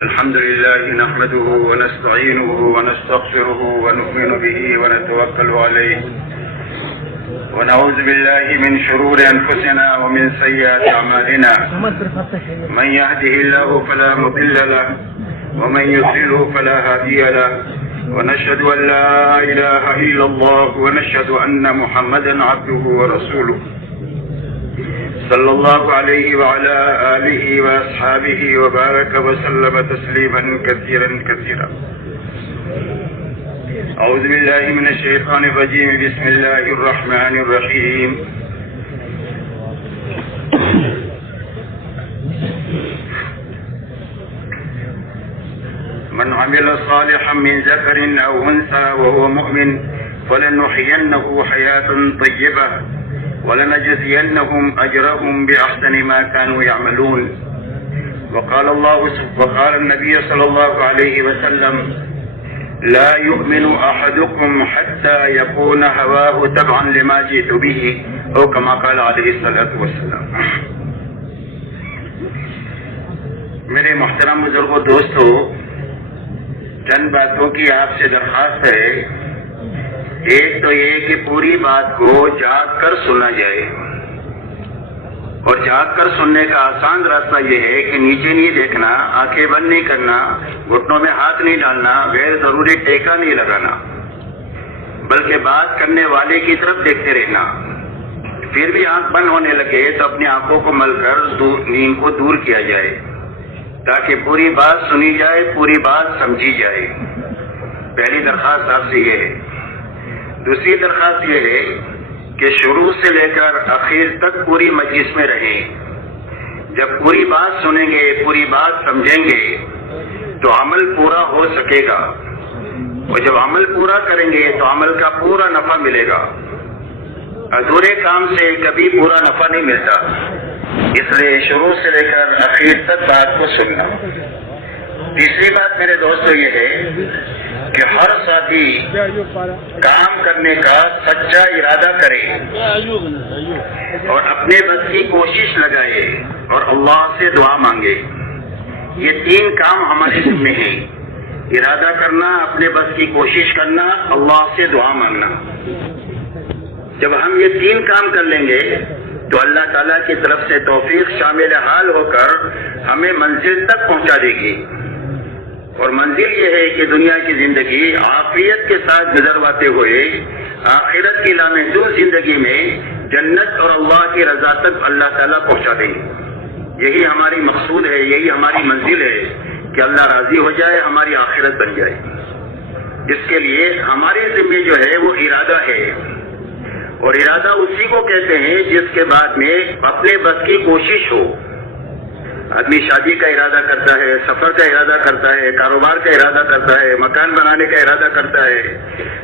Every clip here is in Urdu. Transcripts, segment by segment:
الحمد لله نحمده ونستعينه ونستغفره ونؤمن به ونتوكل عليه ونعوذ بالله من شرور أنفسنا ومن سيئات أعمالنا من يهده الله فلا مضل له ومن يضلله فلا هادي له ونشهد أن لا إله إلا الله ونشهد أن محمدا عبده ورسوله صلى الله عليه وعلى آله وأصحابه وبارك وسلم تسليما كثيرا كثيرا. أعوذ بالله من الشيطان الرجيم. بسم الله الرحمن الرحيم. من عمل صالحا من ذكر أو أنثى وهو مؤمن فلنحيينه حياة طيبة ولنجزينهم أجرهم بأحسن ما كانوا يعملون. وقال النبي صلى الله عليه وسلم لا يؤمن أحدكم حتى يكون هواه تبعا لما جئت به أو كما قال عليه الصلاة والسلام. میرے محترم بزرگوں دوستو، چند باتوں کی آپ سے درخواست ہے. ایک تو یہ کہ پوری بات کو جاگ کر سنا جائے، اور جاگ کر سننے کا آسان راستہ یہ ہے کہ نیچے نہیں دیکھنا، آنکھیں بند نہیں کرنا، گھٹنوں میں ہاتھ نہیں ڈالنا، غیر ضروری ٹیکا نہیں لگانا، بلکہ بات کرنے والے کی طرف دیکھتے رہنا. پھر بھی آنکھ بند ہونے لگے تو اپنی آنکھوں کو مل کر نیند کو دور کیا جائے تاکہ پوری بات سنی جائے، پوری بات سمجھی جائے. پہلی درخواست آپ سے یہ ہے. دوسری درخواست یہ ہے کہ شروع سے لے کر آخر تک پوری مجلس میں رہیں. جب پوری بات سنیں گے، پوری بات سمجھیں گے تو عمل پورا ہو سکے گا، اور جب عمل پورا کریں گے تو عمل کا پورا نفع ملے گا. ادھورے کام سے کبھی پورا نفع نہیں ملتا، اس لیے شروع سے لے کر آخر تک بات کو سننا. تیسری بات میرے دوستو یہ ہے کہ ہر ساتھی کام کرنے کا سچا ارادہ کرے اور اپنے بس کی کوشش لگائے اور اللہ سے دعا مانگے. یہ تین کام ہمارے ذمہ ہیں: ارادہ کرنا، اپنے بس کی کوشش کرنا، اللہ سے دعا مانگنا. جب ہم یہ تین کام کر لیں گے تو اللہ تعالیٰ کی طرف سے توفیق شامل حال ہو کر ہمیں منزل تک پہنچا دے گی. اور منزل یہ ہے کہ دنیا کی زندگی عافیت کے ساتھ گزرواتے ہوئے آخرت کی لامحدود زندگی میں جنت اور اللہ کی رضا تک اللہ تعالیٰ پہنچا دیں. یہی ہماری مقصود ہے، یہی ہماری منزل ہے کہ اللہ راضی ہو جائے، ہماری آخرت بن جائے. اس کے لیے ہمارے ذمہ جو ہے وہ ارادہ ہے، اور ارادہ اسی کو کہتے ہیں جس کے بعد میں اپنے بس کی کوشش ہو. آدمی شادی کا ارادہ کرتا ہے، سفر کا ارادہ کرتا ہے، کاروبار کا ارادہ کرتا ہے، مکان بنانے کا ارادہ کرتا ہے،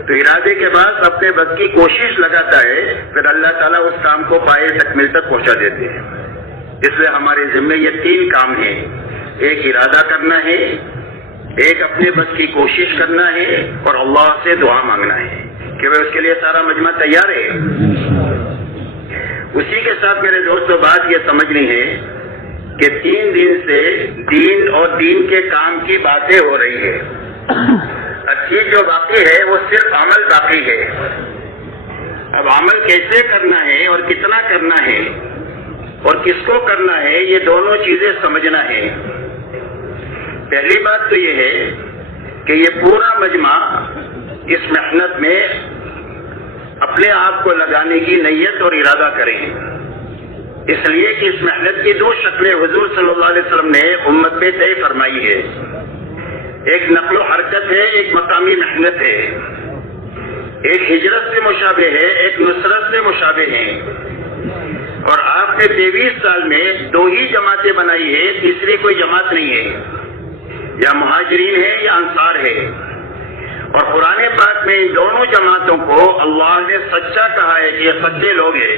تو ارادے کے بعد اپنے بس کی کوشش لگاتا ہے، پھر اللہ تعالیٰ اس کام کو پائے تکمیل تک پہنچا دیتے ہیں. اس لیے ہمارے ذمہ یہ تین کام ہیں: ایک ارادہ کرنا ہے، ایک اپنے بس کی کوشش کرنا ہے، اور اللہ سے دعا مانگنا ہے کہ وہ اس کے لیے سارا مجمع تیار ہے. اسی کے ساتھ میرے دوستوں بات یہ سمجھنی ہے کہ 3 دن سے دین اور دین کے کام کی باتیں ہو رہی ہے. اچھی جو باقی ہے وہ صرف عمل باقی ہے. اب عمل کیسے کرنا ہے اور کتنا کرنا ہے اور کس کو کرنا ہے، یہ دونوں چیزیں سمجھنا ہے. پہلی بات تو یہ ہے کہ یہ پورا مجمع اس محنت میں اپنے آپ کو لگانے کی نیت اور ارادہ کریں. اس لیے کہ اس محنت کی 2 شکلیں حضور صلی اللہ علیہ وسلم نے امت پہ طے فرمائی ہے. ایک نقل و حرکت ہے، ایک مقامی محنت ہے. ایک ہجرت سے مشابہ ہے، ایک نصرت سے مشابہ ہے. اور آپ نے 23 سال میں 2 ہی جماعتیں بنائی ہے، تیسری کوئی جماعت نہیں ہے. یا مہاجرین ہے یا انصار ہے. اور قرآن پاک میں ان دونوں جماعتوں کو اللہ نے سچا کہا ہے کہ یہ سچے لوگ ہیں.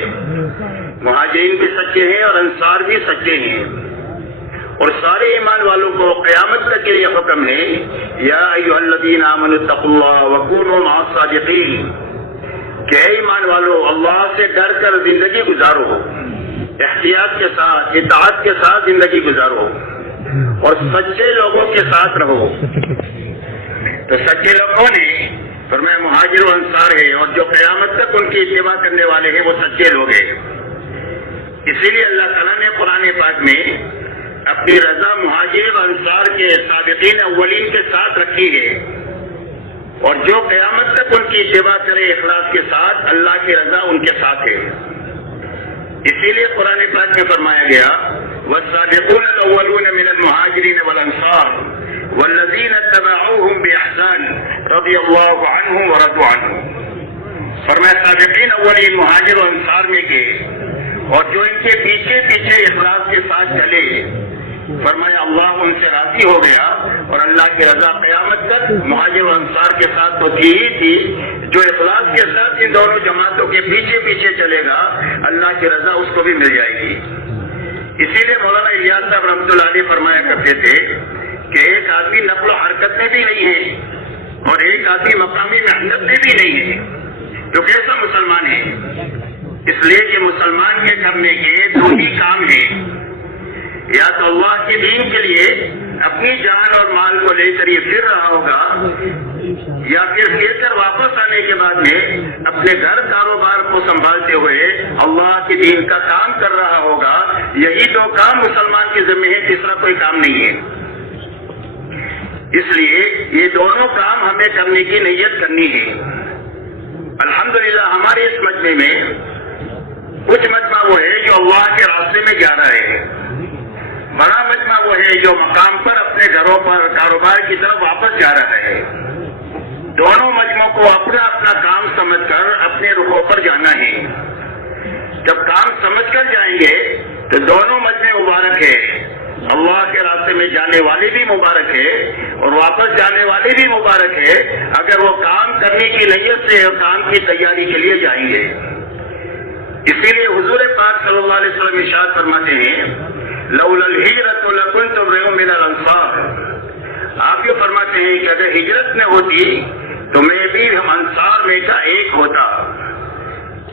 مہاجرین بھی سچے ہیں اور انصار بھی سچے ہیں. اور سارے ایمان والوں کو قیامت تک کے لیے حکم ہے: یا ایھا الذین آمنوا اتقوا اللہ وکونوا مع الصادقین، کہ اے ایمان والو اللہ سے ڈر کر زندگی گزارو، احتیاط کے ساتھ، اطاعت کے ساتھ زندگی گزارو، اور سچے لوگوں کے ساتھ رہو. تو سچے لوگوں نے فرمایا مہاجر و انصار ہے، اور جو قیامت تک ان کی اتباع کرنے والے ہیں وہ سچے لوگ ہیں. اسی لیے اللہ تعالیٰ نے قرآن پاک میں اپنی رضا مہاجر و انصار کے سابقین اولین کے ساتھ رکھی ہے، اور جو قیامت تک ان کی اتباع کرے اخلاص کے ساتھ، اللہ کی رضا ان کے ساتھ ہے. اسی لیے قرآن پاک میں فرمایا گیا والسابقون الاولون من المہاجرین والانصار والذین اتبعوهم باحسان رضی اللہ عنہم ورضوا عنہ. فرمایا سابقین اولین مہاجر و انصار میں کے اور جو ان کے پیچھے پیچھے اخلاص کے ساتھ چلے، فرمایا اللہ ان سے راضی ہو گیا، اور اللہ کی رضا قیامت تک مہاجر و انصار کے ساتھ تو تھی ہی تھی. جو اخلاص کے ساتھ ان دونوں جماعتوں کے پیچھے پیچھے چلے گا اللہ کی رضا اس کو بھی مل جائے گی. اسی لیے مولانا الیاس صاحب رحمۃ اللہ علیہ فرمایا کرتے تھے کہ ایک آدمی نقل و حرکت میں بھی نہیں ہے اور ایک آدمی مقامی محنت میں بھی نہیں ہے، تو کیسا مسلمان ہے؟ اس لیے کہ مسلمان کے کرنے کے دو ہی کام ہیں، یا تو اللہ کے دین کے لیے اپنی جان اور مال کو لے کر یہ پھر رہا ہوگا، یا پھر پھر کر واپس آنے کے بعد میں اپنے گھر کاروبار کو سنبھالتے ہوئے اللہ کے دین کا کام کر رہا ہوگا. یہی دو کام مسلمان کے ذمہ ہے، تیسرا کوئی کام نہیں ہے. اس لیے یہ دونوں کام ہمیں کرنے کی نیت کرنی ہے. الحمدللہ ہمارے اس مجمع میں کچھ مجمع وہ ہے جو اللہ کے راستے میں جا رہے ہیں، بڑا مجمع وہ ہے جو مقام پر اپنے گھروں پر کاروبار کی طرف واپس جا رہا ہے. دونوں مجموعوں کو اپنا اپنا کام سمجھ کر اپنے رخوں پر جانا ہے. جب کام سمجھ کر جائیں گے تو دونوں مجمع مبارک ہے. اللہ کے راستے میں جانے والے بھی مبارک ہے اور واپس جانے والے بھی مبارک ہے، اگر وہ کام کرنے کی نیت سے اور کام کی تیاری کے لیے جائیں گے. اسی لیے حضور پاک صلی اللہ علیہ وسلم ارشاد فرماتے ہیں لولا الہجرۃ لکنت امرؤ من الانصار. آپ یہ فرماتے ہیں کہ اگر ہجرت نہ ہوتی تو میں بھی ہم انصار میں کا ایک ہوتا.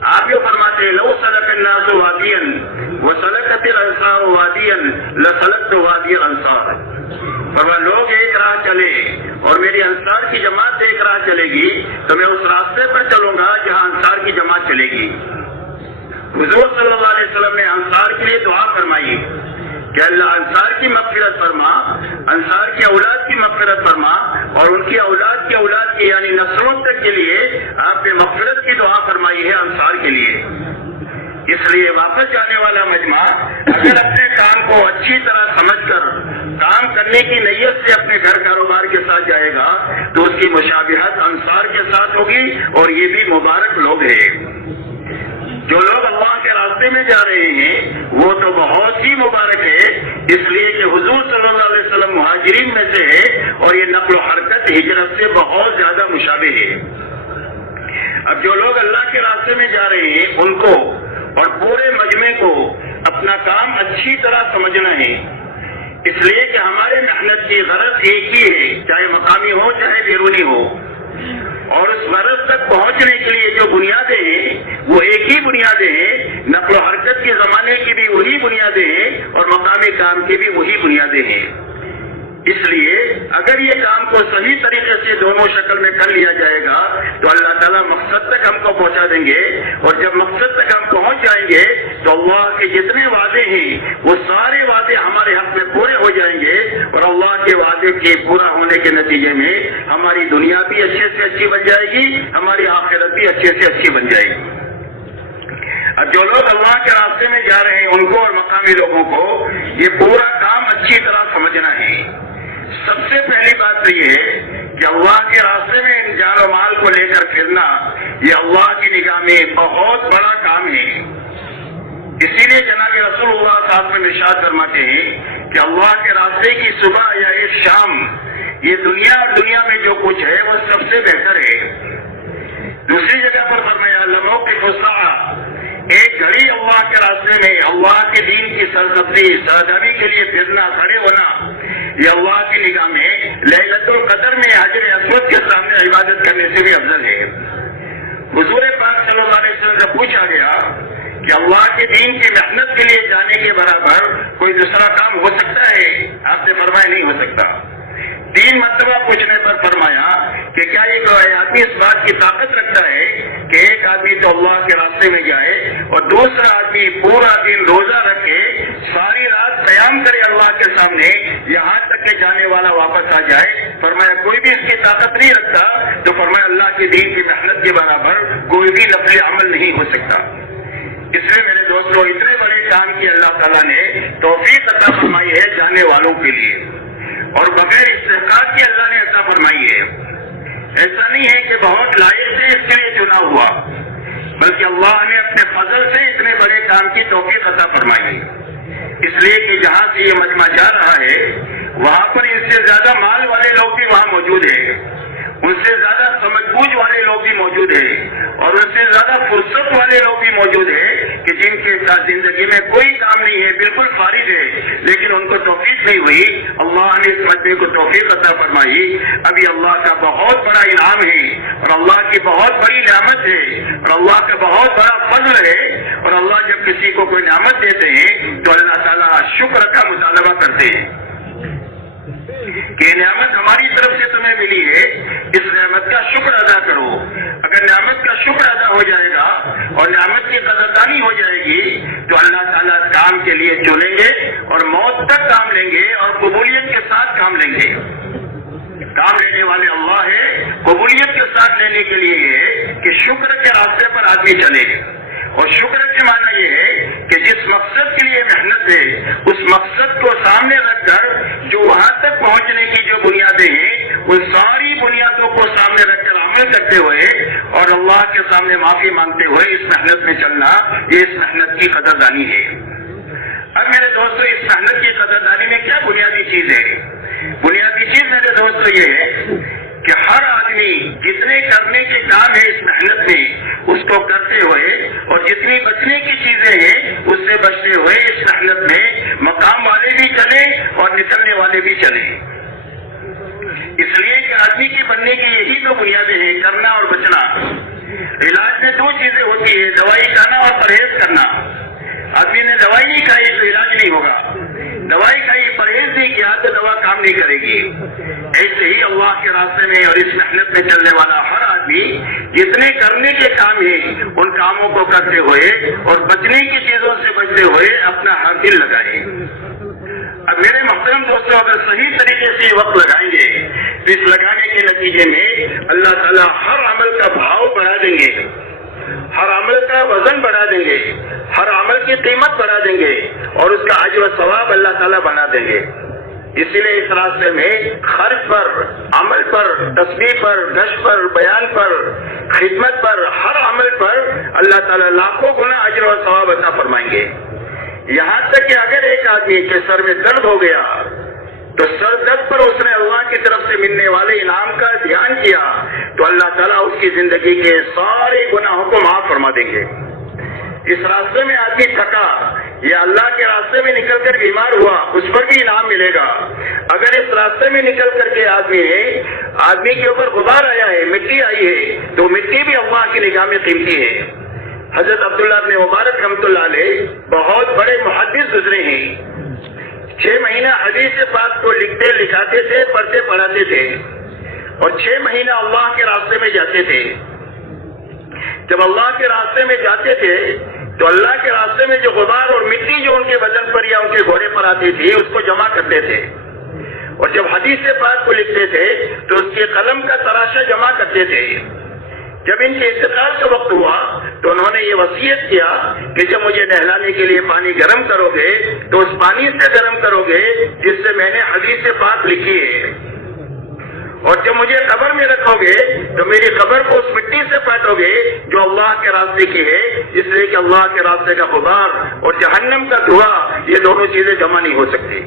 آپ یہ فرماتے ہیں لو سلک الناس وادیا وسلکت الانصار وادیا لسلکت وادی الانصار. فرمایا لوگ ایک راہ چلے اور میری انصار کی جماعت ایک راہ چلے گی تو میں اس راستے پر چلوں گا جہاں انصار کی جماعت چلے گی. حضور صلی اللہ علیہ وسلم نے انصار کے لیے دعا فرمائی کہ اللہ انصار کی مغفرت فرما، انصار کی اولاد کی مغفرت فرما، اور ان کی اولاد کی یعنی نسلوں تک کے لیے آپ نے مغفرت کی دعا فرمائی ہے انصار کے لیے. اس لیے واپس جانے والا مجمع اگر اپنے کام کو اچھی طرح سمجھ کر کام کرنے کی نیت سے اپنے گھر کاروبار کے ساتھ جائے گا تو اس کی مشابہت انصار کے ساتھ ہوگی، اور یہ بھی مبارک لوگ ہیں. جو لوگ اللہ کے راستے میں جا رہے ہیں وہ تو بہت ہی مبارک ہے، اس لیے کہ حضور صلی اللہ علیہ وسلم مہاجرین میں سے ہے اور یہ نقل و حرکت ہجرت سے بہت زیادہ مشابہ ہے. اب جو لوگ اللہ کے راستے میں جا رہے ہیں ان کو اور پورے مجمع کو اپنا کام اچھی طرح سمجھنا ہے، اس لیے کہ ہمارے محنت کی غرض ایک ہی ہے، چاہے مقامی ہو چاہے بیرونی ہو، اور اس غرض تک پہنچنے کے لیے جو بنیادیں ہیں وہ ایک ہی بنیادیں ہیں. نقل و حرکت کے زمانے کی بھی وہی بنیادیں ہیں اور مقامی کام کی بھی وہی بنیادیں ہیں. اس لیے اگر یہ کام کو صحیح طریقے سے دونوں شکل میں کر لیا جائے گا تو اللہ تعالیٰ مقصد تک ہم کو پہنچا دیں گے، اور جب مقصد تک ہم پہنچ جائیں گے تو اللہ کے جتنے وعدے ہیں وہ سارے وعدے ہمارے حق میں پورے ہو جائیں گے، اور اللہ کے وعدے کے پورا ہونے کے نتیجے میں ہماری دنیا بھی اچھے سے اچھی بن جائے گی، ہماری آخرت بھی اچھے سے اچھی بن جائے گی. اب جو لوگ اللہ کے راستے میں جا رہے ہیں ان کو اور مقامی لوگوں کو یہ پورا کام اچھی طرح سمجھنا ہے. سب سے پہلی بات تو یہ ہے کہ اللہ کے راستے میں جان و مال کو لے کر پھرنا یہ اللہ کی نگاہ میں بہت بڑا کام ہے. اسی لیے جناب رسول اللہ صاحب میں ارشاد فرماتے ہیں کہ اللہ کے راستے کی صبح یا ایک شام یہ دنیا اور دنیا میں جو کچھ ہے وہ سب سے بہتر ہے. دوسری جگہ پر فرمایا لموقف الساعہ، ایک گھڑی اللہ کے راستے میں اللہ کے دین کی سرسبزی سرگرمی کے لیے پھرنا کھڑے ہونا یہ اللہ کی نگاہ میں لیلۃ القدر میں حجر اسود کے سامنے عبادت کرنے سے بھی افضل ہے. حضور پاک صلی اللہ علیہ وسلم سے پوچھا گیا کہ اللہ کے دین کی محنت کے لیے جانے کے برابر کوئی دوسرا کام ہو سکتا ہے؟ آپ نے فرمایا نہیں ہو سکتا۔ 3 مرتبہ پوچھنے پر فرمایا کہ کیا ایک آدمی اس بات کی طاقت رکھتا ہے کہ ایک آدمی تو اللہ کے راستے میں جائے اور دوسرا آدمی پورا دن روزہ رکھ کے ساری رات قیام کرے اللہ کے سامنے، یہاں تک کہ جانے والا واپس آ جائے؟ فرمایا کوئی بھی اس کی طاقت نہیں رکھتا۔ تو فرمایا اللہ کے دین کی محنت کے برابر کوئی بھی نفل عمل نہیں ہو سکتا۔ اس لیے میرے دوستوں، اتنے بڑے کام کی اللہ تعالیٰ نے توفیق عطا فرمائی ہے جانے والوں کے لیے، اور بغیر استحقاق کے اللہ نے عطا فرمائی ہے۔ ایسا نہیں ہے کہ بہت لائق سے اس کے لیے چنا ہوا، بلکہ اللہ نے اپنے فضل سے اتنے بڑے کام کی توفیق عطا فرمائی ہے۔ اس لیے کہ جہاں سے یہ مجمع جا رہا ہے وہاں پر اس سے زیادہ مال والے لوگ بھی وہاں موجود ہیں، ان سے زیادہ سمجھ بوجھ والے لوگ بھی موجود ہیں، اور ان سے زیادہ فرصت والے لوگ بھی موجود ہیں کہ جن کے ساتھ زندگی میں کوئی کام نہیں ہے، بالکل فارغ ہے، لیکن ان کو توفیق نہیں ہوئی۔ اللہ نے اس مجمع کو توفیق عطا فرمائی۔ ابھی اللہ کا بہت بڑا انعام ہے، اور اللہ کی بہت بڑی نعمت ہے، اور اللہ کا بہت بڑا فضل ہے، اور اللہ جب کسی کو کوئی نعمت دیتے ہیں تو اللہ تعالیٰ شکر کا مطالبہ کرتے ہیں کہ نعمت ہماری طرف سے تمہیں ملی ہے، اس نعمت کا شکر ادا کرو۔ اگر نعمت کا شکر ادا ہو جائے گا اور نعمت کی قدردانی ہو جائے گی تو اللہ تعالیٰ کام کے لیے چنیں گے اور موت تک کام لیں گے اور قبولیت کے ساتھ کام لیں گے۔ کام لینے والے اللہ ہے، قبولیت کے ساتھ لینے کے لیے یہ ہے کہ شکر کے راستے پر آدمی چلے، اور شکر کے معنی یہ ہے کہ جس مقصد کے لیے محنت ہے اس مقصد کو سامنے رکھ کر جو وہاں تک پہنچنے کی جو بنیادیں ہیں وہ ساری بنیادوں کو سامنے رکھ کر عمل کرتے ہوئے اور اللہ کے سامنے معافی مانگتے ہوئے اس محنت میں چلنا، یہ اس محنت کی قدردانی ہے۔ اب میرے دوستو، اس محنت کی قدردانی میں کیا بنیادی چیز ہے؟ بنیادی چیز میرے دوستو یہ ہے کہ ہر آدمی جتنے کرنے کے کام ہے اس محنت میں اس کو کرتے ہوئے اور جتنی بچنے کی چیزیں ہیں اس سے بچتے ہوئے اس محنت میں مقام والے بھی چلے اور نکلنے والے بھی چلے۔ اس لیے کہ آدمی کی بننے کی یہی تو بنیادیں ہیں، کرنا اور بچنا۔ علاج میں 2 چیزیں ہوتی ہے، دوائی کھانا اور پرہیز کرنا۔ آدمی نے دوائی نہیں کھائی تو علاج نہیں ہوگا، دوائی کھائی پرہیز نہیں کیا تو دوا کام نہیں کرے گی۔ ایسے ہی اللہ کے راستے میں اور اس محنت میں چلنے والا ہر آدمی جتنے کرنے کے کام ہیں ان کاموں کو کرتے ہوئے اور بچنے کی چیزوں سے بچتے ہوئے اپنا ہر دل لگائے۔ اب میرے محترم دوستوں، اگر صحیح طریقے سے وقت لگائیں گے تو اس لگانے کے نتیجے میں اللہ تعالیٰ ہر عمل کا بھاؤ بڑھا دیں گے، ہر عمل کا وزن بڑھا دیں گے، ہر عمل کی قیمت بڑھا دیں گے اور اس کا اجر و ثواب اللہ تعالیٰ بنا دیں گے۔ اسی لیے اس راستے میں خرچ پر، عمل پر، تسبیح پر، گشت پر، بیان پر، خدمت پر، ہر عمل پر اللہ تعالیٰ لاکھوں گنا اجر و ثواب عطا فرمائیں گے۔ یہاں تک کہ اگر ایک آدمی کے سر میں درد ہو گیا تو سر درد پر اس نے اللہ کی طرف سے ملنے والے انعام کا دھیان کیا تو اللہ تعالیٰ اس کی زندگی کے سارے گناہوں کو معاف فرما دیں گے۔ اس راستے میں آدمی تھکا یا اللہ کے راستے میں نکل کر بیمار ہوا اس پر بھی انعام ملے گا۔ اگر اس راستے میں نکل کر کے آدمی کے اوپر غبار آیا ہے، مٹی آئی ہے تو مٹی بھی اللہ کی نگاہ میں قیمتی ہے۔ حضرت عبداللہ بن مبارک رحمۃ اللہ علیہ بہت بڑے محدث گزرے ہیں، 6 مہینہ حدیث پاک کو لکھتے لکھاتے تھے، پڑھتے پڑھاتے تھے، اور 6 مہینہ اللہ کے راستے میں جاتے تھے۔ جب اللہ کے راستے میں جاتے تھے تو اللہ کے راستے میں جو غبار اور مٹی جو ان کے بدن پر یا ان کے گھوڑے پر آتی تھی اس کو جمع کرتے تھے، اور جب حدیث پاک کو لکھتے تھے تو اس کے قلم کا تراشا جمع کرتے تھے۔ جب ان کے انتقال کا وقت ہوا تو انہوں نے یہ وصیت کیا کہ جب مجھے نہلانے کے لیے پانی گرم کرو گے تو اس پانی سے گرم کرو گے جس سے میں نے حدیث پاک لکھی ہے، اور جب مجھے قبر میں رکھو گے تو میری قبر کو اس مٹی سے پاٹو گے جو اللہ کے راستے کی ہے، اس لیے کہ اللہ کے راستے کا غبار اور جہنم کا دھواں یہ دونوں چیزیں جمع نہیں ہو سکتی۔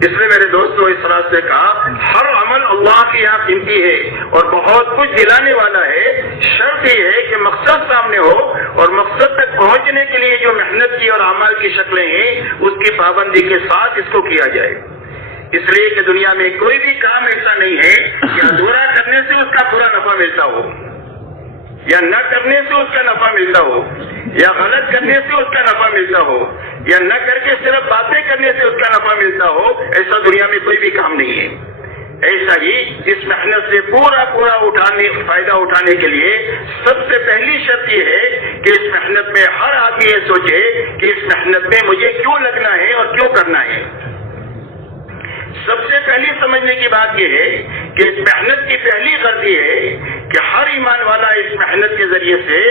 اس لیے میرے دوستو، اس راستے کا ہر عمل اللہ کے یہاں قیمتی ہے اور بہت کچھ دلانے والا ہے۔ شرط یہ ہے کہ مقصد سامنے ہو اور مقصد تک پہنچنے کے لیے جو محنت کی اور اعمال کی شکلیں ہیں اس کی پابندی کے ساتھ اس کو کیا جائے۔ اس لیے کہ دنیا میں کوئی بھی کام ایسا نہیں ہے کہ ادھورا کرنے سے اس کا پورا نفع ملتا ہو۔ یا نہ کرنے سے اس کا نفع ملتا ہو، یا غلط کرنے سے اس کا نفع ملتا ہو، یا نہ کر کے صرف باتیں کرنے سے اس کا نفع ملتا ہو، ایسا دنیا میں کوئی بھی کام نہیں ہے۔ ایسا ہی اس محنت سے پورا فائدہ اٹھانے کے لیے سب سے پہلی شرط یہ ہے کہ اس محنت میں ہر آدمی یہ سوچے کہ اس محنت میں مجھے کیوں لگنا ہے اور کیوں کرنا ہے۔ سب سے پہلی سمجھنے کی بات یہ ہے کہ اس محنت کی پہلی غرض یہ ہے کہ ہر ایمان والا اس محنت کے ذریعے سے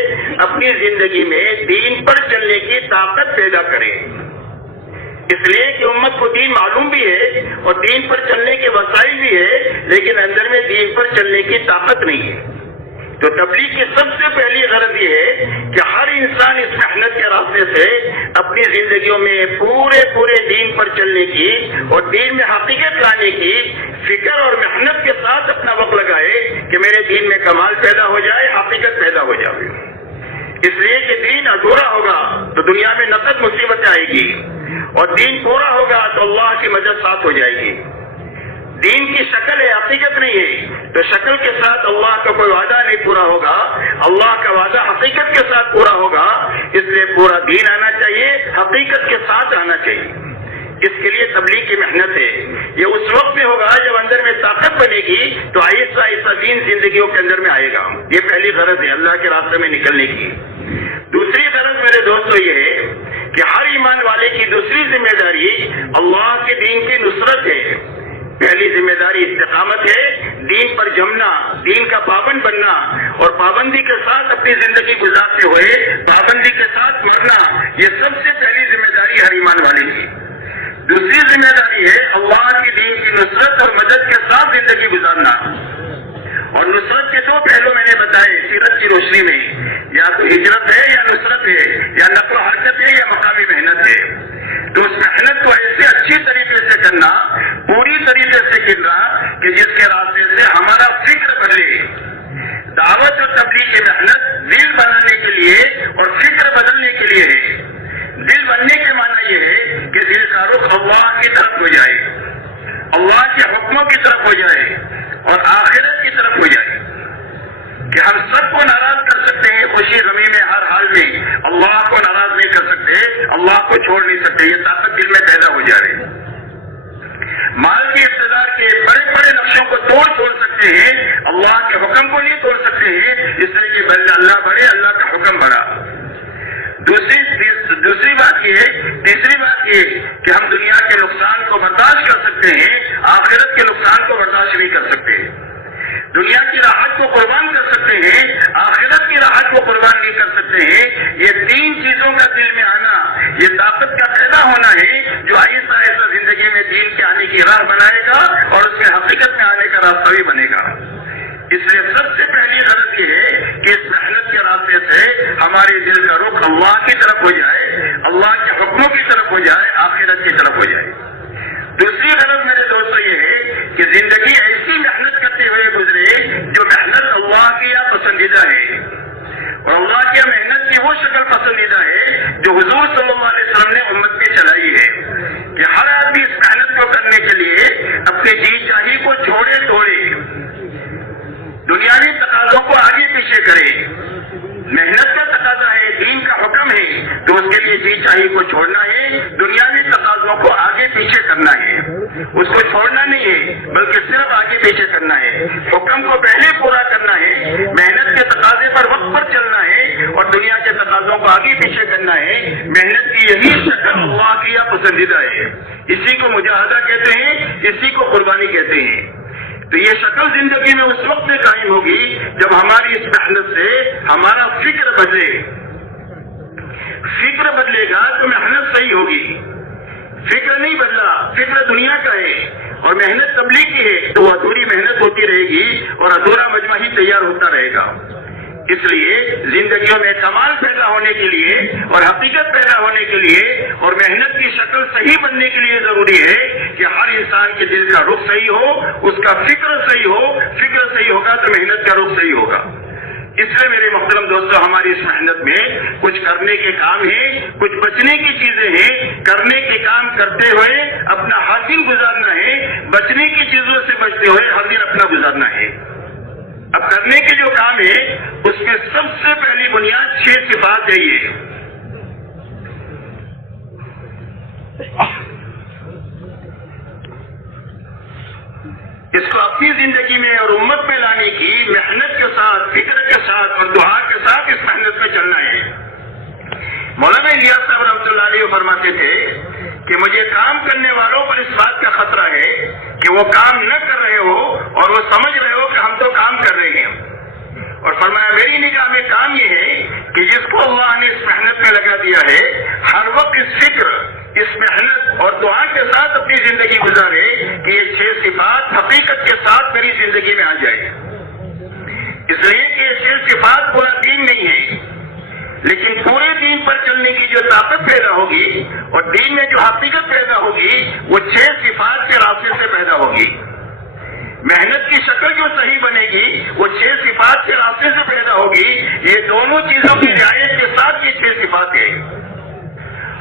اپنی زندگی میں دین پر چلنے کی طاقت پیدا کرے، اس لیے کہ امت کو دین معلوم بھی ہے اور دین پر چلنے کے وسائل بھی ہے، لیکن اندر میں دین پر چلنے کی طاقت نہیں ہے۔ تو تبلیغ کی سب سے پہلی غرض یہ ہے کہ ہر انسان اس محنت کے راستے سے اپنی زندگیوں میں پورے دین پر چلنے کی اور دین میں حقیقت لانے کی فکر اور محنت کے ساتھ اپنا وقت لگائے کہ میرے دین میں کمال پیدا ہو جائے، حقیقت پیدا ہو جائے۔ اس لیے کہ دین ادھورا ہوگا تو دنیا میں نقد مصیبت آئے گی، اور دین پورا ہوگا تو اللہ کی مدد ساتھ ہو جائے گی۔ دین کی شکل ہے، حقیقت نہیں ہے، تو شکل کے ساتھ اللہ کا کوئی وعدہ نہیں پورا ہوگا، اللہ کا وعدہ حقیقت کے ساتھ پورا ہوگا۔ اس لیے پورا دین آنا چاہیے، حقیقت کے ساتھ آنا چاہیے۔ اس کے لیے تبلیغ کی محنت ہے۔ یہ اس وقت میں ہوگا جب اندر میں طاقت بنے گی تو آہستہ آہستہ دین زندگیوں کے اندر میں آئے گا۔ یہ پہلی غرض ہے اللہ کے راستے میں نکلنے کی۔ دوسری غرض میرے دوستو یہ ہے کہ ہر ایمان والے کی دوسری ذمہ داری اللہ کے دین کی نصرت ہے۔ پہلی ذمہ داری استقامت ہے، دین پر جمنا، دین کا پابند بننا، اور پابندی کے ساتھ اپنی زندگی گزارتے ہوئے پابندی کے ساتھ مرنا، یہ سب سے پہلی ذمہ داری ہر ایمان والے کی۔ دوسری ذمہ داری ہے اللہ کے دین کی نصرت اور مدد کے ساتھ زندگی گزارنا۔ اور نصرت کے دو پہلو میں نے بتائے سیرت کی روشنی میں، یا تو ہجرت ہے یا نصرت ہے، یا نقل و حرکت ہے یا مقامی محنت ہے۔ تو اس محنت کو ایسے اچھی طریقے سے کرنا، پوری طریقے سے کرنا کہ جس کے راستے سے ہمارا فکر بدلے۔ دعوت اور تبلیغ کی محنت دل بنانے کے لیے اور فکر بدلنے کے لیے ہے۔ دل بننے کے معنی یہ ہے کہ دل کا رخ اللہ کی طرف ہو جائے، اللہ کے حکموں کی طرف ہو جائے اور آخرت کی طرف ہو جائے، کہ ہم سب کو ناراض کر سکتے ہیں خوشی غمی میں، ہر حال میں اللہ کو ناراض نہیں کر سکتے، اللہ کو چھوڑ نہیں سکتے۔ یہ طاقت دل میں پیدا ہو جائے۔ مال کے اقتدار کے بڑے بڑے نقشوں کو توڑ سکتے ہیں، اللہ کے حکم کو نہیں توڑ سکتے ہیں، اس لیے کہ اللہ بڑے، اللہ کا حکم بڑا۔ دوسری بات یہ ہے، تیسری بات یہ کہ ہم دنیا کے نقصان کو برداشت کر سکتے ہیں، آخرت کے نقصان کو برداشت نہیں کر سکتے۔ دنیا کی راحت کو قربان کر سکتے ہیں، آخرت کی راحت کو قربان نہیں کر سکتے ہیں۔ یہ تین چیزوں کا دل میں آنا، یہ طاقت کا پیدا ہونا ہے جو آہستہ آہستہ زندگی میں دین کے آنے کی راہ بنائے گا اور اس میں حقیقت میں آنے کا راستہ بھی بنے گا۔ اس لیے سب سے پہلی غرض یہ ہے کہ اس محنت کے راستے سے ہمارے دل کا رخ اللہ کی طرف ہو جائے، اللہ کے حکموں کی طرف ہو جائے، آخرت کی طرف ہو جائے۔ دوسری غرض میرے دوستو یہ ہے کہ زندگی ایسی محنت کرتے ہوئے گزرے جو محنت اللہ کی یا پسندیدہ ہے، اور اللہ کی محنت کی وہ شکل پسندیدہ ہے جو حضور صلی اللہ علیہ وسلم نے امت میں چلائی ہے، کہ ہر آدمی اس محنت کو کرنے کے لیے اپنے جی چاہی کو چھوڑے توڑے، دنیاوی تقاضوں کو آگے پیچھے کرے۔ محنت کا تقاضا ہے، دین کا حکم ہے، تو اس کے لیے جی چاہی کو چھوڑنا ہے، دنیاوی تقاضوں کو آگے پیچھے کرنا ہے۔ اس کو چھوڑنا نہیں ہے بلکہ صرف آگے پیچھے کرنا ہے، حکم کو پہلے پورا کرنا ہے، محنت کے تقاضے پر وقت پر چلنا ہے اور دنیا کے تقاضوں کو آگے پیچھے کرنا ہے۔ محنت کی یہی شکل اللہ کی یا پسندیدہ ہے، اسی کو مجاہدہ کہتے ہیں، اسی کو قربانی کہتے ہیں۔ تو یہ شکل زندگی میں اس وقت میں قائم ہوگی جب ہماری اس محنت سے ہمارا فکر بدلے۔ فکر بدلے گا تو محنت صحیح ہوگی۔ فکر نہیں بدلا، فکر دنیا کا ہے اور محنت تبلیغ کی ہے، تو وہ ادھوری محنت ہوتی رہے گی اور ادھورا مجمع ہی تیار ہوتا رہے گا۔ اس لیے زندگیوں میں کمال پیدا ہونے کے لیے اور حقیقت پیدا ہونے کے لیے اور محنت کی شکل صحیح بننے کے لیے ضروری ہے کہ ہر انسان کے دل کا رخ صحیح ہو، اس کا فکر صحیح ہو۔ فکر صحیح ہوگا تو محنت کا رخ صحیح ہوگا۔ اس لیے میرے محترم دوستو، ہماری اس محنت میں کچھ کرنے کے کام ہیں، کچھ بچنے کی چیزیں ہیں۔ کرنے کے کام کرتے ہوئے اپنا ہر دن گزارنا ہے، بچنے کی چیزوں سے بچتے ہوئے ہر دن اپنا گزارنا ہے۔ اب کرنے کے جو کام ہے اس میں سب سے پہلی بنیاد 6 صفات ہے. یہ اس کو اپنی زندگی میں اور امت میں لانے کی محنت کے ساتھ، فکر کے ساتھ اور دعا کے ساتھ اس محنت میں چلنا ہے. مولانا الیاس صاحب رحمۃ اللہ علیہ فرماتے تھے کہ مجھے کام کرنے والوں پر اس بات کا خطرہ ہے کہ وہ کام نہ کر رہے ہو اور وہ سمجھ رہے ہو کہ ہم تو کام کر رہے ہیں. اور فرمایا میری نگاہ میں کام یہ ہے کہ جس کو اللہ نے اس محنت میں لگا دیا ہے ہر وقت اس فکر، اس محنت اور دعا کے ساتھ اپنی زندگی گزارے کہ یہ 6 صفات حقیقت کے ساتھ میری زندگی میں آ جائے. اس لیے کہ یہ 6 صفات پورا دین نہیں ہے، لیکن پورے دین پر چلنے کی جو طاقت پیدا ہوگی اور دین میں جو حقیقت پیدا ہوگی وہ 6 صفات کے راستے سے پیدا ہوگی. محنت کی شکل جو صحیح بنے گی وہ 6 صفات کے راستے سے پیدا ہوگی. یہ دونوں چیزوں کی رعایت کے ساتھ یہ 6 صفات ہیں.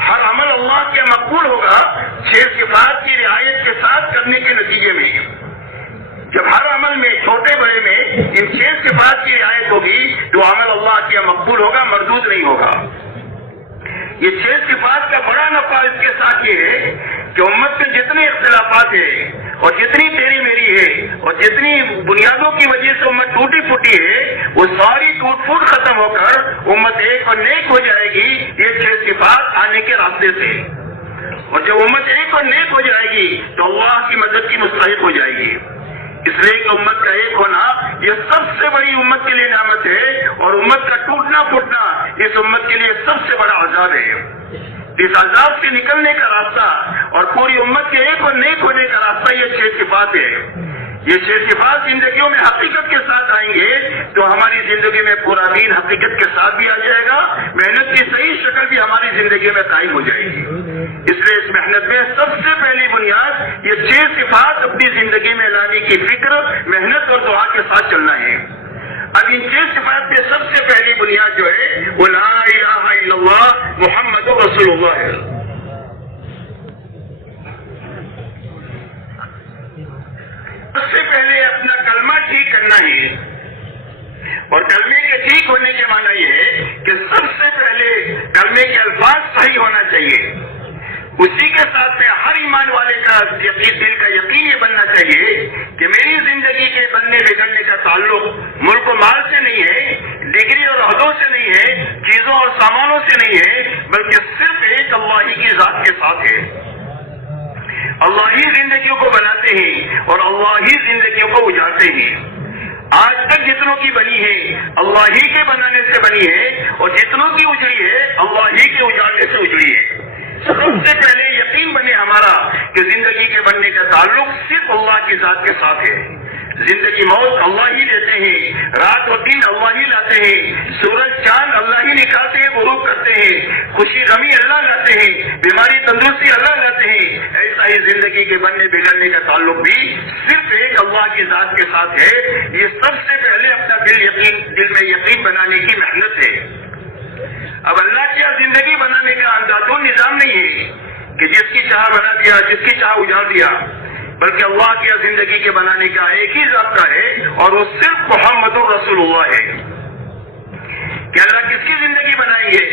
ہر عمل اللہ کے مقبول ہوگا 6 صفات کی رعایت کے ساتھ کرنے کے نتیجے میں. جب ہر عمل میں چھوٹے بڑے میں ان 6 صفات کی رعایت ہوگی تو عمل اللہ کیا مقبول ہوگا، مردود نہیں ہوگا. یہ 6 صفات کا بڑا نفع اس کے ساتھ یہ ہے کہ امت میں جتنے اختلافات ہیں اور جتنی تیری میری ہے اور جتنی بنیادوں کی وجہ سے امت ٹوٹی پھوٹی ہے وہ ساری ٹوٹ پھوٹ ختم ہو کر امت ایک اور نیک ہو جائے گی یہ 6 صفات آنے کے راستے سے. اور جب امت ایک اور نیک ہو جائے گی تو اللہ کی مدد کی مستحق ہو جائے گی. اس لیے کہ امت کا ایک ہونا یہ سب سے بڑی امت کے لیے نعمت ہے اور امت کا ٹوٹنا پھوٹنا اس امت کے لیے سب سے بڑا عذاب ہے. اس عذاب سے نکلنے کا راستہ اور پوری امت کے ایک اور نیک ہونے کا راستہ یہ 6 صفات ہے. یہ 6 صفات زندگیوں میں حقیقت کے ساتھ آئیں گے تو ہماری زندگی میں پورا دین حقیقت کے ساتھ بھی آ جائے گا، محنت کی صحیح شکل بھی ہماری زندگی میں قائم ہو جائے گی. اس لیے اس محنت میں سب سے پہلی بنیاد یہ 6 صفات اپنی زندگی میں لانے کی فکر، محنت اور دعا کے ساتھ چلنا ہے. اب ان 6 صفات میں سب سے پہلی بنیاد جو ہے وہ لا الہ الا اللہ محمد رسول اللہ ہے. سب سے پہلے اپنا کلمہ ٹھیک کرنا ہے اور کلمے کے ٹھیک ہونے کے معنی یہ ہے کہ سب سے پہلے کلمے کے الفاظ صحیح ہونا چاہیے. اسی کے ساتھ میں ہر ایمان والے کا دل کا یقین یہ بننا چاہیے کہ میری زندگی کے بننے بگڑنے کا تعلق ملک و مال سے نہیں ہے، ڈگری اور عہدوں سے نہیں ہے، چیزوں اور سامانوں سے نہیں ہے، بلکہ صرف ایک اللہ ہی کی ذات کے ساتھ ہے. اللہ ہی زندگیوں کو بناتے ہیں اور اللہ ہی زندگیوں کو اجاڑتے ہیں. آج تک جتنوں کی بنی ہے اللہ ہی کے بنانے سے بنی ہے اور جتنوں کی اجڑی ہے اللہ ہی کے اجاڑنے سے اجڑی ہے. سب سے پہلے یقین بنے ہمارا کہ زندگی کے بننے کا تعلق صرف اللہ کی ذات کے ساتھ ہے. زندگی موت اللہ ہی دیتے ہیں، رات اور دن اللہ ہی لاتے ہیں، سورج چاند اللہ ہی نکالتے ہیں، غروب کرتے ہیں، خوشی غمی اللہ لاتے ہیں، بیماری تندرستی اللہ لاتے ہیں. ایسا ہی زندگی کے بننے بگڑنے کا تعلق بھی صرف ایک اللہ کی ذات کے ساتھ ہے. یہ سب سے پہلے اپنا دل میں یقین بنانے کی محنت ہے. اب اللہ کی زندگی بنانے کا انداز و نظام نہیں ہے کہ جس کی چاہ بنا دیا، جس کی چاہ اجاڑ دیا، بلکہ اللہ کی زندگی کے بنانے کا ایک ہی ضابطہ ہے اور وہ صرف محمد رسول اللہ ہے. کہ اللہ کس کی زندگی بنائیں گے؟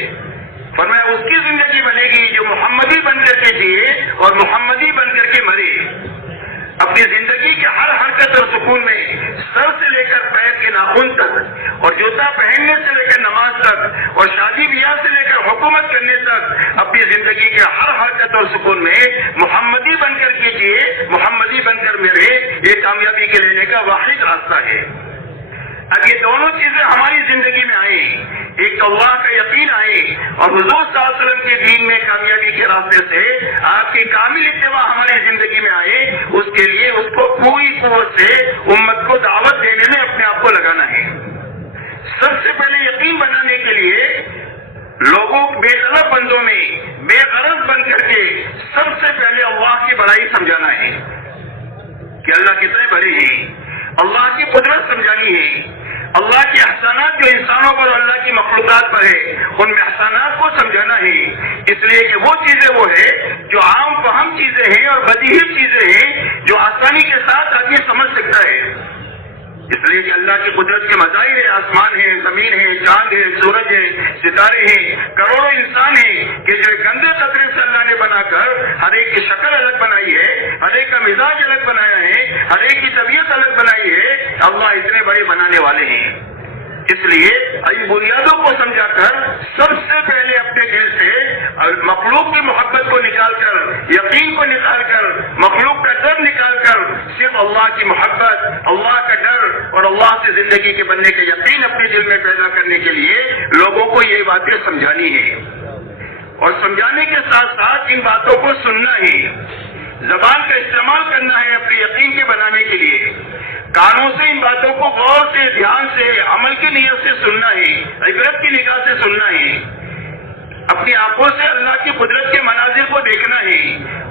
فرمایا اس کی زندگی بنے گی جو محمدی بن کر کے جیے اور محمدی بن کر کے مرے. اپنی زندگی کے ہر حرکت اور سکون میں سر سے لے کر پیر کے ناخن تک اور جوتا پہننے سے لے کر نماز تک اور شادی بیاہ سے لے کر حکومت کرنے تک اپنی زندگی کے ہر حرکت اور سکون میں محمدی بن کر کے جیے، محمدی بن کر مرے. یہ کامیابی کے لینے کا واحد راستہ ہے. اب یہ دونوں چیزیں ہماری زندگی میں آئیں، ایک تو اللہ کا یقین آئے اور حضور صلی اللہ علیہ وسلم کے دین میں کامیابی کے راستے سے آپ کی کامل اتباع ہماری زندگی میں آئے. اس کے لیے اس کو پوری قوت سے امت کو دعوت دینے میں اپنے آپ کو لگانا ہے. سب سے پہلے یقین بنانے کے لیے لوگوں بے طلب بندوں میں بے غرض بن کر کے سب سے پہلے اللہ کی بڑائی سمجھانا ہے کہ اللہ کتنے بڑے ہیں، اللہ کی قدرت سمجھانی ہے، اللہ کے احسانات جو انسانوں پر اور اللہ کی مخلوقات پر ہے ان میں احسانات کو سمجھانا ہے. اس لیے کہ وہ چیزیں وہ ہے جو عام فہم چیزیں ہیں اور بدیہی چیزیں ہیں جو آسانی کے ساتھ آدمی سمجھ سکتا ہے. اس لیے کہ اللہ کی قدرت کے مظاہر ہے، آسمان ہے، زمین ہے، چاند ہے، سورج ہے، ستارے ہیں، کروڑوں انسان ہیں کہ جو گندے قطرے سے اللہ نے بنا کر ہر ایک کی شکل الگ بنائی ہے، ہر ایک کا مزاج الگ بنایا ہے، ہر ایک کی طبیعت الگ بنائی ہے. اللہ اتنے بڑے بنانے والے ہیں. اس لیے ان بنیادوں کو سمجھا کر سب سے پہلے اپنے دل سے مخلوق کی محبت کو نکال کر، یقین کو نکال کر، مخلوق کا ڈر نکال کر صرف اللہ کی محبت، اللہ کا ڈر اور اللہ سے زندگی کے بننے کا یقین اپنے دل میں پیدا کرنے کے لیے لوگوں کو یہ باتیں سمجھانی ہے. اور سمجھانے کے ساتھ ساتھ ان باتوں کو سننا ہے. زبان کا استعمال کرنا ہے اپنے یقین کے بنانے کے لیے. کانوں سے ان باتوں کو غور سے، دھیان سے، عمل کی نیت سے سننا ہے، عبرت کی نگاہ سے سننا ہے. اپنی آنکھوں سے اللہ کی قدرت کے مناظر کو دیکھنا ہے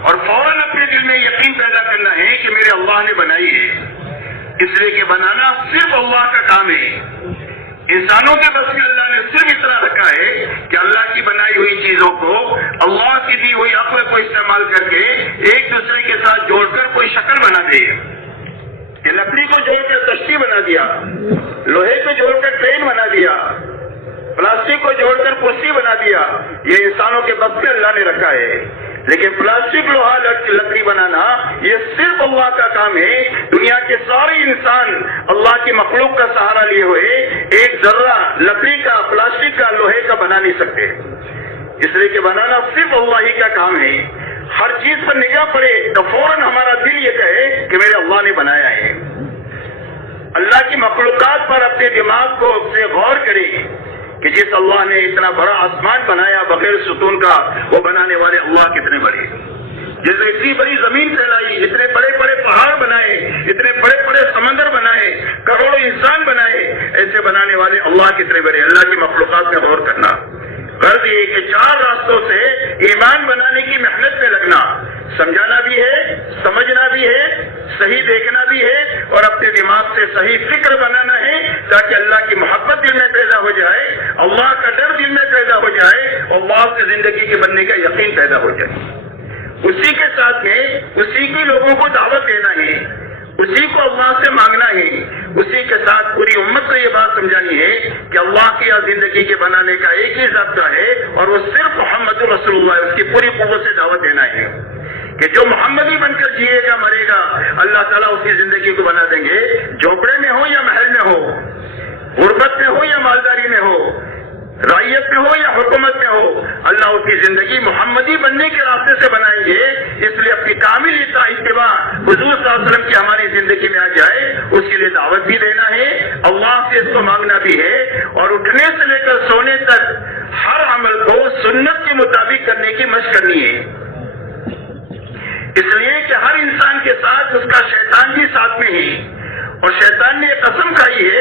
اور فوراً اپنے دل میں یقین پیدا کرنا ہے کہ میرے اللہ نے بنائی ہے. اس لیے کہ بنانا صرف اللہ کا کام ہے. انسانوں کے بس میں اللہ نے صرف اتنا رکھا ہے کہ اللہ کی بنائی ہوئی چیزوں کو اللہ کی دی ہوئی عقل کو استعمال کر کے ایک دوسرے کے ساتھ جوڑ کر کوئی شکل بنا دے. کہ لکڑی کو جوڑ کر کشتی بنا دیا، لوہے کو جوڑ کر ٹرین بنا دیا، پلاسٹک کو جوڑ کر کرسی بنا دیا. یہ انسانوں کے بس میں اللہ نے رکھا ہے. لیکن پلاسٹک، لوہا، لکڑی بنانا یہ صرف اللہ کا کام ہے. دنیا کے سارے انسان اللہ کی مخلوق کا سہارا لیے ہوئے ایک ذرہ لکڑی کا، پلاسٹک کا، لوہے کا بنا نہیں سکتے. اس لیے کہ بنانا صرف اللہ ہی کا کام ہے. ہر چیز پر نگاہ پڑے تو فوراً ہمارا دل یہ کہے کہ میرے اللہ نے بنایا ہے. اللہ کی مخلوقات پر اپنے دماغ کو سے غور کرے کہ جس اللہ نے اتنا بڑا آسمان بنایا بغیر ستون کا، وہ بنانے والے اللہ کتنے بڑے. جیسے اتنی بڑی زمین پھیلائی، اتنے بڑے بڑے پہاڑ بنائے، اتنے بڑے بڑے سمندر بنائے، کروڑوں انسان بنائے، ایسے بنانے والے اللہ کتنے بڑے. اللہ کی مخلوقات میں غور کرنا. غرض یہ کہ 4 راستوں سے ایمان بنانے کی محنت میں لگنا. سمجھانا بھی ہے، سمجھنا بھی ہے، صحیح دیکھنا بھی ہے اور اپنے دماغ سے صحیح فکر بنانا ہے تاکہ اللہ کی محبت دل میں پیدا ہو جائے، اللہ کا ڈر دل میں پیدا ہو جائے اور اللہ سے زندگی کے بننے کا یقین پیدا ہو جائے. اسی کے ساتھ میں اسی کی لوگوں کو دعوت دینا ہے، اسی کو اللہ سے مانگنا ہے. اسی کے ساتھ پوری امت کو یہ بات سمجھانی ہے کہ اللہ کی زندگی کے بنانے کا ایک ہی ضابطہ ہے اور وہ صرف محمد رسول اللہ ہے. اس کی پوری قوت سے دعوت دینا ہے کہ جو محمدی بن کر جیے گا، مرے گا، اللہ تعالیٰ اس کی زندگی کو بنا دیں گے. جھونپڑے میں ہو یا محل میں ہو، غربت میں ہو یا مالداری میں ہو، رعیت میں ہو یا حکومت میں ہو، اللہ اس کی زندگی محمدی بننے کے راستے سے بنائیں گے. اس لیے اپنی کامل اتباع حضور صلی اللہ علیہ وسلم کی ہماری زندگی میں آ جائے، اس کے لیے دعوت بھی دینا ہے، اللہ سے اس کو مانگنا بھی ہے اور اٹھنے سے لے کر سونے تک ہر عمل کو سنت کے مطابق کرنے کی مشق کرنی ہے. اس لیے کہ ہر انسان کے ساتھ اس کا شیطان بھی ساتھ میں ہے اور شیطان نے یہ قسم کھائی ہے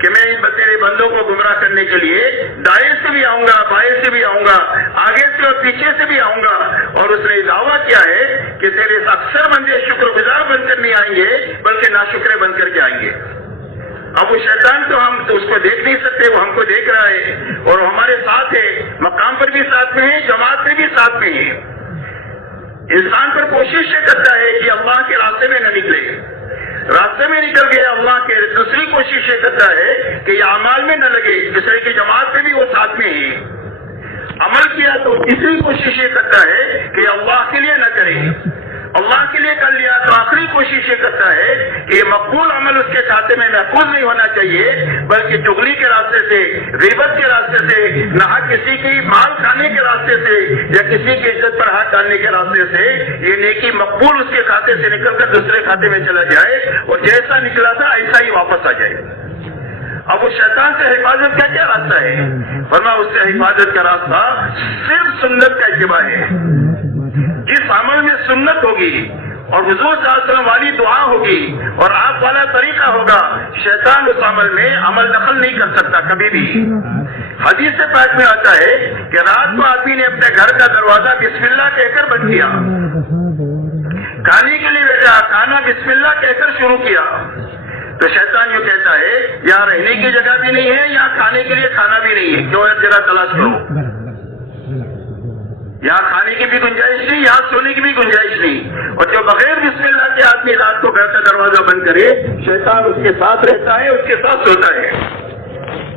کہ میں تیرے بندوں کو گمراہ کرنے کے لیے دائیں سے بھی آؤں گا، بائیں سے بھی آؤں گا، آگے سے اور پیچھے سے بھی آؤں گا. اور اس نے دعویٰ کیا ہے کہ تیرے اکثر بندے شکر گزار بن کر نہیں آئیں گے بلکہ ناشکرے بن کر کے آئیں گے. اب وہ شیطان تو ہم تو اس کو دیکھ نہیں سکتے، وہ ہم کو دیکھ رہا ہے اور وہ ہمارے ساتھ ہے، مقام پر بھی ساتھ میں ہے، جماعت میں بھی ساتھ میں ہے. انسان پر کوشش یہ کرتا ہے کہ اللہ کے راستے میں نہ نکلے، راستے میں نکل گیا اللہ کے. دوسری کوشش یہ کرتا ہے کہ یہ اعمال میں نہ لگے، جس طرح کی جماعت میں بھی وہ ساتھ میں ہے. عمل کیا تو تیسری کوشش یہ کرتا ہے کہ اللہ کے لیے نہ کرے، اللہ کے لیے کر لیا تو آخری کوشش یہ کرتا ہے کہ یہ مقبول عمل اس کے کھاتے میں محفوظ نہیں ہونا چاہیے بلکہ چغلی کے راستے سے، غیبت کے راستے سے، نہ کسی کی مال کھانے کے راستے سے یا کسی کی عزت پر ہاتھ ڈالنے کے راستے سے یہ نیکی مقبول اس کے کھاتے سے نکل کر دوسرے کھاتے میں چلا جائے اور جیسا نکلا تھا ایسا ہی واپس آ جائے. اب وہ شیطان سے حفاظت کا کیا راستہ ہے؟ فرمایا اس سے حفاظت کا راستہ صرف سنت کا اتباع ہے. جس عمل میں سنت ہوگی اور حضور صلی اللہ علیہ وسلم والی دعا ہوگی اور آپ والا طریقہ ہوگا، شیطان اس عمل میں عمل دخل نہیں کر سکتا کبھی بھی. حدیث پاک میں آتا ہے کہ رات کو آدمی نے اپنے گھر کا دروازہ بسم اللہ کہہ کر بند کیا، کھانے کے لیے بیٹھا، کھانا بسم اللہ کہہ کر شروع کیا تو شیطان یوں کہتا ہے یہاں رہنے کی جگہ بھی نہیں ہے، یہاں کھانے کے لیے کھانا بھی نہیں ہے، جو ایک جگہ تلاش کرو. یہاں کھانے کی بھی گنجائش نہیں، یہاں سونے کی بھی گنجائش نہیں. اور جو بغیر بسم اللہ کے آدمی رات کو گھر کا دروازہ بند کرے، شیطان اس کے ساتھ رہتا ہے، اس کے ساتھ سوتا ہے.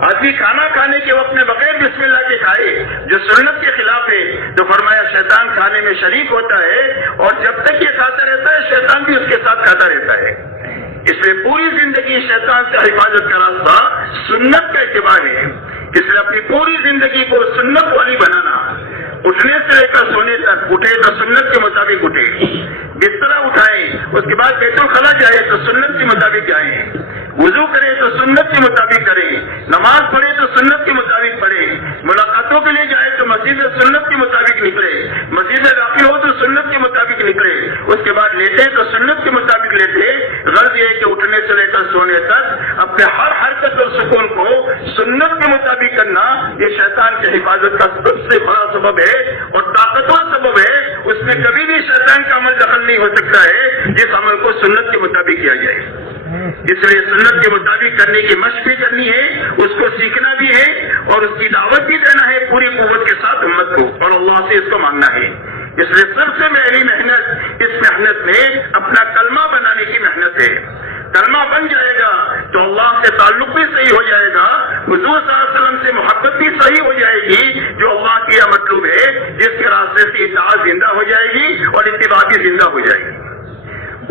آدمی کھانا کھانے کے وقت میں بغیر بسم اللہ کے کھائے جو سنت کے خلاف ہے، تو فرمایا شیطان کھانے میں شریک ہوتا ہے، اور جب تک یہ کھاتا رہتا ہے شیطان بھی اس کے ساتھ کھاتا رہتا ہے. اس لیے پوری زندگی شیطان سے حفاظت کا راستہ سنت کا اتباع ہے. اس لیے اپنی پوری زندگی کو سنت والی بنانا. اٹھنے سے لے کر سونے تک اٹھے تو سنت کے مطابق اٹھے، بستر اٹھائیں، اس کے بعد بیت الخلا جائے تو سنت کے مطابق جائیں، وضو کرے تو سنت کے مطابق کریں، نماز پڑھے تو سنت کے مطابق پڑھے، ملاقاتوں کے لیے جائے تو مسجد سنت کے مطابق نکلے، مسجد میں داخل ہو تو سنت کے مطابق نکلے، اس کے بعد لیٹے تو سنت کے مطابق لیٹے. غرض یہ کہ اٹھنے سے لے کر سونے تک اپنے ہر حرکت اور سکون کو سنت کے مطابق کرنا، یہ شیطان کی حفاظت کا سب سے بڑا سبب ہے اور طاقتور سبب ہے. اس میں کبھی بھی شیطان کا عمل دخل نہیں ہو سکتا ہے جس عمل کو سنت کے مطابق کیا جائے. اس لیے سنت کے مطابق کرنے کی مشق بھی کرنی ہے، اس کو سیکھنا بھی ہے، اور اس کی دعوت بھی دینا ہے پوری قوت کے ساتھ امت کو، اور اللہ سے اس کو مانگنا ہے. اس لیے سب سے پہلی محنت اس محنت میں اپنا کلمہ بنانے کی محنت ہے. کلمہ بن جائے گا تو اللہ سے تعلق بھی صحیح ہو جائے گا، حضور صلی اللہ علیہ وسلم سے محبت بھی صحیح ہو جائے گی، جو اللہ کی یہ مطلوب ہے، جس کے راستے سے اطاعت زندہ ہو جائے گی اور اتباع بھی زندہ ہو جائے گی.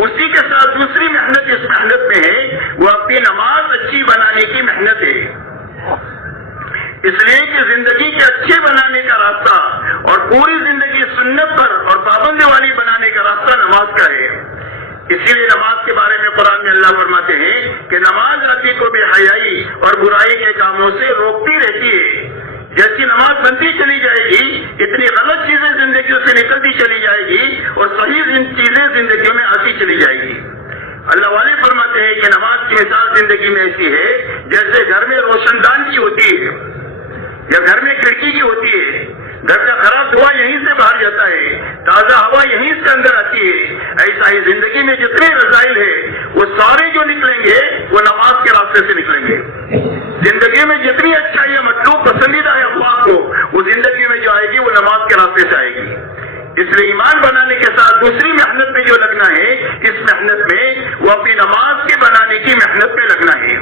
اسی کے ساتھ دوسری محنت اس محنت میں ہے، وہ اپنی نماز اچھی بنانے کی محنت ہے. اس لیے کہ زندگی کے اچھے بنانے کا راستہ اور پوری زندگی سنت پر اور پابندی والی بنانے کا راستہ نماز کا ہے. اسی لیے نماز کے بارے میں قرآن میں اللہ فرماتے ہیں کہ نماز آدمی کو بے حیائی اور برائی کے کاموں سے روکتی رہتی ہے. جیسی نماز بنتی چلی جائے گی، اتنی غلط چیزیں زندگیوں سے نکلتی چلی جائے گی اور صحیح چیزیں زندگیوں میں آتی چلی جائے گی. اللہ والے فرماتے ہیں کہ نماز کی مثال زندگی میں ایسی ہے جیسے گھر میں روشن دان کی ہوتی ہے یا گھر میں کھڑکی کی ہوتی ہے. گھر کا خراب دھواں یہیں سے باہر جاتا ہے، تازہ ہوا یہیں سے اندر آتی ہے. ایسا ہی زندگی میں جتنے رسائل ہیں وہ سارے جو نکلیں گے وہ نماز کے راستے سے نکلیں گے. زندگی میں جتنی اچھائی مطلوب پسندیدہ ہے اللہ کو، وہ زندگی میں جو آئے گی وہ نماز کے راستے سے آئے گی. اس لیے ایمان بنانے کے ساتھ دوسری محنت میں جو لگنا ہے، اس محنت میں وہ اپنی نماز کے بنانے کی محنت میں لگنا ہے.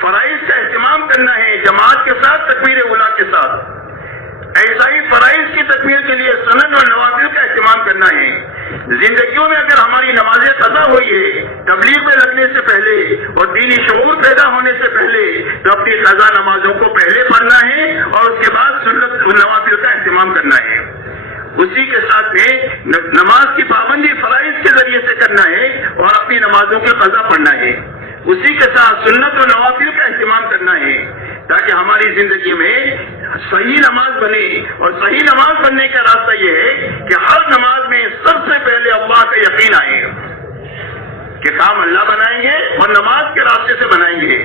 فرائض کا اہتمام کرنا ہے جماعت کے ساتھ، تکبیر اولیٰ کے ساتھ. ایسا ہی فرائض کی تکمیل کے لیے سنن اور نوافل کا اہتمام کرنا ہے. زندگیوں میں اگر ہماری نمازیں قضا ہوئی ہے تبلیغ میں لگنے سے پہلے اور دینی شعور پیدا ہونے سے پہلے، تو اپنی قضا نمازوں کو پہلے پڑھنا ہے اور اس کے بعد سنت اور نوافل کا اہتمام کرنا ہے. اسی کے ساتھ میں نماز کی پابندی فرائض کے ذریعے سے کرنا ہے اور اپنی نمازوں کی قضا پڑھنا ہے. اسی کے ساتھ سنت و نوافل کا اہتمام کرنا ہے تاکہ ہماری زندگی میں صحیح نماز بنے. اور صحیح نماز بننے کا راستہ یہ ہے کہ ہر نماز میں سب سے پہلے اللہ کا یقین آئے کہ کام اللہ بنائیں گے اور نماز کے راستے سے بنائیں گے.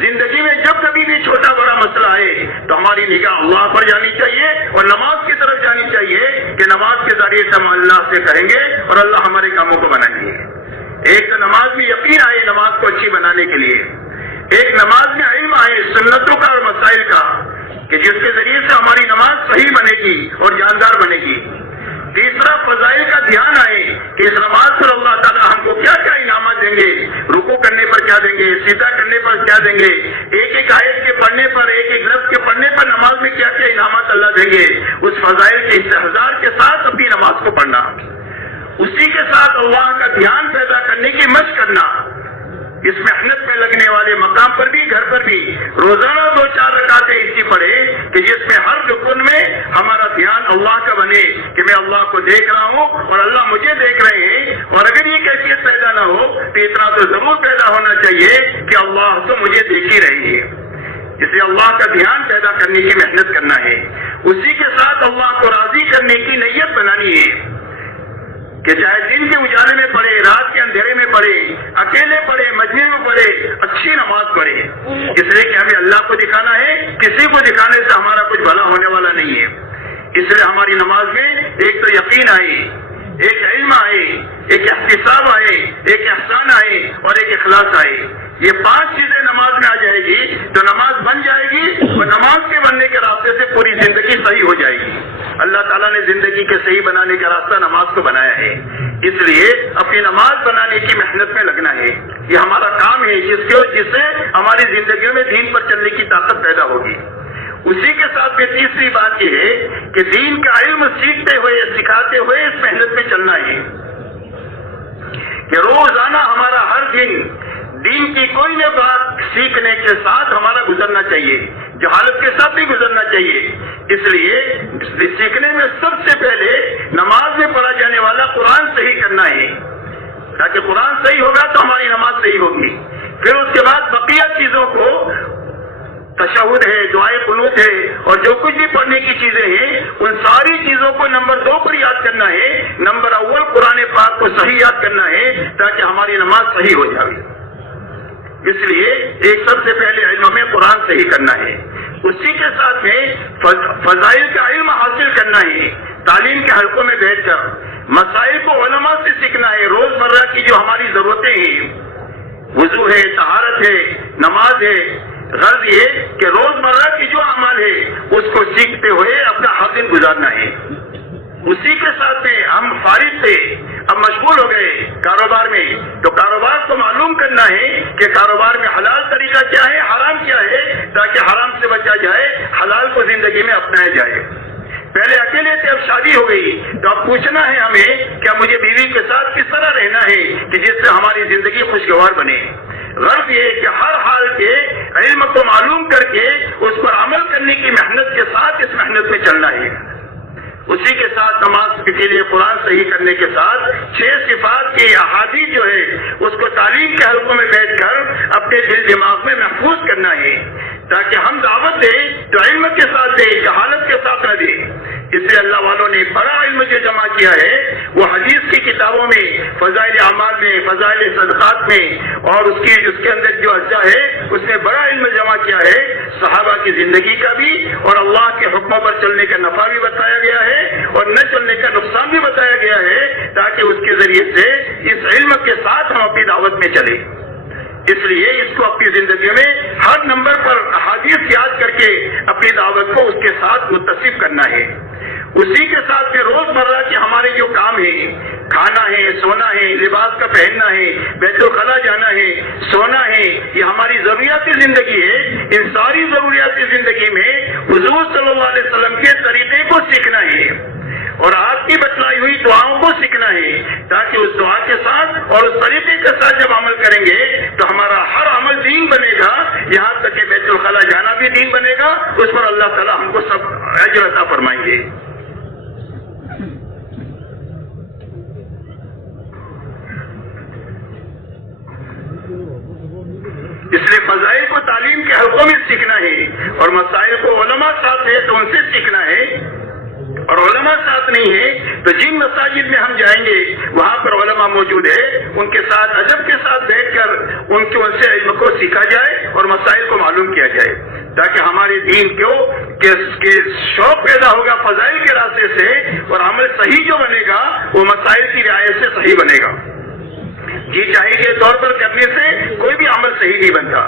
زندگی میں جب کبھی بھی چھوٹا بڑا مسئلہ آئے تو ہماری نگاہ اللہ پر جانی چاہیے اور نماز کی طرف جانی چاہیے کہ نماز کے ذریعے سے ہم اللہ سے کہیں گے اور اللہ ہمارے کاموں کو بنائیں گے. ایک تو نماز میں یقین آئے نماز کو اچھی بنانے کے لیے، ایک نماز میں علم آئے سنتوں کا اور مسائل کا کہ جس کے ذریعے سے ہماری نماز صحیح بنے گی اور جاندار بنے گی. تیسرا فضائل کا دھیان آئے کہ اس نماز پر اللہ تعالیٰ ہم کو کیا کیا انعامات دیں گے، رکوع کرنے پر کیا دیں گے، سجدہ کرنے پر کیا دیں گے، ایک ایک آیت کے پڑھنے پر ایک ایک لفظ کے پڑھنے پر نماز میں کیا کیا انعامات اللہ دیں گے. اس فضائل کے استحضار کے ساتھ اپنی نماز کو پڑھنا، اسی کے ساتھ اللہ کا دھیان پیدا کرنے کی مشق کرنا. اس محنت میں لگنے والے مقام پر بھی گھر پر بھی روزانہ 2-4 رکعتیں ایسی پڑھے کہ جس میں ہر رکن میں ہمارا دھیان اللہ کا بنے کہ میں اللہ کو دیکھ رہا ہوں اور اللہ مجھے دیکھ رہے ہیں. اور اگر یہ کیفیت پیدا نہ ہو تو اتنا تو ضرور پیدا ہونا چاہیے کہ اللہ تو مجھے دیکھ ہی رہے ہیں. اس لیے اللہ کا دھیان پیدا کرنے کی محنت کرنا ہے. اسی کے ساتھ اللہ کو راضی کرنے کی نیت بنانی ہے کہ چاہے دن کے اجالے میں پڑھے، رات کے اندھیرے میں پڑھے، اکیلے پڑھے، مجمع میں پڑھے، اچھی نماز پڑھے. اس لیے کہ ہمیں اللہ کو دکھانا ہے، کسی کو دکھانے سے ہمارا کچھ بھلا ہونے والا نہیں ہے. اس لیے ہماری نماز میں ایک تو یقین آئے، ایک علم آئے، ایک احتساب آئے، ایک احسان آئے اور ایک اخلاص آئے. یہ 5 چیزیں نماز میں آ جائے گی تو نماز بن جائے گی، اور نماز کے بننے کے راستے سے پوری زندگی صحیح ہو جائے گی۔ اللہ تعالیٰ نے زندگی کے صحیح بنانے کا راستہ نماز کو بنایا ہے، اس لیے اپنی نماز بنانے کی محنت میں لگنا ہے۔ یہ ہمارا کام ہے جس سے ہماری زندگیوں میں دین پر چلنے کی طاقت پیدا ہوگی۔ اسی کے ساتھ میں تیسری بات یہ ہے کہ دین کا علم سیکھتے ہوئے سکھاتے ہوئے اس محنت میں چلنا ہے کہ روزانہ ہمارا ہر دن دین کی کوئی نہ بات سیکھنے کے ساتھ ہمارا گزرنا چاہیے، جہالت کے ساتھ بھی گزرنا چاہیے۔ اس لیے سیکھنے میں سب سے پہلے نماز میں پڑھا جانے والا قرآن صحیح کرنا ہے، تاکہ قرآن صحیح ہوگا تو ہماری نماز صحیح ہوگی۔ پھر اس کے بعد بقیہ چیزوں کو، تشہد ہے، دعائے قنوت ہے، اور جو کچھ بھی پڑھنے کی چیزیں ہیں، ان ساری چیزوں کو نمبر 2 پر یاد کرنا ہے، نمبر اول قرآن پاک کو صحیح یاد کرنا ہے تاکہ ہماری نماز صحیح ہو جائے۔ اس لیے ایک سب سے پہلے علم میں قرآن صحیح کرنا ہے، اسی کے ساتھ میں فضائل کا علم حاصل کرنا ہے، تعلیم کے حلقوں میں بیٹھ کر مسائل کو علماء سے سیکھنا ہے۔ روزمرہ کی جو ہماری ضرورتیں ہیں، وضو ہے، طہارت ہے، نماز ہے، غرض یہ کہ روزمرہ کی جو عمل ہے اس کو سیکھتے ہوئے اپنا ہر دن گزارنا ہے۔ اسی کے ساتھ میں ہم فارغ تھے، اب مشغول ہو گئے کاروبار میں، تو کاروبار کو معلوم کرنا ہے کہ کاروبار میں حلال طریقہ کیا ہے، حرام کیا ہے، تاکہ حرام سے بچا جائے، حلال کو زندگی میں اپنایا جائے۔ پہلے اکیلے تھے، اب شادی ہو گئی تو اب پوچھنا ہے ہمیں کہ مجھے بیوی کے ساتھ کس طرح رہنا ہے کہ جس سے ہماری زندگی خوشگوار بنے۔ غرض یہ کہ ہر حال کے علم کو معلوم کر کے اس پر عمل کرنے کی محنت کے ساتھ اس محنت میں چلنا ہے۔ اسی کے ساتھ نماز کے لیے قرآن صحیح کرنے کے ساتھ 6 صفات کی احادیث جو ہے اس کو تعلیم کے حلقوں میں بیٹھ کر اپنے دل دماغ میں محفوظ کرنا ہے، تاکہ ہم دعوت دیں تو علم کے ساتھ دیں، جہالت کے ساتھ نہ دیں۔ اس لیے اللہ والوں نے بڑا علم جو جمع کیا ہے وہ حدیث کی کتابوں میں، فضائل اعمال میں، فضائل صدقات میں، اور اس کے اندر جو اجزاء ہے اس میں بڑا علم جمع کیا ہے۔ صحابہ کی زندگی کا بھی اور اللہ کے حکموں پر چلنے کا نفع بھی بتایا گیا ہے اور نہ چلنے کا نقصان بھی بتایا گیا ہے، تاکہ اس کے ذریعے سے اس علم کے ساتھ ہم اپنی دعوت میں چلیں۔ اس لیے اس کو اپنی زندگی میں ہر نمبر پر احادیث یاد کر کے اپنی دعوت کو اس کے ساتھ متصف کرنا ہے۔ اسی کے ساتھ میں روزمرہ کے ہمارے جو کام ہیں، کھانا ہے، سونا ہے، لباس کا پہننا ہے، بیت الخلا جانا ہے، سونا ہے، یہ ہماری ضروریاتی زندگی ہے۔ ان ساری ضروریاتی زندگی میں حضور صلی اللہ علیہ وسلم کے طریقے کو سیکھنا ہے اور آپ کی بتلائی ہوئی دعاؤں کو سیکھنا ہے، تاکہ اس دعا کے ساتھ اور اس طریقے کے ساتھ جب عمل کریں گے تو ہمارا ہر عمل دین بنے گا، یہاں تک کہ بیت الخلا جانا بھی دین بنے گا، اس پر اللہ تعالیٰ ہم کو سب اجر عطا فرمائیں گے۔ اس لیے فضائل کو تعلیم کے حلقوں میں سیکھنا ہے اور مسائل کو علماء ساتھ ہے تو ان سے سیکھنا ہے، اور علماء ساتھ نہیں ہے تو جن مساجد میں ہم جائیں گے وہاں پر علماء موجود ہے، ان کے ساتھ ادب کے ساتھ بیٹھ کر ان سے علم کو سیکھا جائے اور مسائل کو معلوم کیا جائے، تاکہ ہمارے دین کے شوق پیدا ہوگا فضائل کے راستے سے، اور عمل صحیح جو بنے گا وہ مسائل کی رعایت سے صحیح بنے گا۔ جی چاہے کے طور پر کرنے سے کوئی بھی عمل صحیح نہیں بنتا۔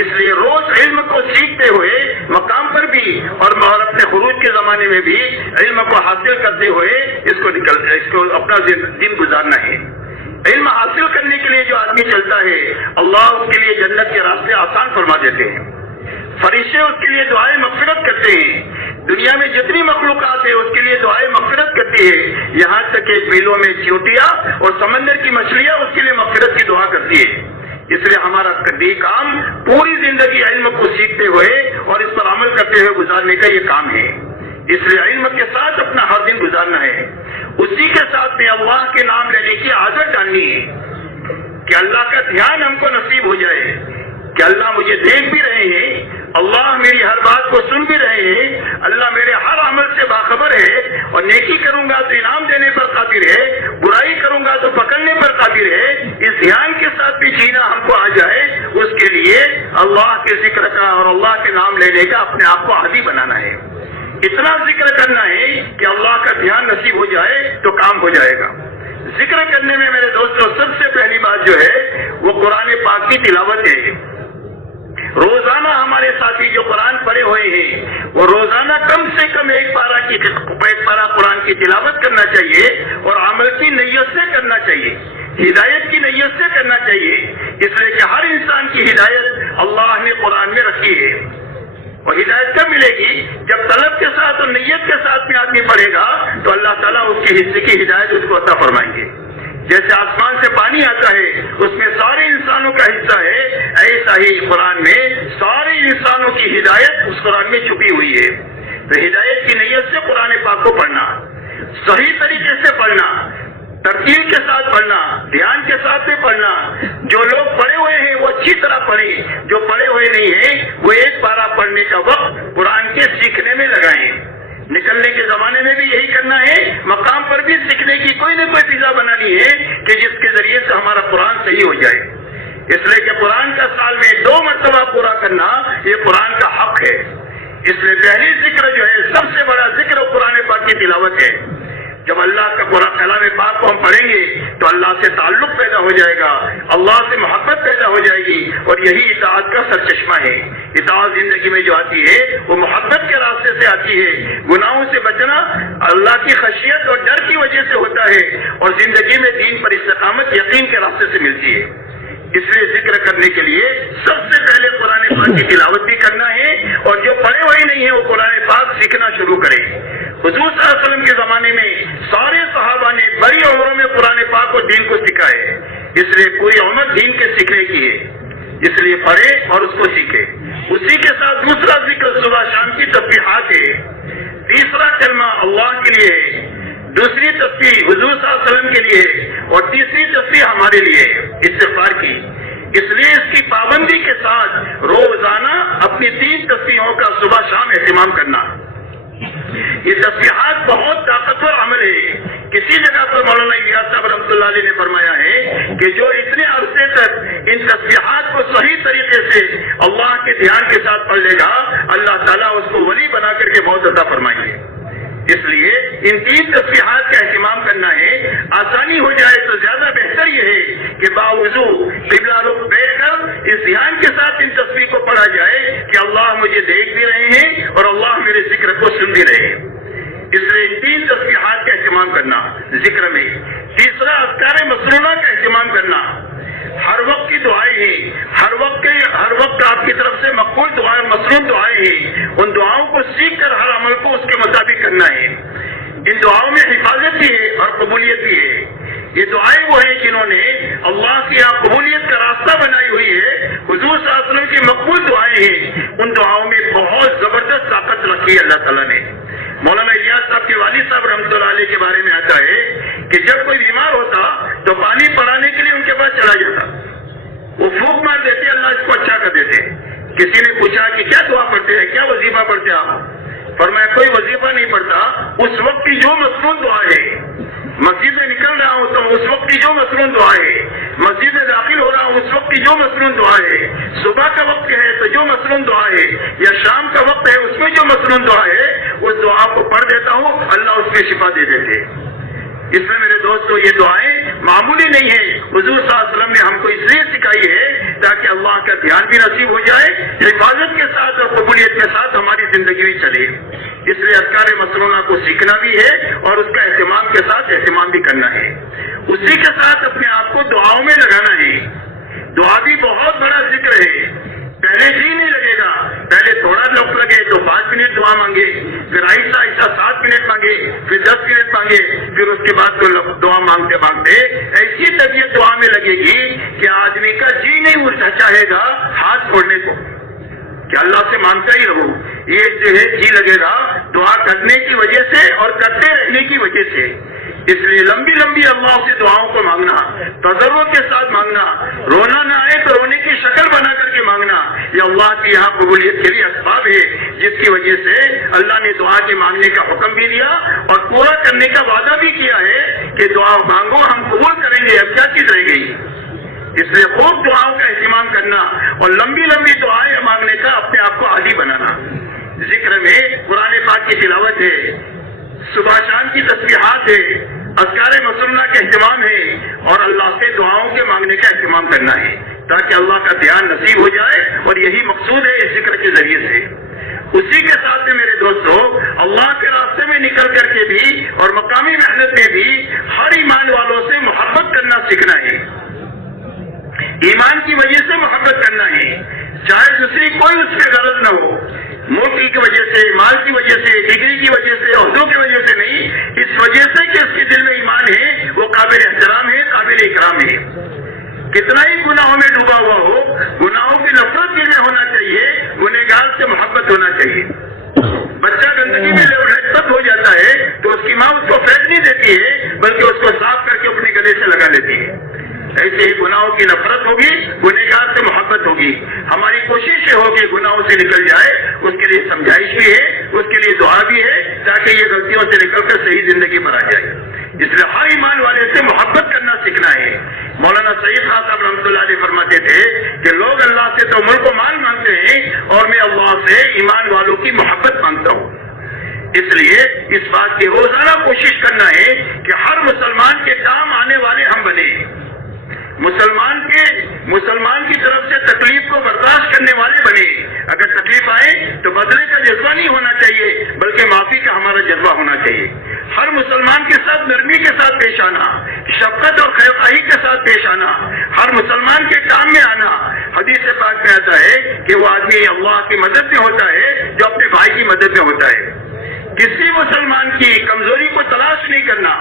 اس لیے روز علم کو سیکھتے ہوئے مقام پر بھی اور اپنے خروج کے زمانے میں بھی علم کو حاصل کرتے ہوئے اس کو اپنا دن گزارنا ہے۔ علم حاصل کرنے کے لیے جو آدمی چلتا ہے اللہ اس کے لیے جنت کے راستے آسان فرما دیتے ہیں، فرشتے اس کے لیے دعائیں مغفرت کرتے ہیں، دنیا میں جتنی مخلوقات ہے اس کے لیے دعائیں مغفرت کرتی ہے، یہاں تک کہ بیلوں میں چیونٹیاں اور سمندر کی مچھلیاں اس کے لیے مغفرت کی دعا کرتی ہے۔ اس لیے ہمارا کام پوری زندگی علم کو سیکھتے ہوئے اور اس پر عمل کرتے ہوئے گزارنے کا یہ کام ہے۔ اس لیے علم کے ساتھ اپنا ہر دن گزارنا ہے، اسی کے ساتھ میں اللہ کے نام لینے کی عادت ڈالنی ہے کہ اللہ کا دھیان ہم کو نصیب ہو جائے کہ اللہ مجھے دیکھ بھی رہے ہیں، اللہ میری ہر بات کو سن بھی رہے ہیں، اللہ میرے ہر عمل سے باخبر ہے، اور نیکی کروں گا تو انعام دینے پر قادر ہے، برائی کروں گا تو پکڑنے پر قادر ہے۔ اس دھیان کے ساتھ بھی جینا ہم کو آ جائے، اس کے لیے اللہ کے ذکر کا اور اللہ کے نام لینے کا اپنے آپ کو عادی بنانا ہے، اتنا ذکر کرنا ہے کہ اللہ کا دھیان نصیب ہو جائے تو کام ہو جائے گا۔ ذکر کرنے میں میرے دوستوں سب سے پہلی بات جو ہے وہ قرآن پاک کی تلاوت ہے. روزانہ ہمارے ساتھی جو قرآن پڑھے ہوئے ہیں وہ روزانہ کم سے کم ایک پارہ قرآن کی تلاوت کرنا چاہیے اور عمل کی نیت سے کرنا چاہیے, ہدایت کی نیت سے کرنا چاہیے, اس لیے کہ ہر انسان کی ہدایت اللہ نے قرآن میں رکھی ہے. اور ہدایت کب ملے گی؟ جب طلب کے ساتھ اور نیت کے ساتھ میں آدمی پڑھے گا تو اللہ تعالیٰ اس کے حصے کی ہدایت اس کو عطا فرمائیں گے. جیسے آسمان سے پانی آتا ہے اس میں سارے انسانوں کا حصہ ہے, ایسا ہی قرآن میں سارے انسانوں کی ہدایت اس قرآن میں چھپی ہوئی ہے. تو ہدایت کی نیت سے قرآن پاک کو پڑھنا, صحیح طریقے سے پڑھنا, ترتیب کے ساتھ پڑھنا, دھیان کے ساتھ میں پڑھنا. جو لوگ پڑھے ہوئے ہیں وہ اچھی طرح پڑھیں, جو پڑھے ہوئے نہیں ہیں وہ ایک پارہ پڑھنے کا وقت قرآن کے سیکھنے میں لگائیں. نکلنے کے زمانے میں بھی یہی کرنا ہے, مقام پر بھی سیکھنے کی کوئی نہ کوئی فضا بنانی ہے کہ جس کے ذریعے سے ہمارا قرآن صحیح ہو جائے. اس لیے کہ قرآن کا سال میں 2 مرتبہ پورا کرنا یہ قرآن کا حق ہے. اس لیے پہلی ذکر جو ہے سب سے بڑا ذکر قرآن پاک کی تلاوت ہے. جب اللہ کا قرآن کلام پاک کو ہم پڑھیں گے تو اللہ سے تعلق پیدا ہو جائے گا, اللہ سے محبت پیدا ہو جائے گی, اور یہی اطاعت کا سرچشمہ ہے. اطاعت زندگی میں جو آتی ہے وہ محبت کے راستے سے آتی ہے. گناہوں سے بچنا اللہ کی خشیت اور ڈر کی وجہ سے ہوتا ہے, اور زندگی میں دین پر استقامت یقین کے راستے سے ملتی ہے. اس لیے ذکر کرنے کے لیے سب سے پہلے قرآن پاک کی تلاوت بھی کرنا ہے, اور جو پڑھے ہوئے نہیں ہیں وہ قرآن پاک سیکھنا شروع کریں. حضور صلی اللہ علیہ وسلم کے زمانے میں سارے صحابہ نے بڑی عمروں میں قرآن پاک اور دین کو سیکھا ہے. اس لیے پوری عمر دین کے سیکھنے کی ہے, اس لیے پڑھے اور اس کو سیکھے. اسی کے ساتھ دوسرا ذکر صبح شام کی تسبیحات ہے, تیسرا کلمہ اللہ کے لیے ہے, دوسری تسبیح حضور صلی اللہ علیہ وسلم کے لیے, اور تیسری تسبیح ہمارے لیے استغفار کی. اس لیے اس کی پابندی کے ساتھ روزانہ اپنی 3 تسبیحوں کا صبح شام اہتمام کرنا. یہ تسبیحات بہت طاقتور عمل ہے. کسی جگہ پر مولانا الیاس صاحب رحمۃ اللہ علیہ نے فرمایا ہے کہ جو اتنے عرصے تک ان تسبیحات کو صحیح طریقے سے اللہ کے دھیان کے ساتھ پڑھ لے گا, اللہ تعالیٰ اس کو ولی بنا کر کے بہت عطا فرمائیں گے. اس لیے ان 3 تسبیحات کا اہتمام کرنا ہے. آسانی ہو جائے تو زیادہ بہتر یہ ہے کہ باوضو قبلہ رخ بیٹھ کر اس دھیان کے ساتھ ان تسبیح کو پڑھا جائے کہ اللہ مجھے دیکھ بھی رہے ہیں اور اللہ میرے ذکر کو سن بھی رہے ہیں. اس لیے ان 3 تسبیحات کا اہتمام کرنا ذکر میں. تیسرا اذکار مسنونہ کا اہتمام کرنا. ہر وقت کی دعائیں ہیں, ہر وقت آپ کی طرف سے مقبول دعائیں, مسنون دعائیں ہیں. ان دعاؤں کو سیکھ کر ہر عمل کو اس کے مطابق کرنا ہے. ان دعاؤں میں حفاظت بھی ہے اور قبولیت بھی ہے. یہ دعائیں وہ ہیں جنہوں نے اللہ کی یہاں قبولیت کا راستہ بنائی ہوئی ہے. حضور صلی اللہ علیہ وسلم کی مقبول دعائیں ہیں. ان دعاؤں میں بہت زبردست طاقت رکھی ہے اللہ تعالیٰ نے. مولانا الیاس صاحب کے والد صاحب رحمۃ اللہ علیہ کے بارے میں آتا ہے کہ جب کوئی بیمار ہوتا تو پانی پڑانے کے لیے ان کے پاس چلا جاتا, وہ پھونک مار دیتے, اللہ اس کو اچھا کر دیتے. کسی نے پوچھا کہ کیا دعا پڑھتے ہیں, کیا وظیفہ پڑھتے ہیں آپ؟ فرمایا کوئی وظیفہ نہیں پڑھتا, اس وقت کی جو مسنون دعا ہے, مسجد میں نکل رہا ہوں تو اس وقت کی جو مسنون دعا ہے, مسجد میں داخل ہو رہا ہوں اس وقت کی جو مسنون دعا ہے, صبح کا وقت ہے تو جو مسنون دعا ہے, یا شام کا وقت ہے اس میں جو مسنون دعا ہے, اس دعا کو پڑھ دیتا ہوں, اللہ اس میں شفا دے دیتے. اس میں میرے دوستو یہ دعائیں معمولی نہیں ہیں. حضور صلی اللہ علیہ وسلم نے ہم کو اس لیے سکھائی ہے تاکہ اللہ کا دھیان بھی نصیب ہو جائے, حفاظت کے ساتھ اور قبولیت کے ساتھ ہماری زندگی بھی چلے. اس لیے اذکار مسنونہ کو سیکھنا بھی ہے اور اس کا اہتمام کے ساتھ اہتمام بھی کرنا ہے. اسی کے ساتھ اپنے آپ کو دعاؤں میں لگانا ہے. دعا بھی بہت بڑا ذکر ہے. پہلے جی نہیں لگے گا, پہلے تھوڑا وقت لگے تو 5 منٹ دعا مانگے, پھر آہستہ آہستہ 7 منٹ مانگے, پھر 10 منٹ مانگے, پھر اس کے بعد تو دعا مانگتے مانگتے ایسی طبیعت دعا میں لگے گی کہ آدمی کا جی نہیں اٹھنا چاہے گا ہاتھ چھوڑنے کو, کہ اللہ سے مانگتا ہی رہو. یہ جو ہے جی لگے گا دعا کرنے کی وجہ سے اور کرتے رہنے کی وجہ سے. اس لیے لمبی لمبی اللہ سے دعاؤں کو مانگنا, تضرع کے ساتھ مانگنا, رونا نہ آئے تو رونے کی شکل بنا کر کے مانگنا, یہ اللہ کی یہاں قبولیت کے لیے اسباب ہے, جس کی وجہ سے اللہ نے دعا کے مانگنے کا حکم بھی دیا اور پورا کرنے کا وعدہ بھی کیا ہے کہ دعا مانگو ہم قبول کریں گے. اب کیا چیز رہ گئی؟ اس لیے خوب دعاؤں کا اہتمام کرنا اور لمبی لمبی دعائیں مانگنے کا اپنے آپ کو عادی بنانا. ذکر میں قرآن پاک کی تلاوت ہے, صبح شام کی تسبیحات ہے, اذکار سننا کا اہتمام ہے اور اللہ سے دعاؤں کے مانگنے کا اہتمام کرنا ہے تاکہ اللہ کا دھیان نصیب ہو جائے، اور یہی مقصود ہے اس ذکر کے ذریعے سے۔ اسی کے ساتھ میں میرے دوستو، اللہ کے راستے میں نکل کر کے بھی اور مقامی محنت میں بھی ہر ایمان والوں سے محبت کرنا سیکھنا ہے، ایمان کی وجہ سے محبت کرنا ہے، چاہے دوسری کوئی اس پہ غرض نہ ہو، ملک کی وجہ سے، مال کی وجہ سے، ڈگری کی وجہ سے، عہدوں کی وجہ سے نہیں، اس وجہ سے کہ اس کے دل میں ایمان ہے، وہ قابل احترام ہے، قابل اکرام ہے۔ کتنا ہی گناہوں میں ڈوبا ہوا ہو، گناہوں کی نفرت دل میں ہونا چاہیے، گنہگار سے محبت ہونا چاہیے۔ بچہ گندگی میں لپٹ ہو جاتا ہے تو اس کی ماں اس کو فیض نہیں دیتی ہے، بلکہ اس کو صاف کر کے اپنے گلے سے لگا لیتی ہے۔ ایسے ہی گناہوں کی نفرت ہوگی، گنہگار سے محبت ہوگی۔ ہماری کوشش یہ ہوگی گناہوں سے نکل جائے، اس کے لیے سمجھائش بھی ہے، اس کے لیے دعا بھی ہے، تاکہ یہ غلطیوں سے نکل کر صحیح زندگی پر آ جائے۔ اس لیے ہر ایمان والے سے محبت کرنا سیکھنا ہے۔ مولانا سعید خان صاحب رحمۃ اللہ علیہ فرماتے تھے کہ لوگ اللہ سے تو ملک و مال مانگتے ہیں، اور میں اللہ سے ایمان والوں کی محبت مانگتا ہوں۔ اس لیے اس بات کی روزانہ کوشش کرنا ہے کہ ہر مسلمان کے کام آنے والے ہم بنے، مسلمان کی طرف سے تکلیف کو برداشت کرنے والے بنے۔ اگر تکلیف آئے تو بدلے کا جذبہ نہیں ہونا چاہیے، بلکہ معافی کا ہمارا جذبہ ہونا چاہیے۔ ہر مسلمان کے ساتھ نرمی کے ساتھ پیش آنا، شفقت اور خیرخواہی کے ساتھ پیش آنا، ہر مسلمان کے کام میں آنا۔ حدیث پاک میں آتا ہے کہ وہ آدمی اللہ کی مدد میں ہوتا ہے جو اپنے بھائی کی مدد میں ہوتا ہے۔ کسی مسلمان کی کمزوری کو تلاش نہیں کرنا،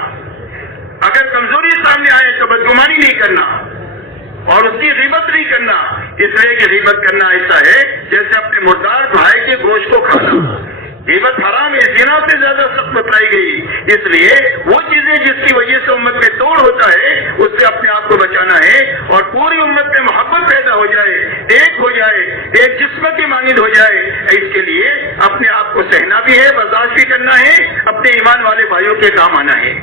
اگر کمزوری سامنے آئے تو بدگمانی نہیں کرنا، اور اس کی غیبت نہیں کرنا، اس لیے کہ غیبت کرنا ایسا ہے جیسے اپنے مردار بھائی کے گوشت کو کھانا۔ غیبت حرام ہے، زنا سے زیادہ سخت بتائی گئی۔ اس لیے وہ چیزیں جس کی وجہ سے امت میں توڑ ہوتا ہے، اس سے اپنے آپ کو بچانا ہے، اور پوری امت میں محبت پیدا ہو جائے، ایک ہو جائے، ایک جسم کی مانند ہو جائے۔ اس کے لیے اپنے آپ کو سہنا بھی ہے، برداشت بھی کرنا ہے، اپنے ایمان والے بھائیوں کے کام آنا ہے۔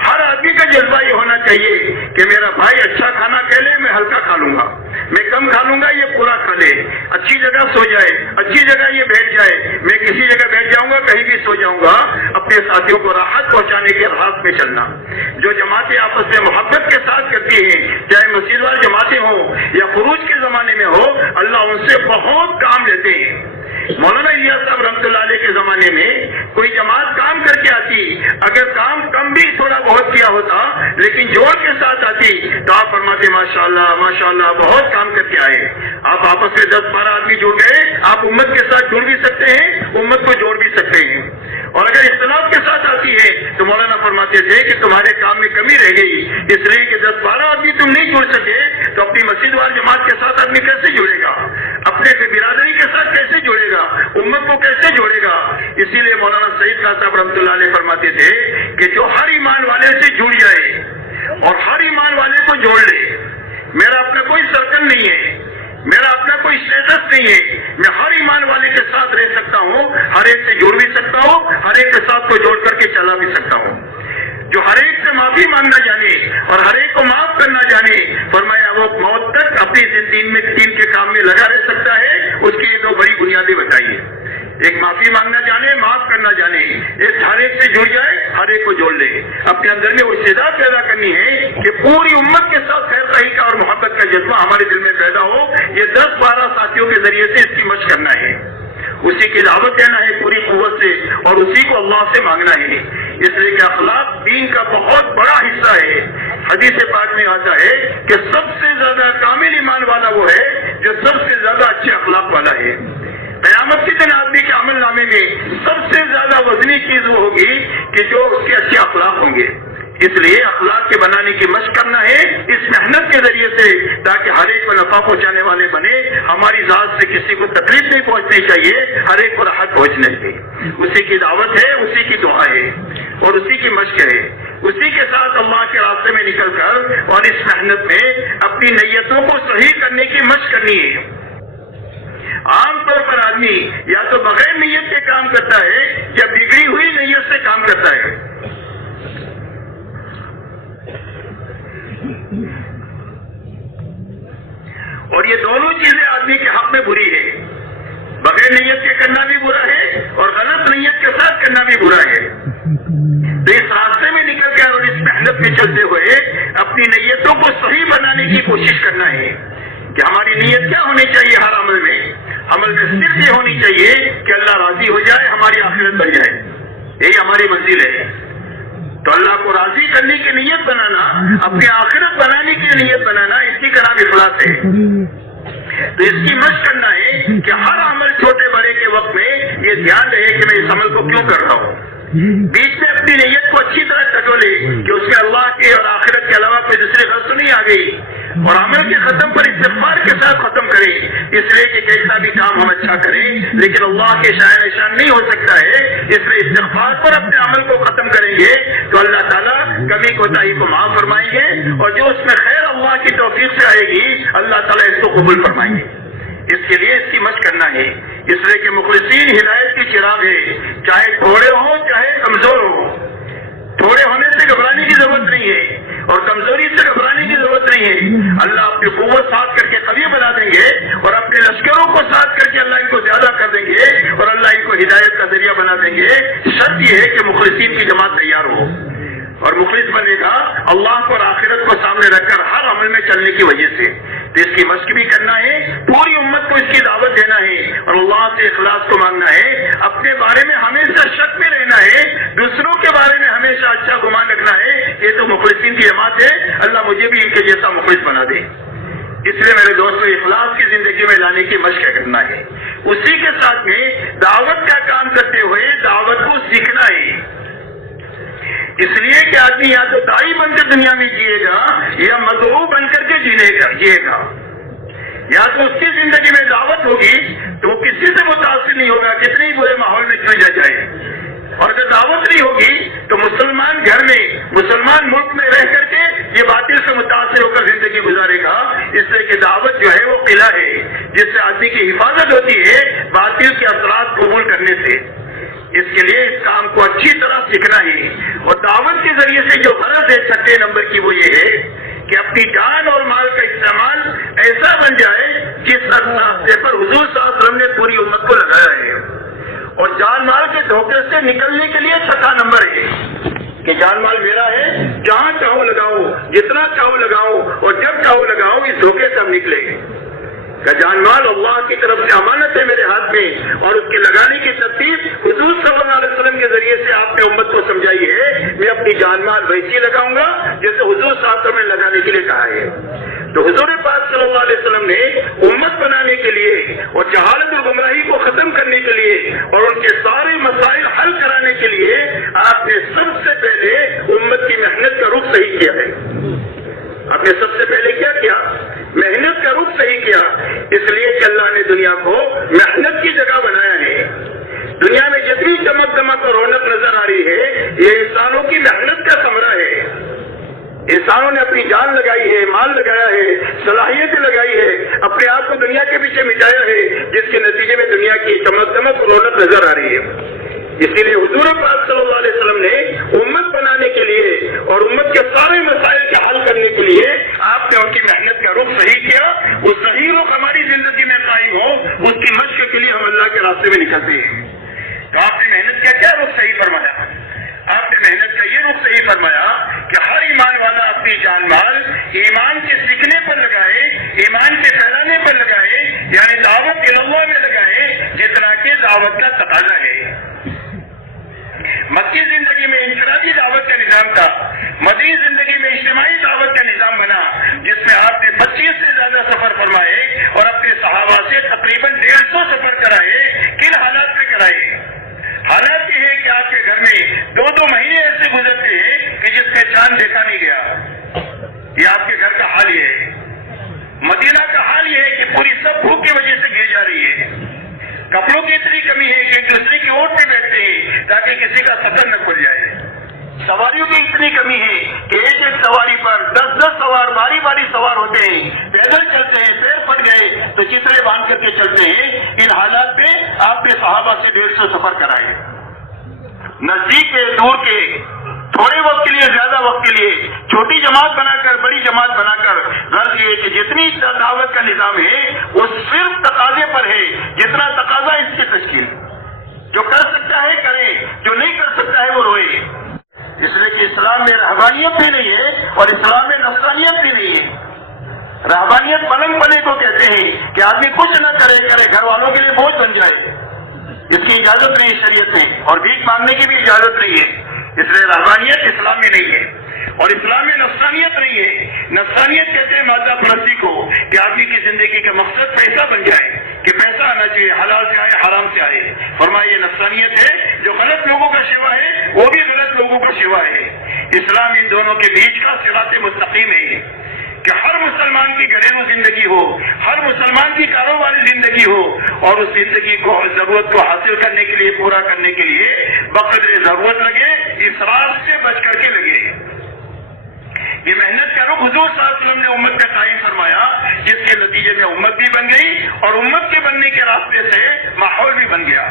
ہر آدمی کا جذبہ یہ ہونا چاہیے کہ میرا بھائی اچھا کھانا کھا لے، میں ہلکا کھا لوں گا، میں کم کھا لوں گا، یہ پورا کھا لے، اچھی جگہ سو جائے، اچھی جگہ یہ بیٹھ جائے، میں کسی جگہ بیٹھ جاؤں گا، کہیں بھی سو جاؤں گا۔ اپنے ساتھیوں کو راحت پہنچانے کے راز میں چلنا۔ جو جماعتیں آپس میں محبت کے ساتھ کرتی ہیں، چاہے مسجد وال جماعتیں ہوں یا خروج کے زمانے میں ہو، اللہ ان سے بہت کام لیتے ہیں۔ مولانا الیاس صاحب رحمۃ اللہ علیہ کے زمانے میں کوئی جماعت کام کر کے آتی، اگر کام کم بھی تھوڑا بہت کیا ہوتا لیکن جوڑ کے ساتھ آتی تو آپ فرماتے ماشاءاللہ بہت کام کر کے آئے۔ آپ آپس میں 10-12 آدمی جڑ گئے، آپ امت کے ساتھ جڑ بھی سکتے ہیں، امت کو جوڑ بھی سکتے ہیں۔ اور اگر اختلاف کے ساتھ آتی ہے تو مولانا فرماتے تھے کہ تمہارے کام میں کمی رہ گئی، اس لیے کہ 10-12 آدمی تم نہیں جڑ سکے تو اپنی مسجد وال جماعت کے ساتھ آدمی کیسے جڑے گا، اپنے برادری کے ساتھ کیسے جڑے گا، امت کو کیسے جوڑے گا۔ اسی لیے مولانا سعید خان صاحب رحمۃ اللہ علیہ فرماتے تھے کہ جو ہر ایمان والے سے جڑ جائے اور ہر ایمان والے کو جوڑ لے، میرا اپنا کوئی سرکل نہیں ہے، میرا اپنا کوئی اسٹیٹس نہیں ہے، میں ہر ایمان والے کے ساتھ رہ سکتا ہوں، ہر ایک سے جڑ بھی سکتا ہوں، ہر ایک کے ساتھ کو جوڑ کر کے چلا بھی سکتا ہوں۔ جو ہر ایک سے معافی مانگنا جانے اور ہر ایک کو معاف کرنا جانے، فرمایا وہ موت تک اپنی دین کے کام میں لگا رہ سکتا ہے۔ اس کی یہ 2 بڑی بنیادیں بتائیے، ایک معافی مانگنا جانے، معاف کرنا جانے، ایک ہر ایک سے جڑ جائے، ہر ایک کو جوڑ لے۔ اپنے اندر میں وہ استعداد پیدا کرنی ہے کہ پوری امت کے ساتھ خیر خواہی کا اور محبت کا جذبہ ہمارے دل میں پیدا ہو۔ یہ 10-12 ساتھیوں کے ذریعے سے اس کی مشق کرنا ہے، اسی کی دعوت دینا ہے پوری قوت سے، اور اسی کو اللہ سے مانگنا ہے۔ اس لیے کہ اخلاق دین کا بہت بڑا حصہ ہے۔ حدیث پاک میں آتا ہے کہ سب سے زیادہ کامل ایمان والا وہ ہے جو سب سے زیادہ اچھے اخلاق والا ہے۔ قیامت کے دن آدمی کے عمل نامے میں سب سے زیادہ وزنی چیز وہ ہوگی کہ جو اس کے اچھے اخلاق ہوں گے۔ اس لیے اخلاق کے بنانے کی مشق کرنا ہے اس محنت کے ذریعے سے، تاکہ ہر ایک کو نفع پہنچانے والے بنے۔ ہماری ذات سے کسی کو تکلیف نہیں پہنچنی چاہیے، ہر ایک کو راحت پہنچنے چاہیے۔ اسی کی دعوت ہے، اسی کی دعا ہے اور اسی کی مشق ہے۔ اسی کے ساتھ اللہ کے راستے میں نکل کر اور اس محنت میں اپنی نیتوں کو صحیح کرنے کی مشق کرنی ہے۔ عام طور پر آدمی یا تو بغیر نیت کے کام کرتا ہے یا بگڑی ہوئی نیت سے کام کرتا ہے۔ اور یہ دونوں چیزیں آدمی کے حق میں بری ہے، بغیر نیت کے کرنا بھی برا ہے اور غلط نیت کے ساتھ کرنا بھی برا ہے۔ تو اس راستے میں نکل کر اور اس محنت میں چلتے ہوئے اپنی نیتوں کو صحیح بنانے کی کوشش کرنا ہے کہ ہماری نیت کیا ہونی چاہیے ہر عمل میں صرف یہ ہونی چاہیے کہ اللہ راضی ہو جائے، ہماری آخرت بن جائے، یہی ہماری منزل ہے۔ تو اللہ کو راضی کرنے کی نیت بنانا، اپنی آخرت بنانے کی نیت بنانا، اسی کا نام اخلاص ہے۔ تو اس کی مشق کرنا ہے کہ ہر عمل چھوٹے بڑے کے وقت میں یہ دھیان رہے کہ میں اس عمل کو کیوں کر رہا ہوں، بیچ میں اپنی نیت کو اچھی طرح ٹٹولے کہ اس میں اللہ کے اور آخرت کے علاوہ کوئی دوسری غرض تو نہیں آ گئی، اور عمل کے ختم پر استغفار کے ساتھ ختم کریں، اس لیے کہ کیسا بھی کام ہم اچھا کریں لیکن اللہ کے شاعر نشان نہیں ہو سکتا ہے، اس لیے استغفار پر اپنے عمل کو ختم کریں گے تو اللہ تعالیٰ کمی کوتاہی کو معاف فرمائیں گے، اور جو اس میں خیر اللہ کی توفیق سے آئے گی اللہ تعالیٰ اس کو قبول فرمائیں گے۔ اس کے لیے اس کی مشق کرنا ہے، اس لیے کہ مخلصین ہدایت کی چراغ ہے، چاہے تھوڑے ہوں چاہے کمزور ہوں۔ تھوڑے ہونے سے گھبرانے کی ضرورت نہیں ہے اور کمزوری سے گھبرانے کی ضرورت نہیں ہے، اللہ اپنی قوت ساتھ کر کے قوی بنا دیں گے، اور اپنے لشکروں کو ساتھ کر کے اللہ ان کو زیادہ کر دیں گے اور اللہ ان کو ہدایت کا ذریعہ بنا دیں گے۔ شرط یہ ہے کہ مخلصین کی جماعت تیار ہو، اور مخلص بنے گا اللہ کو اور آخرت کو سامنے رکھ کر ہر عمل میں چلنے کی وجہ سے۔ تو اس کی مشق بھی کرنا ہے، پوری امت کو اس کی دعوت دینا ہے اور اللہ سے اخلاص کو مانگنا ہے، اپنے بارے میں ہمیشہ شک میں رہنا ہے، دوسروں کے بارے میں ہمیشہ اچھا گمان رکھنا ہے، یہ تو مخلصین کی جماعت ہے، اللہ مجھے بھی ان کے جیسا مخلص بنا دے۔ اس لیے میرے دوستوں اخلاص کی زندگی میں لانے کی مشق کرنا ہے، اسی کے ساتھ میں دعوت کا کام کرتے ہوئے دعوت کو سیکھنا ہے، اس لیے کہ آدمی یا تو داعی بن کر دنیا میں جیے گا یا مدعو بن کر کے جیے گا، یا تو اس کی زندگی میں دعوت ہوگی تو وہ کسی سے متاثر نہیں ہوگا کتنے ہی برے ماحول میں کیوں جا جائے، اور اگر دعوت نہیں ہوگی تو مسلمان گھر میں مسلمان ملک میں رہ کر کے یہ باطل سے متاثر ہو کر زندگی گزارے گا، اس لیے کہ دعوت جو ہے وہ قلعہ ہے جس سے آدمی کی حفاظت ہوتی ہے باطل کے اثرات قبول کرنے سے۔ اس کے لیے اس کام کو اچھی طرح سیکھنا ہے، اور دعوت کے ذریعے سے جو غرض ہے 6 نمبر کی وہ یہ ہے کہ اپنی جان اور مال کا استعمال ایسا بن جائے جس راستے پر حضور صلی اللہ علیہ وسلم نے پوری امت کو لگایا ہے، اور جان مال کے دھوکے سے نکلنے کے لیے 6 نمبر ہے کہ جان مال میرا ہے، جہاں چاہو لگاؤ، جتنا چاہو لگاؤ، اور جب چاہو لگاؤ، اس دھوکے سے ہم نکلے کہ جان مال اللہ کی طرف سے امانت ہے میرے ہاتھ میں، اور اس کے لگانے کی ترتیب حضور صلی اللہ علیہ وسلم کے ذریعے سے آپ نے امت کو سمجھائی ہے، میں اپنی جان مال ویسی لگاؤں گا جیسے حضور صلی اللہ علیہ وسلم نے لگانے کے لیے کہا ہے۔ تو حضور پاک صلی اللہ علیہ وسلم نے امت بنانے کے لیے اور جہالت اور گمراہی کو ختم کرنے کے لیے اور ان کے سارے مسائل حل کرانے کے لیے آپ نے سب سے پہلے امت کی محنت کا رخ صحیح کیا ہے۔ آپ نے سب سے پہلے کیا کیا؟ محنت کا رخ صحیح کیا، اس لیے کہ اللہ نے دنیا کو محنت کی جگہ بنایا ہے۔ دنیا میں جتنی چمک دمک اور رونق نظر آ رہی ہے یہ انسانوں کی محنت کا ثمرہ ہے، انسانوں نے اپنی جان لگائی ہے، مال لگایا ہے، صلاحیتیں لگائی ہے، اپنے آپ کو دنیا کے پیچھے مٹایا ہے، جس کے نتیجے میں دنیا کی چمک دمک اور رونق نظر آ رہی ہے۔ اسی لیے حضور پاک صلی اللہ علیہ وسلم نے امت بنانے کے لیے اور امت کے سارے مسائل کے حل کرنے کے لیے آپ نے ان کی محنت کا رخ صحیح کیا، وہ صحیح رخ ہماری زندگی میں قائم ہو، اس کی مشق کے لیے ہم اللہ کے راستے میں نکلتے ہیں۔ تو آپ نے محنت کا کیا رخ صحیح فرمایا؟ آپ نے محنت کا یہ رخ صحیح فرمایا کہ ہر ایمان والا اپنی جان مال ایمان کے سیکھنے پر لگائے، ایمان کے پھیلانے پر لگائے، یعنی دعوت اللہ میں لگائے جتنا کہ دعوت کا تقاضا ہے۔ مکی زندگی میں انفرادی دعوت کا نظام تھا، مدنی زندگی میں اجتماعی دعوت کا نظام بنا، جس میں آپ نے 25 سے زیادہ سفر فرمائے اور اپنے صحابہ سے تقریباً 150 سفر کرائے۔ کن حالات میں کرائے؟ حالات یہ ہے کہ آپ کے گھر میں 2 مہینے ایسے گزرتے ہیں کہ جس میں چاند دیکھا نہیں گیا، یہ آپ کے گھر کا حال یہ ہے۔ مدینہ کا حال یہ ہے کہ پوری سب بھوک کی وجہ سے گر جا رہی ہے، کپڑوں کی اتنی کمی ہے کہ ایک دوسرے کی اوٹ پہ بیٹھتے ہیں تاکہ کسی کا سفر نہ کھل جائے، سواریوں کی اتنی کمی ہے کہ ایک سواری پر 10 سوار باری باری سوار ہوتے ہیں، پیدل چلتے ہیں، پیر پھٹ گئے تو چترے باندھ کر کے چلتے ہیں۔ ان حالات میں آپ نے صحابہ سے 150 سفر کرائے، نزدیک کے دور کے، تھوڑے وقت کے لیے زیادہ وقت کے لیے، چھوٹی جماعت بنا کر بڑی جماعت بنا کر۔ غرض یہ کہ جتنی دعوت کا نظام ہے وہ صرف تقاضے پر ہے، جتنا تقاضا اس کی تشکیل، جو کر سکتا ہے کرے، جو نہیں کر سکتا ہے وہ روئے۔ اور اسلام میں نفسانیت بھی نہیں ہے۔ رہبانیت پلنگ پنے کو کہتے ہیں کہ آدمی کچھ نہ کرے گھر والوں کے لیے بوجھ بن جائے، اس کی اجازت نہیں شریعت میں، اور بھیک مانگنے کی بھی اجازت نہیں ہے۔ اس لیے رہبانیت اسلام میں نہیں ہے، اور اسلام میں نفسانیت نہیں ہے۔ نفسانیت کہتے ہیں مادہ پرستی کو، کہ آدمی کی زندگی کا مقصد پیسہ بن جائے، کہ پیسہ آنا چاہیے، حلال سے آئے حرام سے آئے۔ فرمایا یہ نفسانیت ہے، جو غلط لوگوں کا شیوا ہے وہ بھی غلط لوگوں کا شیوا ہے۔ اسلام ان دونوں کے بیچ کا صراط مستقیم ہے کہ ہر مسلمان کی گھریلو زندگی ہو، ہر مسلمان کی کاروباری زندگی ہو، اور اس زندگی کو ضرورت کو حاصل کرنے کے لیے، پورا کرنے کے لیے بقدر ضرورت لگے، اسراف سے بچ کر کے لگے۔ یہ محنت کا رخ حضور صلی اللہ علیہ وسلم نے امت کا تعین فرمایا، جس کے نتیجے میں امت بھی بن گئی، اور امت کے بننے کے راستے سے ماحول بھی بن گیا۔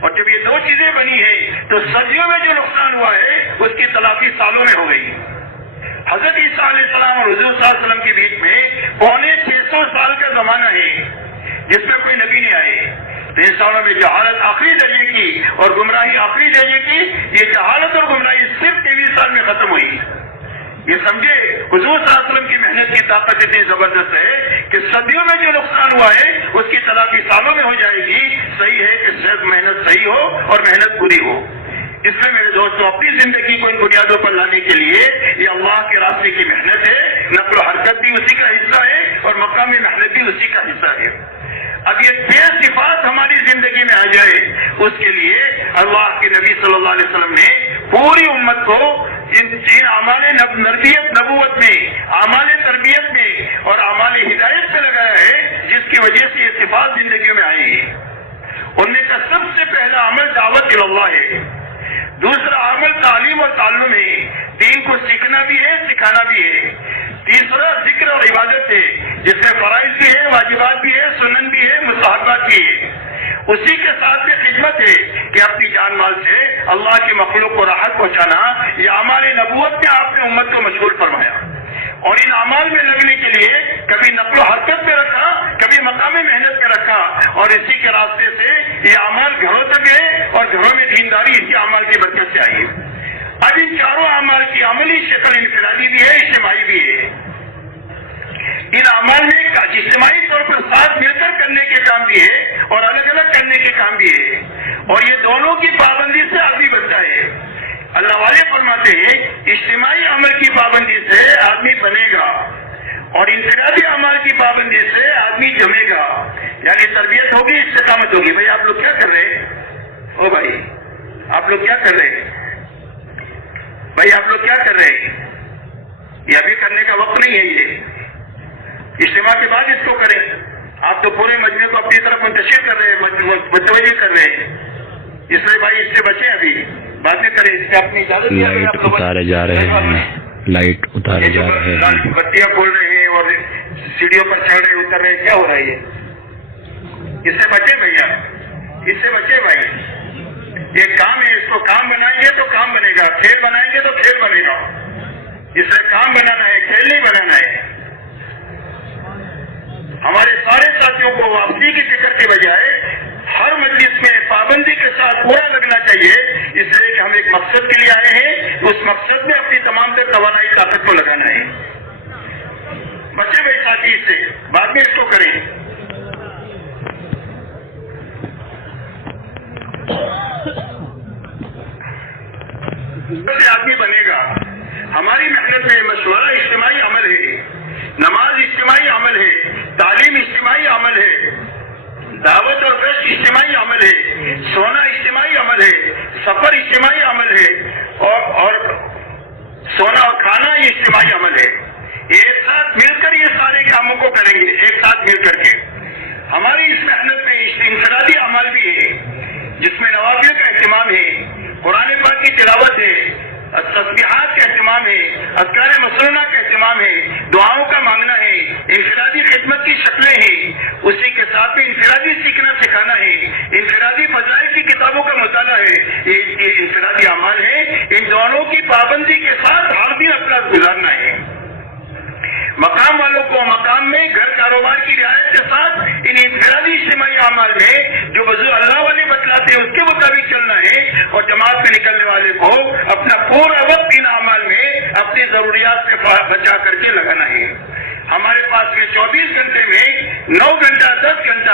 اور جب یہ دو چیزیں بنی ہیں تو صدیوں میں جو نقصان ہوا ہے اس کی تلافی سالوں میں ہو گئی۔ حضرت عیسیٰ علیہ السلام اور حضور صلی اللہ علیہ وسلم کے بیچ میں 650 سال کا زمانہ ہے جس میں کوئی نبی نہیں آئے۔ تو انسانوں میں جہالت آخری درجے کی اور گمراہی آخری درجے کی، یہ جہالت اور گمراہی صرف 23 سال میں ختم ہوئی۔ یہ سمجھے حضور صلی اللہ علیہ وسلم کی محنت کی طاقت اتنی زبردست ہے کہ صدیوں میں جو نقصان ہوا ہے اس کی تلافی سالوں میں ہو جائے گی۔ صحیح ہے کہ صرف محنت صحیح ہو اور محنت پوری ہو۔ اس میں میرے دوستوں اپنی زندگی کو ان بنیادوں پر لانے کے لیے یہ اللہ کے راستے کی محنت ہے، نقل و حرکت بھی اسی کا حصہ ہے اور مقامی محنت بھی اسی کا حصہ ہے۔ اب یہ 6 صفات ہماری زندگی میں آ جائے، اس کے لیے اللہ کے نبی صلی اللہ علیہ وسلم نے پوری امت کو ان اعمال نبوت میں، اعمال تربیت میں اور اعمال ہدایت سے لگایا ہے، جس کی وجہ سے یہ صفات زندگیوں میں آئی ہیں۔ ان میں کا سب سے پہلا عمل دعوت اللہ ہے، دوسرا عمل تعلیم اور تعلم ہے، دین کو سیکھنا بھی ہے سکھانا بھی ہے، تیسرا ذکر اور عبادت ہے جس میں فرائض بھی ہے، واجبات بھی ہے، سنن بھی ہے، مستحبات بھی ہے۔ اسی کے ساتھ بھی خدمت ہے کہ اپنی جان مال سے اللہ کی مخلوق کو راحت پہنچانا، یہ اعمال نبوت نے آپ نے امت کو مشغول فرمایا، اور ان اعمال میں لگنے کے لیے کبھی نقل و حرکت پہ رکھا، کبھی مقامی محنت پہ رکھا، اور اسی کے راستے سے یہ اعمال گھروں تک گئے اور گھروں میں دینداری اسی اعمال کی برکت سے آئی۔ اب ان چاروں اعمال کی عملی شکل انفرادی بھی ہے، اجتماعی بھی ہے۔ ان اعمال میں اجتماعی طور پر ساتھ مل کر کرنے کے کام بھی ہے اور الگ الگ کرنے کے کام بھی ہے، اور یہ دونوں کی پابندی سے آدمی بنتا ہے۔ اللہ والے فرماتے ہیں اجتماعی عمل کی پابندی سے آدمی بنے گا، اور انفرادی عمل کی پابندی سے آدمی جمے گا، یعنی تربیت ہوگی، استقامت ہوگی۔ بھائی آپ لوگ کیا کر رہے ہیں؟ او بھائی آپ لوگ کیا کر رہے ہیں؟ بھائی آپ لوگ کیا کر رہے ہیں؟ یہ ابھی کرنے کا وقت نہیں ہے، یہ اجتماع کے بعد اس کو کریں۔ آپ تو پورے مجمع کو اپنی طرف منتشر کر رہے ہیں، متوجہ کر رہے ہیں، اس لیے بھائی اس سے بچیں، ابھی بعد میں کریں، اس سے اپنی اجازت۔ لائٹ اتارے جا رہے ہیں، لائٹ اتارے جا رہے ہیں، بتیاں کھول رہے ہیں اور سیڑھیوں پر چڑھ رہے اتر رہے، کیا ہو رہا ہے یہ؟ اس سے بچے بھیا، اس سے بچے بھائی۔ یہ کام ہے، اس کو کام بنائیں گے تو کام بنے گا، کھیل بنائیں گے تو کھیل بنے گا۔ اس لیے کام بنانا ہے، کھیل نہیں بنانا ہے۔ ہمارے سارے ساتھیوں کو واپسی کی فکر کے بجائے ہر مجلس میں پابندی کے ساتھ پورا لگنا چاہیے، اس لیے کہ ہم ایک مقصد کے لیے آئے ہیں، اس مقصد میں اپنی تمام تر توانائی طاقت کو لگانا ہے۔ بچے بھائی ساتھی اس سے بعد میں اس کو کریں۔ آدمی بنے گا۔ ہماری محنت میں مشورہ اجتماعی عمل ہے، نماز اجتماعی عمل ہے، تعلیم اجتماعی عمل ہے، دعوت اور گشت اجتماعی عمل ہے، سونا اجتماعی عمل ہے، سفر اجتماعی عمل ہے، اور سونا اور کھانا یہ اجتماعی عمل ہے۔ ایک ساتھ مل کر یہ سارے کاموں کو کریں گے، ایک ساتھ مل کر کے۔ ہماری اس محنت میں انفرادی عمل بھی ہے جس میں نوافل کا اہتمام ہے، قرآن پاک کی تلاوت ہے، تسبیحات کا اہتمام ہے، اذکار مسنونہ کا اہتمام ہے، دعاؤں کا مانگنا ہے، انفرادی خدمت کی شکلیں ہیں، اسی کے ساتھ بھی انفرادی سیکھنا سکھانا ہے، انفرادی فضائل کی کتابوں کا مطالعہ ہے، یہ انفرادی اعمال ہے۔ ان دونوں کی پابندی کے ساتھ ہر دن اپنا گزارنا ہے۔ مقام والوں کو مقام میں، گھر کاروبار کی رعایت کے ساتھ ان انفرادی اجتماعی اعمال میں جو وضو اللہ والے بتلاتے ہیں اس کے مطابق چلنا ہے، اور جماعت میں نکلنے والے کو اپنا پورا وقت ان اعمال میں اپنی ضروریات سے بچا کر کے لگانا ہے. ہمارے پاس میں 24 گھنٹے میں 9 گھنٹہ 10 گھنٹہ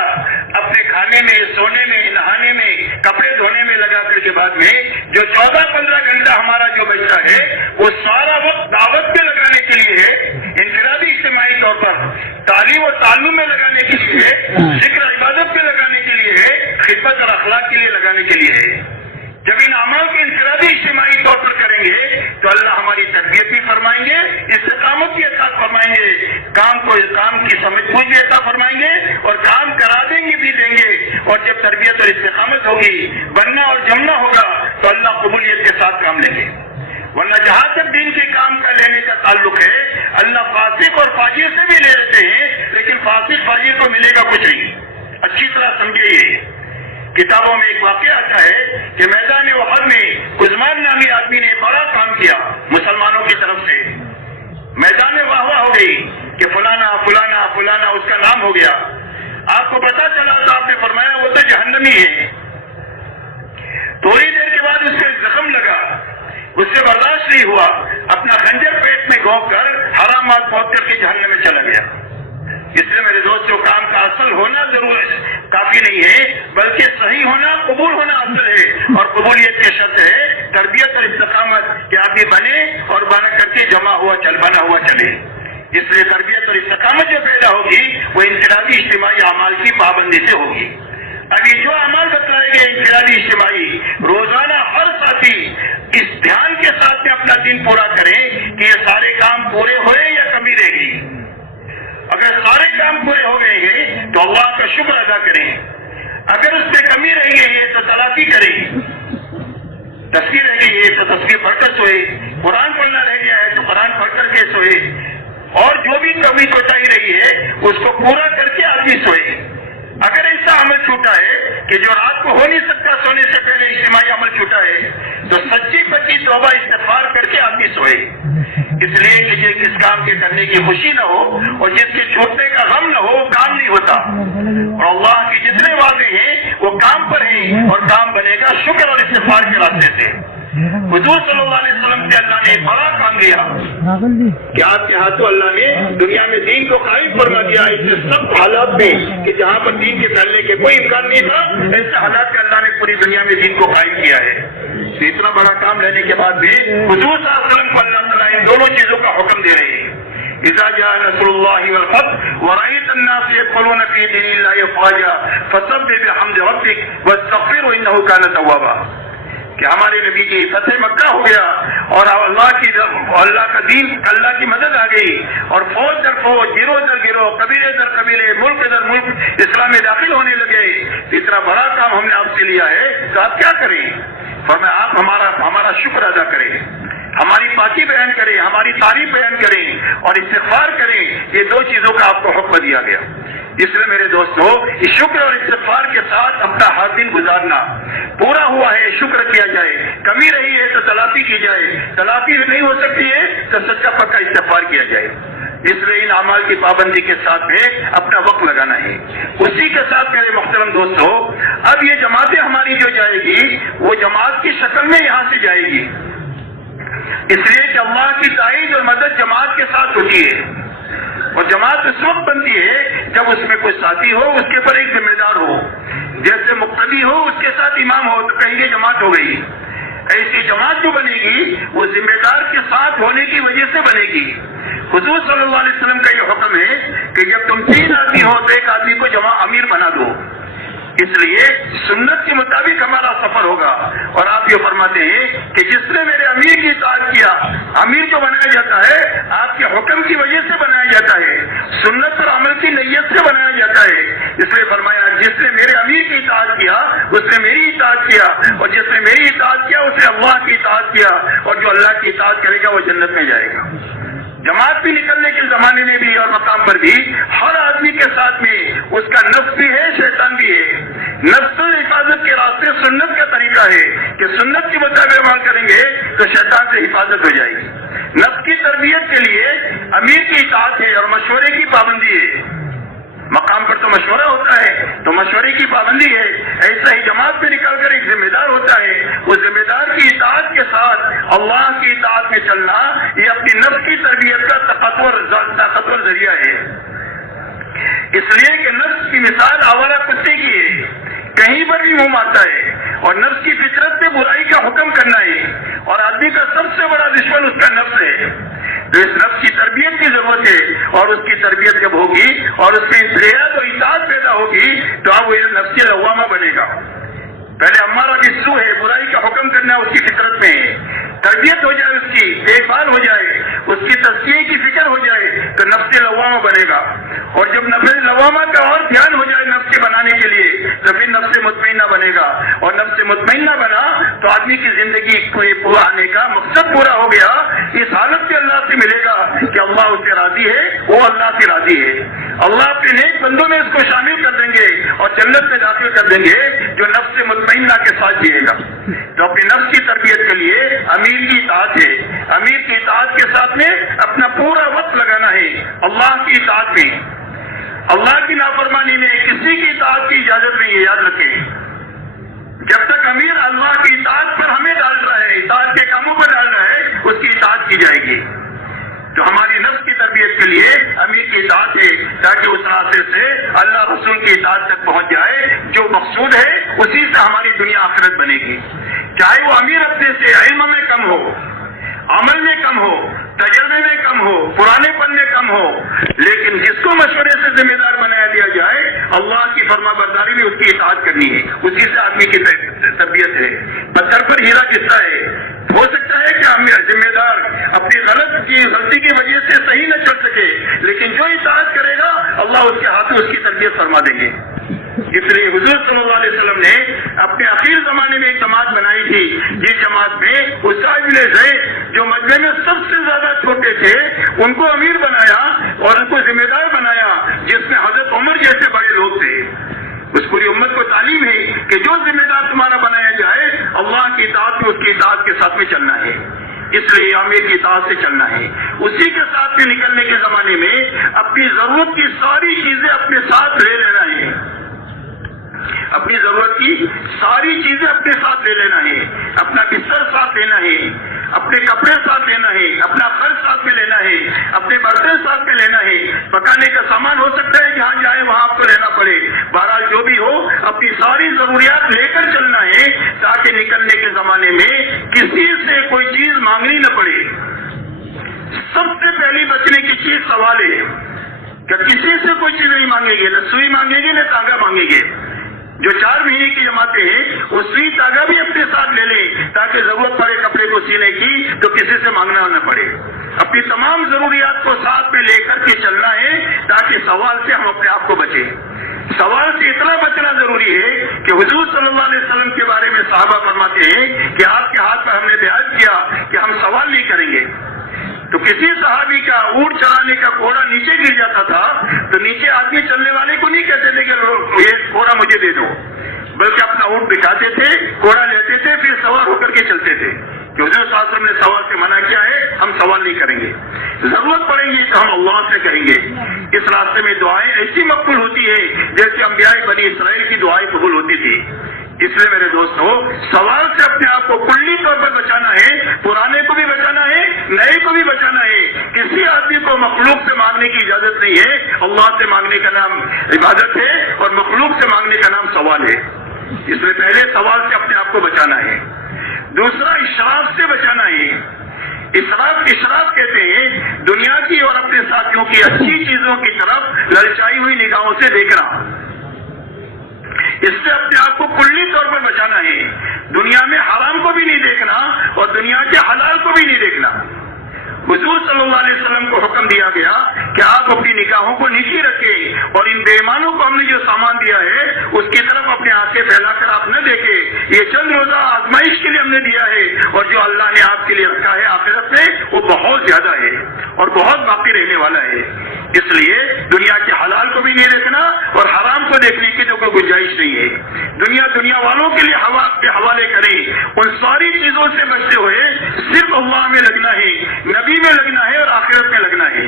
اپنے کھانے میں، سونے میں، نہانے میں، کپڑے دھونے میں لگا کر کے بعد میں جو 14-15 گھنٹہ ہمارا جو بچتا ہے وہ سارا وقت دعوت میں لگانے کے لیے ہے، انفرادی اجتماعی طور پر تعلیم و تعلم میں لگانے کے لیے ہے، ذکر عبادت میں لگانے کے لیے ہے، خدمت اور اخلاق کے لیے لگانے کے لیے ہے. جب ان اعمال کو انفرادی اجتماعی طور پر کریں گے تو اللہ ہماری تربیت بھی فرمائیں گے، استقامت بھی عطا فرمائیں گے، کام کی سمجھ بوجھ بھی عطا فرمائیں گے اور کام کرا دیں گے. اور جب تربیت اور استقامت ہوگی، بننا اور جمنا ہوگا تو اللہ قبولیت کے ساتھ کام لیں گے. ورنہ جہاں تک دین کے کام کا لینے کا تعلق ہے، اللہ فاسق اور فاجر سے بھی لے لیتے ہیں، لیکن فاسق فاجر کو ملے گا کچھ نہیں. اچھی طرح سمجھے. یہ کتابوں میں ایک واقعہ آتا ہے کہ میدان احد میں عثمان نامی آدمی نے بڑا کام کیا مسلمانوں کی طرف سے. میدان میں واہ واہ ہو گئی کہ فلانا فلانا فلانا اس کا نام ہو گیا. آپ کو پتا چلا تو آپ نے فرمایا وہ تو جہنمی ہے. تھوڑی دیر کے بعد اس کو زخم لگا، اس سے برداشت نہیں ہوا، اپنا خنجر پیٹ میں گھونپ کر حرام مال پھونک کر کے جہنم میں چلا گیا. اس لیے میرے دوستوں، کام کا اصل ہونا ضرور کافی نہیں ہے، بلکہ صحیح ہونا، قبول ہونا اصل ہے. اور قبولیت کی شرط ہے تربیت اور استقامت، کہ آدمی بنے اور بنا کر کے بنا ہوا چلے. اس لیے تربیت اور استقامت جو پیدا ہوگی وہ انفرادی اجتماعی اعمال کی پابندی سے ہوگی. ابھی جو اعمال بتلائے گئے انفرادی اجتماعی، روزانہ ہر ساتھی اس دھیان کے ساتھ میں اپنا دن پورا کریں کہ یہ سارے کام پورے ہوئے یا کمی رہ گئی. اگر سارے کام پورے ہو گئے ہیں تو اللہ کا شکر ادا کریں. اگر اس میں کمی رہ گئی ہے تو تلافی کریں. تصویر رہ گئی ہے تو تصویر پڑھ کر سوئے، قرآن پڑھنا رہ گیا ہے تو قرآن پڑھ کر کے سوئے، اور جو بھی کمی کوتاہی رہی ہے اس کو پورا کر کے آدمی سوئے. اگر ایسا عمل چھوٹا ہے کہ جو رات کو ہو نہیں سکتا سونے سے پہلے اجتماعی عمل چھوٹا ہے تو سچی پچی توبہ استغفار کر کے آدمی سوئے. اس لیے کہ جس کام کے کرنے کی خوشی نہ ہو اور جس کے چھوٹنے کا غم نہ ہو وہ کام نہیں ہوتا. اور اللہ کے جتنے وعدے ہیں وہ کام پر ہیں، اور کام بنے گا شکر اور استغفار کے راستے سے. حضور صلی اللہ علیہ وسلم سے اللہ نے ایک بڑا کام دیا کہ آپ کے ہاتھوں اللہ نے دنیا میں دین کو قائم فرما دیا. ایسے سب حالات میں کہ جہاں پر دین کے پھیلنے کے کوئی امکان نہیں تھا، ایسے حالات میں اللہ نے پوری دنیا میں دین کو قائم کیا ہے. اتنا بڑا کام لینے کے بعد بھی حضور صلی اللہ علیہ وسلم کو اللہ تعالیٰ ان دونوں چیزوں کا حکم دے رہے ہیں. اذا جاء نصر الله والفتح ورأيت الناس يدخلون في دين الله افواجا فسبح بحمد ربك واستغفره انه كان توابا. کہ ہمارے نبی کی فتح مکہ ہو گیا اور اللہ کا دین، اللہ کی مدد آ گئی، اور فوج در فوج، گروہ در گروہ، قبیلے در قبیلے، ملک در ملک اسلام میں داخل ہونے لگے. اتنا بڑا کام ہم نے آپ سے لیا ہے تو آپ کیا کریں؟ فرمایا آپ ہمارا شکر ادا کریں، ہماری پاکی بیان کریں، ہماری تعریف بیان کریں اور استغفار کریں. یہ دو چیزوں کا آپ کو حکم دیا گیا. اس لیے میرے دوستو، اس شکر اور استغفار کے ساتھ اپنا ہر دن گزارنا. پورا ہوا ہے شکر کیا جائے، کمی رہی ہے تو تلافی کی جائے، تلافی نہیں ہو سکتی ہے تو سچا پکا استغفار کیا جائے. اس لیے ان اعمال کی پابندی کے ساتھ میں اپنا وقت لگانا ہے. اسی کے ساتھ میرے محترم دوستو، اب یہ جماعتیں ہماری جو جائے گی وہ جماعت کی شکل میں یہاں سے جائے گی. اس لیے کہ اللہ کی تائید اور مدد جماعت کے ساتھ ہوتی ہے، اور جماعت اس وقت بنتی ہے جب اس میں کوئی ساتھی ہو، اس کے پر ایک ذمہ دار ہو. جیسے مقتدی ہو اس کے ساتھ امام ہو تو کہیں گے جماعت ہو گئی. ایسی جماعت جو بنے گی وہ ذمہ دار کے ساتھ ہونے کی وجہ سے بنے گی. حضور صلی اللہ علیہ وسلم کا یہ حکم ہے کہ جب تم 3 آدمی ہو تو ایک آدمی کو امیر بنا دو. اس لیے سنت کے مطابق ہمارا سفر ہوگا. اور آپ یہ فرماتے ہیں کہ جس نے میرے امیر کی اطاعت کیا، امیر جو بنایا جاتا ہے آپ کے حکم کی وجہ سے بنایا جاتا ہے، سنت اور عمل کی نیت سے بنایا جاتا ہے. اس لیے فرمایا جس نے میرے امیر کی اطاعت کیا اس نے میری اطاعت کیا، اور جس نے میری اطاعت کیا اس نے اللہ کی اطاعت کیا، اور جو اللہ کی اطاعت کرے گا وہ جنت میں جائے گا. جماعت بھی نکلنے کے زمانے میں بھی اور مقام پر بھی ہر آدمی کے ساتھ میں اس کا نفس بھی ہے، شیطان بھی ہے. نفس حفاظت کے راستے سنت کا طریقہ ہے کہ سنت کے مطابق عمل کریں گے تو شیطان سے حفاظت ہو جائے گی. نفس کی تربیت کے لیے امیر کی اطاعت ہے اور مشورے کی پابندی ہے. مقام پر تو مشورہ ہوتا ہے، تو مشورے کی پابندی ہے. ایسا ہی جماعت میں نکل کر ایک ذمہ دار ہوتا ہے، اس ذمہ دار کی اطاعت کے ساتھ اللہ کی اطاعت میں چلنا یہ اپنی نفس کی تربیت کا طاقتور ذریعہ ہے. اس لیے کہ نفس کی مثال آوارہ کتے کی ہے، کہیں پر بھی منہ مارتا ہے، اور نفس کی فطرت سے برائی کا حکم کرنا ہے، اور آدمی کا سب سے بڑا دشمن اس کا نفس ہے. تو اس نفس کی تربیت کی ضرورت ہے، اور اس کی تربیت جب ہوگی اور اس میں انقیاد و اطاعت پیدا ہوگی تو اب وہ نفس لوامہ بنے گا. پہلے ہمارا جسو ہے، برائی کا حکم کرنا اس کی فطرت میں ہے، تربیت ہو جائے، اس کی دیکھ بھال ہو جائے، اس کی تزکیے کی فکر ہو جائے تو نفس لوامہ بنے گا. اور جب نفس لوامہ کا اور دھیان ہو جائے نفس کے بنانے کے لیے تو پھر نفس مطمئنہ بنے گا، اور نفس مطمئنہ بنا تو آدمی کی زندگی کو آنے کا مقصد پورا ہو گیا. اس حالت سے اللہ سے ملے گا کہ اللہ اس سے راضی ہے، وہ اللہ سے راضی ہے. اللہ اپنے نیک بندوں میں اس کو شامل کر دیں گے اور جنت میں داخل کر دیں گے جو نفس مطمئنہ کے ساتھ جیے گا. تو اپنے نفس کی تربیت کے لیے امیر کی اطاعت ہے، امیر کی اطاعت کے ساتھ میں اپنا پورا وقت لگانا ہے اللہ کی اطاعت میں. اللہ کی نافرمانی میں کسی کی اطاعت کی اجازت نہیں ہے، یاد رکھیں. جب تک امیر اللہ کی اطاعت پر ہمیں ڈال رہا ہے، اطاعت کے کاموں پر ڈال رہا ہے، اس کی اطاعت کی جائے گی. تو ہماری نفس کی تربیت کے لیے امیر کی اطاعت ہے تاکہ اس راستے سے اللہ رسول کی اطاعت تک پہنچ جائے. جو مقصود ہے اسی سے ہماری دنیا آخرت بنے گی. چاہے وہ امیر اپنے سے علم میں کم ہو، عمل میں کم ہو، تجربے میں کم ہو، پرانے پن میں کم ہو، لیکن جس کو مشورے سے ذمہ دار بنایا دیا جائے اللہ کی فرما برداری میں اس کی اطاعت کرنی ہے. اسی سے آدمی کی تربیت ہے. پتھر پر ہیرا قصہ ہے. ہو سکتا ہے کہ ذمہ دار اپنی غلطی کی وجہ سے صحیح نہ چل سکے، لیکن جو اطاعت کرے گا اللہ اس کے ہاتھوں اس کی تربیت فرما دیں گے. اس لیے حضور صلی اللہ علیہ وسلم نے اپنے اخیر زمانے میں ایک جماعت بنائی تھی، جس جماعت میں اسعد بن زید جو مجمع میں سب سے زیادہ چھوٹے تھے ان کو امیر بنایا اور ان کو ذمہ دار بنایا، جس میں حضرت عمر جیسے بڑے لوگ تھے. اس پوری امت کو تعلیم ہے کہ جو ذمہ دار تمہارا بنایا جائے اللہ کی اطاعت میں اس کی اطاعت کے ساتھ میں چلنا ہے. اس لیے امیر کی اطاعت سے چلنا ہے. اسی کے ساتھ میں نکلنے کے زمانے میں اپنی ضرورت کی ساری چیزیں اپنے ساتھ لے لینا ہے. اپنی ضرورت کی ساری چیزیں اپنے ساتھ لے لینا ہے. اپنا بستر ساتھ لینا ہے، اپنے کپڑے ساتھ لینا ہے، اپنا خرچ ساتھ میں لینا ہے، اپنے برتن ساتھ میں لینا ہے. پکانے کا سامان ہو سکتا ہے جہاں جائے وہاں آپ کو لینا پڑے. بہرحال جو بھی ہو اپنی ساری ضروریات لے کر چلنا ہے تاکہ نکلنے کے زمانے میں کسی سے کوئی چیز مانگنی نہ پڑے. سب سے پہلی بچنے کی چیز سوال ہے کہ کسی سے کوئی چیز نہیں مانگے گے، نہ سوئی مانگے گے نہ تاگا مانگے گے. جو 4 مہینے کی جماعتیں ہیں وہ سوئی تاگا بھی اپنے ساتھ لے لیں تاکہ ضرورت پڑے کپڑے کو سینے کی تو کسی سے مانگنا نہ پڑے. اپنی تمام ضروریات کو ساتھ میں لے کر کے چلنا ہے تاکہ سوال سے ہم اپنے آپ کو بچیں. سوال سے اتنا بچنا ضروری ہے کہ حضور صلی اللہ علیہ وسلم کے بارے میں صحابہ فرماتے ہیں کہ آپ کے ہاتھ پر ہم نے بیعت کیا کہ ہم سوال نہیں کریں گے. تو کسی صحابی کا اونٹ چرانے کا گھوڑا نیچے گر جاتا تھا تو نیچے آدمی چلنے والے کو نہیں کہتے تھے کہ یہ گھوڑا مجھے دے دو، بلکہ اپنا اونٹ بٹھاتے تھے، گھوڑا لیتے تھے، پھر سوار ہو کر کے چلتے تھے. کہ حضور صلی اللہ علیہ وسلم نے سوال سے منع کیا ہے، ہم سوال نہیں کریں گے. ضرورت پڑے گی تو ہم اللہ سے کہیں گے. اس راستے میں دعائیں ایسی مقبول ہوتی ہے جیسے انبیاء بنی اسرائیل کی دعائیں قبول ہوتی تھی. اس لیے میرے دوستو سوال سے اپنے آپ کو کلی طور پر بچانا ہے. پرانے کو بھی بچانا ہے، نئے کو بھی بچانا ہے. کسی آدمی کو مخلوق سے مانگنے کی اجازت نہیں ہے. اللہ سے مانگنے کا نام عبادت ہے اور مخلوق سے مانگنے کا نام سوال ہے. اس لیے پہلے سوال سے اپنے آپ کو بچانا ہے. دوسرا اسراف سے بچانا ہے. اشراف کہتے ہیں دنیا کی اور اپنے ساتھیوں کی اچھی چیزوں کی طرف للچائی ہوئی نگاہوں سے دیکھنا. اس سے اپنے آپ کو کلی طور پر بچانا ہے. دنیا میں حرام کو بھی نہیں دیکھنا اور دنیا کے حلال کو بھی نہیں دیکھنا. حضور صلی اللہ علیہ وسلم کو حکم دیا گیا کہ آپ اپنی نگاہوں کو نیچی رکھیں اور ان بے ایمانوں کو ہم نے جو سامان دیا ہے اس کی طرف اپنے آنکھیں پھیلا کر آپ نہ دیکھیں. یہ چند روزہ آزمائش کے لیے ہم نے دیا ہے اور جو اللہ نے آپ کے لیے رکھا ہے آخرت میں وہ بہت زیادہ ہے اور بہت باقی رہنے والا ہے. اس لیے دنیا کے حلال کو بھی نہیں دیکھنا اور حرام کو دیکھنے کی تو کوئی گنجائش نہیں ہے. دنیا والوں کے لیے ہوا کے حوالے کریں. ان ساری چیزوں سے بچتے ہوئے صرف اللہ میں لگنا ہے، نبی میں لگنا ہے اور آخرت میں لگنا ہے.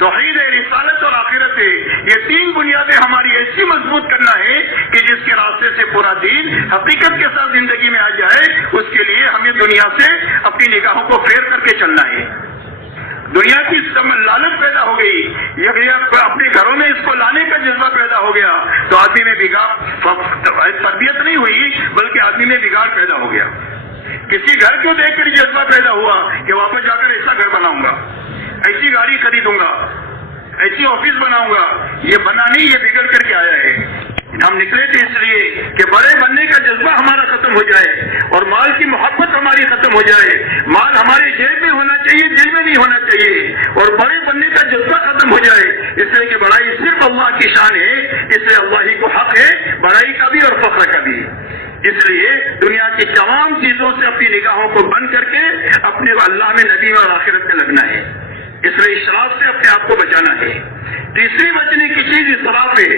توحید ہے، رسالت اور آخرت ہے، یہ تین بنیادیں ہماری ایسی مضبوط کرنا ہے کہ جس کے راستے سے پورا دین حقیقت کے ساتھ زندگی میں آ جائے، اس کے لیے ہمیں دنیا سے اپنی نگاہوں کو پھیر کر کے چلنا ہے۔ دنیا کی لالچ پیدا ہو گئی، اپنے گھروں میں اس کو لانے کا جذبہ پیدا ہو گیا تو آدمی میں تربیت نہیں ہوئی بلکہ آدمی میں بگاڑ پیدا ہو گیا۔ کسی گھر کو دیکھ کر جذبہ پیدا ہوا کہ واپس جا کر ایسا گھر بناؤں گا، ایسی گاڑی خریدوں گا، ایسی آفس بناؤں گا، یہ بنا نہیں، یہ بگڑ کر کے آیا ہے۔ ہم نکلے تھے اس لیے کہ بڑے بننے کا جذبہ ہمارا ختم ہو جائے اور مال کی محبت ہماری ختم ہو جائے، مال ہمارے جیب میں ہونا چاہیے، دل میں نہیں ہونا چاہیے، اور بڑے بننے کا جذبہ ختم ہو جائے، اس لیے کہ بڑائی صرف اللہ کی شان ہے، اس لیے اللہ ہی کو حق ہے بڑائی کا بھی اور فخر کا بھی۔ اس لیے دنیا کی تمام چیزوں سے اپنی نگاہوں کو بند کر کے اپنے اللہ میں، نبی اور آخرت میں لگنا ہے۔ اس لیے اسراف سے اپنے آپ کو بچانا ہے۔ تیسری بچنے کی چیز اسراف ہے۔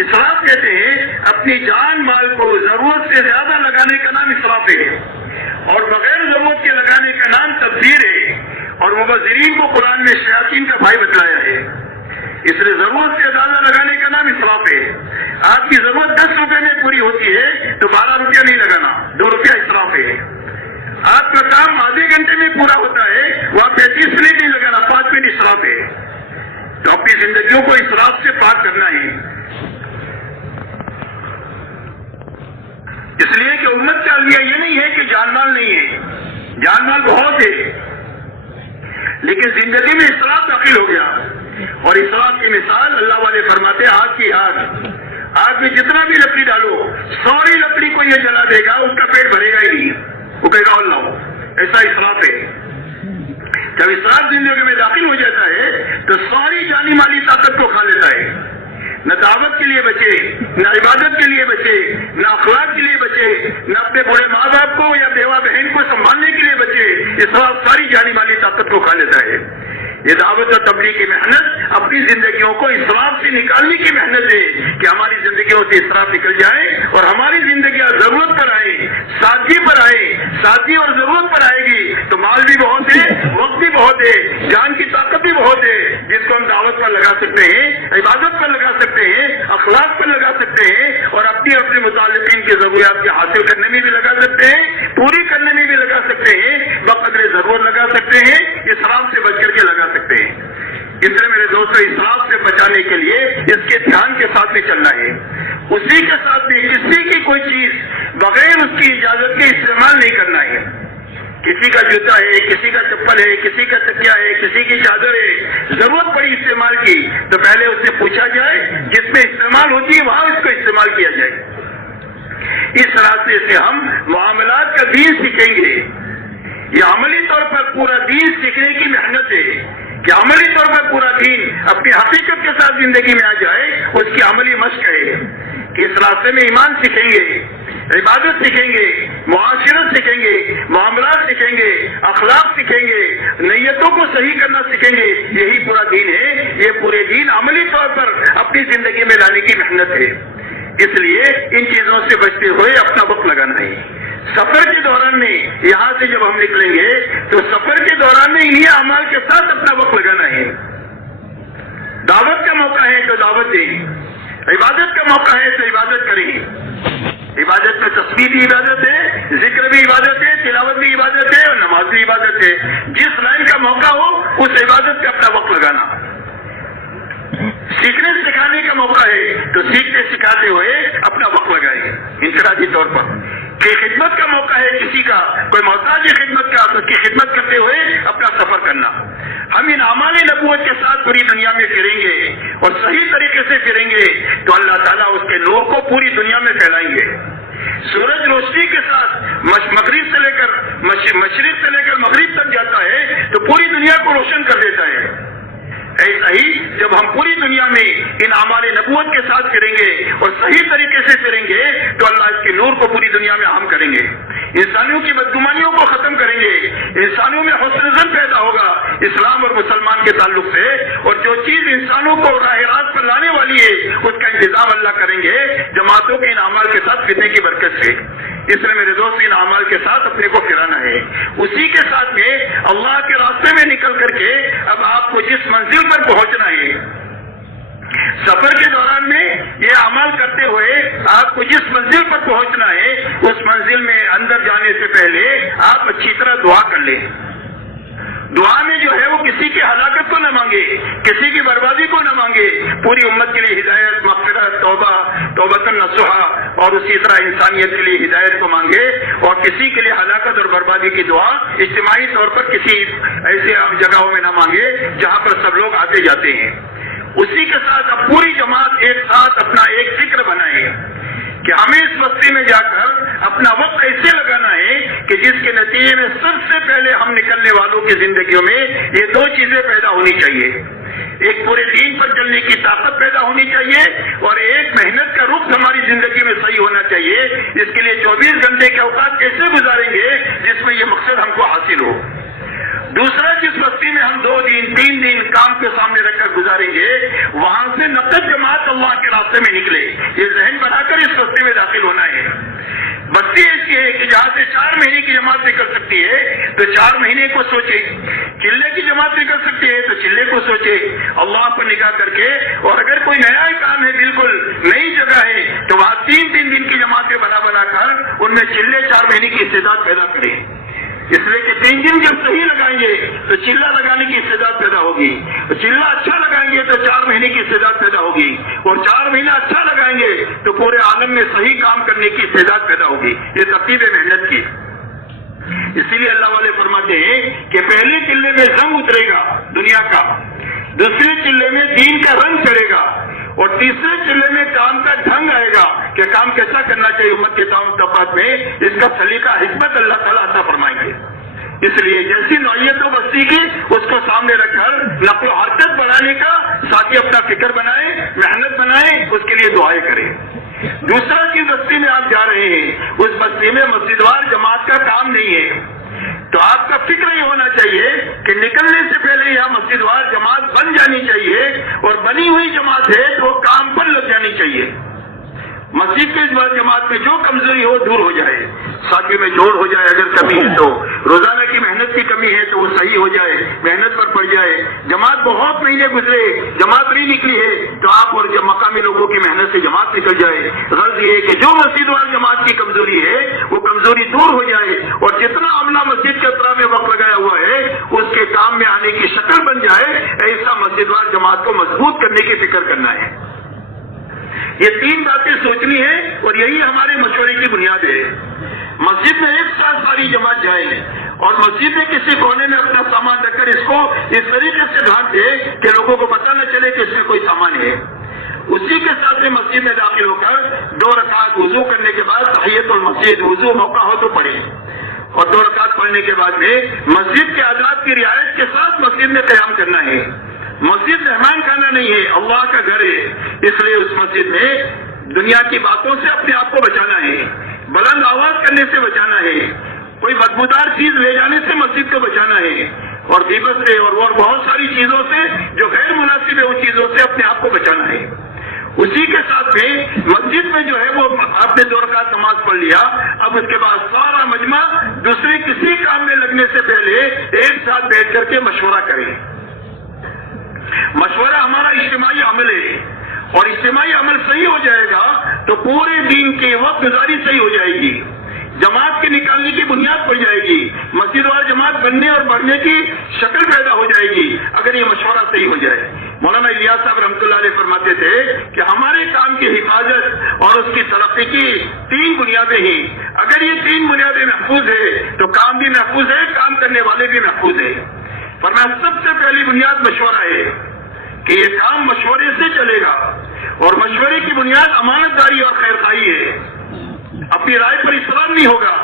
اسراف کہتے ہیں اپنی جان مال کو ضرورت سے زیادہ لگانے کا نام اسراف ہے، اور بغیر ضرورت کے لگانے کا نام تبذیر ہے، اور مبذرین کو قرآن میں شیاطین کا بھائی بتلایا ہے۔ اس لیے ضرورت سے زیادہ لگانے کا نام اسراف ہے۔ آپ کی ضرورت 10 روپے میں پوری ہوتی ہے تو 12 روپیہ نہیں لگانا، 2 روپیہ اسراف ہے۔ آپ کا کام آدھے گھنٹے میں پورا ہوتا ہے، وہاں 35 منٹ نہیں لگانا، 5 منٹ اسراف ہے۔ تو اپنی زندگیوں کو اسراف سے پاک کرنا ہے۔ اس لیے کہ امت کا المیہ یہ نہیں ہے کہ جان مال نہیں ہے، جان مال بہت ہے، لیکن زندگی میں اسراف داخل ہو گیا۔ اور اسراف کی مثال اللہ والے فرماتے ہیں آگ کی آگ میں جتنا بھی لکڑی ڈالو، ساری لکڑی کو یہ جلا دے گا، اس کا پیٹ بھرے گا ہی نہیں، وہ کہے گا اللہ، ایسا اسراف ہے۔ جب اسراف زندگی میں داخل ہو جاتا ہے تو ساری جانی مالی طاقت کو کھا لیتا ہے، نہ دعوت کے لیے بچے، نہ عبادت کے لیے بچے، نہ اخلاق کے لیے بچے، نہ اپنے بڑے ماں باپ کو یا بیوہ بہن کو سنبھالنے کے لیے بچے، اسراف ساری جانی مالی طاقت کو کھا لیتا ہے۔ یہ دعوت اور تبلیغ کی محنت اپنی زندگیوں کو اسراف سے نکالنے کی محنت ہے کہ ہماری زندگیوں سے اسراف نکل جائے اور ہماری زندگیاں ضرورت پر آئے، سادگی پر آئے۔ سادگی اور ضرورت پر آئے گی تو مال بھی بہت ہے، وقت بھی بہت ہے، جان کی طاقت بھی بہت ہے، جس کو ہم دعوت پر لگا سکتے ہیں، عبادت پر لگا سکتے ہیں، اخلاق پر لگا سکتے ہیں، اور اپنے متعلقین کی ضروریات کے حاصل کرنے میں بھی لگا سکتے ہیں، پوری کرنے میں بھی لگا سکتے ہیں، بقدر ضرور لگا سکتے ہیں، اسراف سے بچ کر کے لگا سکتے ہیں۔ اس لیے میرے دوستوں، اسراف سے بچانے کے لیے اس کے دھیان کے ساتھ میں چلنا ہے۔ اسی کے ساتھ میں کسی کی کوئی چیز بغیر اس کی اجازت کے استعمال نہیں کرنا ہے۔ کسی کا جوتا ہے، کسی کا چپل ہے، کسی کا تکیا ہے، کسی کی چادر ہے، ضرورت پڑی استعمال کی تو پہلے اس سے پوچھا جائے، جس میں استعمال ہوتی ہے وہاں اس کو استعمال کیا جائے۔ اس راستے سے ہم معاملات کا دین سیکھیں گے۔ یہ عملی طور پر پورا دین سیکھنے کی محنت ہے کہ عملی طور پر پورا دین اپنی حقیقت کے ساتھ زندگی میں آ جائے، اس کی عملی مشق ہے کہ اس راستے میں ایمان سیکھیں گے، عبادت سیکھیں گے، معاشرت سیکھیں گے، معاملات سیکھیں گے، اخلاق سیکھیں گے، نیتوں کو صحیح کرنا سیکھیں گے۔ یہی پورا دین ہے۔ یہ پورے دین عملی طور پر اپنی زندگی میں لانے کی محنت ہے۔ اس لیے ان چیزوں سے بچتے ہوئے اپنا وقت لگانا ہے۔ سفر کے دوران میں یہاں سے جب ہم نکلیں گے تو سفر کے دوران میں انہیں اعمال کے ساتھ اپنا وقت لگانا ہے۔ دعوت کا موقع ہے تو دعوت دیں، عبادت کا موقع ہے تو عبادت کریں۔ عبادت میں تسبیح بھی عبادت ہے، ذکر بھی عبادت ہے، تلاوت بھی عبادت ہے، اور نماز بھی عبادت ہے۔ جس لائن کا موقع ہو اس عبادت کا اپنا وقت لگانا۔ سیکھنے سکھانے کا موقع ہے تو سیکھتے سکھاتے ہوئے اپنا وقت لگائیں انفرادی طور پر۔ کہ خدمت کا موقع ہے کسی کا، کوئی محتاج ہے خدمت کا، تو اس کی خدمت کرتے ہوئے اپنا سفر کرنا۔ ہم ان اعمال نبوت کے ساتھ پوری دنیا میں پھریں گے اور صحیح طریقے سے پھریں گے تو اللہ تعالیٰ اس کے نور کو پوری دنیا میں پھیلائیں گے۔ سورج روشنی کے ساتھ مغرب سے لے کر مشرق سے لے کر مغرب تک جاتا ہے تو پوری دنیا کو روشن کر دیتا ہے۔ ایسا ہی جب ہم پوری دنیا میں ان اعمال نبوت کے ساتھ پھریں گے اور صحیح طریقے سے پھریں گے تو اللہ اس کے نور کو پوری دنیا میں عام کریں گے، انسانیوں کی بدگمانیوں کو ختم کریں گے، انسانوں میں حسن ظن پیدا ہوگا اسلام اور مسلمان کے تعلق سے، اور جو چیز انسانوں کو راہ راست پر لانے والی ہے اس کا انتظام اللہ کریں گے جماعتوں کے ان اعمال کے ساتھ پھرنے کی برکت سے۔ اس لیے میرے دوست ان اعمال کے ساتھ اپنے کو پھرانا ہے. اسی کے ساتھ میں اللہ کے راستے میں نکل کر کے اب آپ کو جس منزل پر پہنچنا ہے، سفر کے دوران میں یہ عمل کرتے ہوئے آپ کو جس منزل پر پہنچنا ہے اس منزل میں اندر جانے سے پہلے آپ اچھی طرح دعا کر لیں. دعا میں جو ہے وہ کسی کی ہلاکت کو نہ مانگے، کسی کی بربادی کو نہ مانگے، پوری امت کے لیے ہدایت، مغفرت، توبہ، توبۃ نصوحہ، اور اسی طرح انسانیت کے لیے ہدایت کو مانگے، اور کسی کے لیے ہلاکت اور بربادی کی دعا اجتماعی طور پر کسی ایسے جگہوں میں نہ مانگے جہاں پر سب لوگ آتے جاتے ہیں. اسی کے ساتھ اب پوری جماعت ایک ساتھ اپنا ایک فکر بنائے کہ ہمیں اس بستی میں جا کر اپنا وقت ایسے لگانا ہے کہ جس کے نتیجے میں سب سے پہلے ہم نکلنے والوں کی زندگیوں میں یہ دو چیزیں پیدا ہونی چاہیے. ایک پورے دین پر چلنے کی طاقت پیدا ہونی چاہیے، اور ایک محنت کا رخ ہماری زندگی میں صحیح ہونا چاہیے. اس کے لیے 24 گھنٹے کے اوقات کیسے گزاریں گے جس میں یہ مقصد ہم کو حاصل ہو. دوسرا، جس بستی میں ہم 2 دن 3 دن کام کے سامنے رکھ کر گزاریں گے وہاں سے نقد جماعت اللہ کے راستے میں نکلے، یہ ذہن بنا کر اس بستی میں داخل ہونا ہے. بستی ایسی ہے کہ جہاں سے 4 مہینے کی جماعت نکل سکتی ہے تو 4 مہینے کو سوچے، چلے کی جماعت نکل سکتی ہے تو چلے کو سوچے اللہ پر نگاہ کر کے. اور اگر کوئی نیا کام ہے، بالکل نئی جگہ ہے، تو وہاں 3 دن کی جماعتیں بنا کر ان میں چلے 4 مہینے کی استعداد پیدا کریں. اس لیے کہ 3 دن جب صحیح لگائیں گے تو چلہ لگانے کی استعداد پیدا ہوگی، چلہ اچھا لگائیں گے تو 4 مہینے کی استعداد پیدا ہوگی، اور 4 مہینہ اچھا لگائیں گے تو پورے عالم میں صحیح کام کرنے کی استعداد پیدا ہوگی. یہ ترتیب ہے محنت کی. اسی لیے اللہ والے فرماتے ہیں کہ پہلے چلے میں زنگ اترے گا دنیا کا، دوسرے چلے میں دین کا رنگ چڑھے گا، اور تیسرے چلے میں کام کا ڈھنگ آئے گا کہ کام کیسا کرنا چاہیے امت کے تمام طبقات میں. اس کا سلیقہ حکمت اللہ تعالیٰ عطا فرمائیں گے. اس لیے جیسی نوعیت ہو بستی کی اس کو سامنے رکھ کر نقل و حرکت بڑھانے کا ساتھ ہی اپنا فکر بنائے، محنت بنائے، اس کے لیے دعائیں کریں. دوسرا کہ بستی میں آپ جا رہے ہیں اس بستی میں مسجد وار جماعت کا کام نہیں ہے، تو آپ کا فکر یہ ہونا چاہیے کہ نکلنے سے پہلے یہاں مسجد وار جماعت بن جانی چاہیے، اور بنی ہوئی جماعت ہے تو وہ کام پر لگ جانی چاہیے. مسجد کے جماعت میں جو کمزوری ہو دور ہو جائے، ساتھی میں جوڑ ہو جائے، اگر کمی ہے تو روزانہ کی محنت کی کمی ہے تو وہ صحیح ہو جائے، محنت پر پڑ جائے. جماعت بہت مہینے گزرے جماعت نہیں نکلی ہے تو آپ اور مقامی لوگوں کی محنت سے جماعت نکل جائے. غرض یہ ہے کہ جو مسجد وال جماعت کی کمزوری ہے وہ کمزوری دور ہو جائے، اور جتنا عملہ مسجد کے اطراف میں وقت لگایا ہوا ہے اس کے کام میں آنے کی شکل بن جائے. ایسا مسجد وال جماعت کو مضبوط کرنے کی فکر کرنا ہے. یہ 3 باتیں سوچنی ہے، اور یہی ہمارے مشورے کی بنیاد ہے. مسجد میں ایک ساتھ ساری جماعت جائے، اور مسجد میں کسی کونے میں اپنا سامان رکھ کر اس کو اس طریقے سے ڈھانپ دے کہ لوگوں کو پتہ نہ چلے کہ اس میں کوئی سامان ہے. اسی کے ساتھ میں مسجد میں داخل ہو کر 2 رکعت وضو کرنے کے بعد تحیت المسجد، وضو موقع ہو تو پڑھے، اور 2 رکعت پڑھنے کے بعد میں مسجد کے آداب کی رعایت کے ساتھ مسجد میں قیام کرنا ہے. مسجد مہمان خانہ نہیں ہے، اللہ کا گھر ہے. اس لیے اس مسجد میں دنیا کی باتوں سے اپنے آپ کو بچانا ہے، بلند آواز کرنے سے بچانا ہے، کوئی بدبودار چیز لے جانے سے مسجد کو بچانا ہے، اور غیبت سے اور بہت ساری چیزوں سے جو غیر مناسب ہے ان چیزوں سے اپنے آپ کو بچانا ہے. اسی کے ساتھ میں مسجد میں جو ہے وہ آپ نے 2 رکعت نماز پڑھ لیا، اب اس کے بعد سارا مجمع دوسرے کسی کام میں لگنے سے پہلے ایک ساتھ بیٹھ کر کے مشورہ کریں. مشورہ ہمارا اجتماعی عمل ہے، اور اجتماعی عمل صحیح ہو جائے گا تو پورے دین کی وقت گزاری صحیح ہو جائے گی، جماعت کے نکالنے کی بنیاد پڑ جائے گی، مسجد وار جماعت بننے اور بڑھنے کی شکل پیدا ہو جائے گی اگر یہ مشورہ صحیح ہو جائے. مولانا الیاس صاحب رحمۃ اللہ علیہ فرماتے تھے کہ ہمارے کام کی حفاظت اور اس کی ترقی کی 3 بنیادیں ہیں. اگر یہ 3 بنیادیں محفوظ ہے تو کام بھی محفوظ ہے، کام کرنے والے بھی محفوظ ہیں. فرمایا سب سے پہلی بنیاد مشورہ ہے کہ یہ کام مشورے سے چلے گا، اور مشورے کی بنیاد امانت داری اور خیر خواہی ہے. اپنی رائے پر اصرار نہیں ہوگا،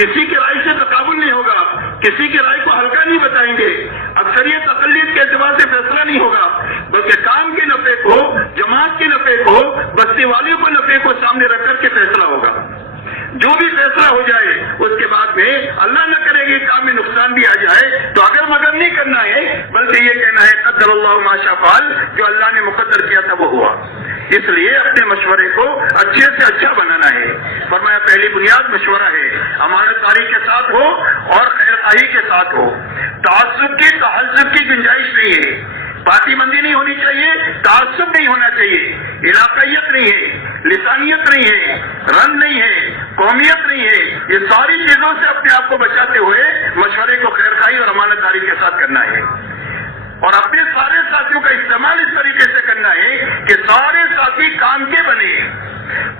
کسی کی رائے سے تقابل نہیں ہوگا، کسی کی رائے کو ہلکا نہیں بتائیں گے، اکثریت اقلیت کے اعتبار سے فیصلہ نہیں ہوگا، بلکہ کام کے نفع کو، جماعت کے نفع کو، بستی والے کو نفع کو سامنے رکھ کر کے فیصلہ ہوگا. جو بھی فیصلہ ہو جائے اس کے بعد میں اللہ نہ کرے گی کام میں نقصان بھی آ جائے تو اگر مگر نہیں کرنا ہے، بلکہ یہ کہنا ہے قدر اللہ ما شاء فعل، جو اللہ نے مقدر کیا تھا وہ ہوا. اس لیے اپنے مشورے کو اچھے سے اچھا بنانا بنانا ہے. فرمایا پہلی بنیاد مشورہ ہے، امانت داری کے ساتھ ہو اور خیر خواہی کے ساتھ ہو. تعصب کی تہذب کی گنجائش نہیں ہے، پارٹی بندی نہیں ہونی چاہیے، تعصب نہیں ہونا چاہیے، علاقائیت نہیں ہے، لسانیت نہیں ہے، رنگ نہیں ہے، قومیت نہیں ہے. یہ ساری چیزوں سے اپنے آپ کو بچاتے ہوئے مشورے کو خیر خواہی اور امانت داری کے ساتھ کرنا ہے. اور اپنے سارے ساتھیوں کا استعمال اس طریقے سے کرنا ہے کہ سارے ساتھی کام کے بنے.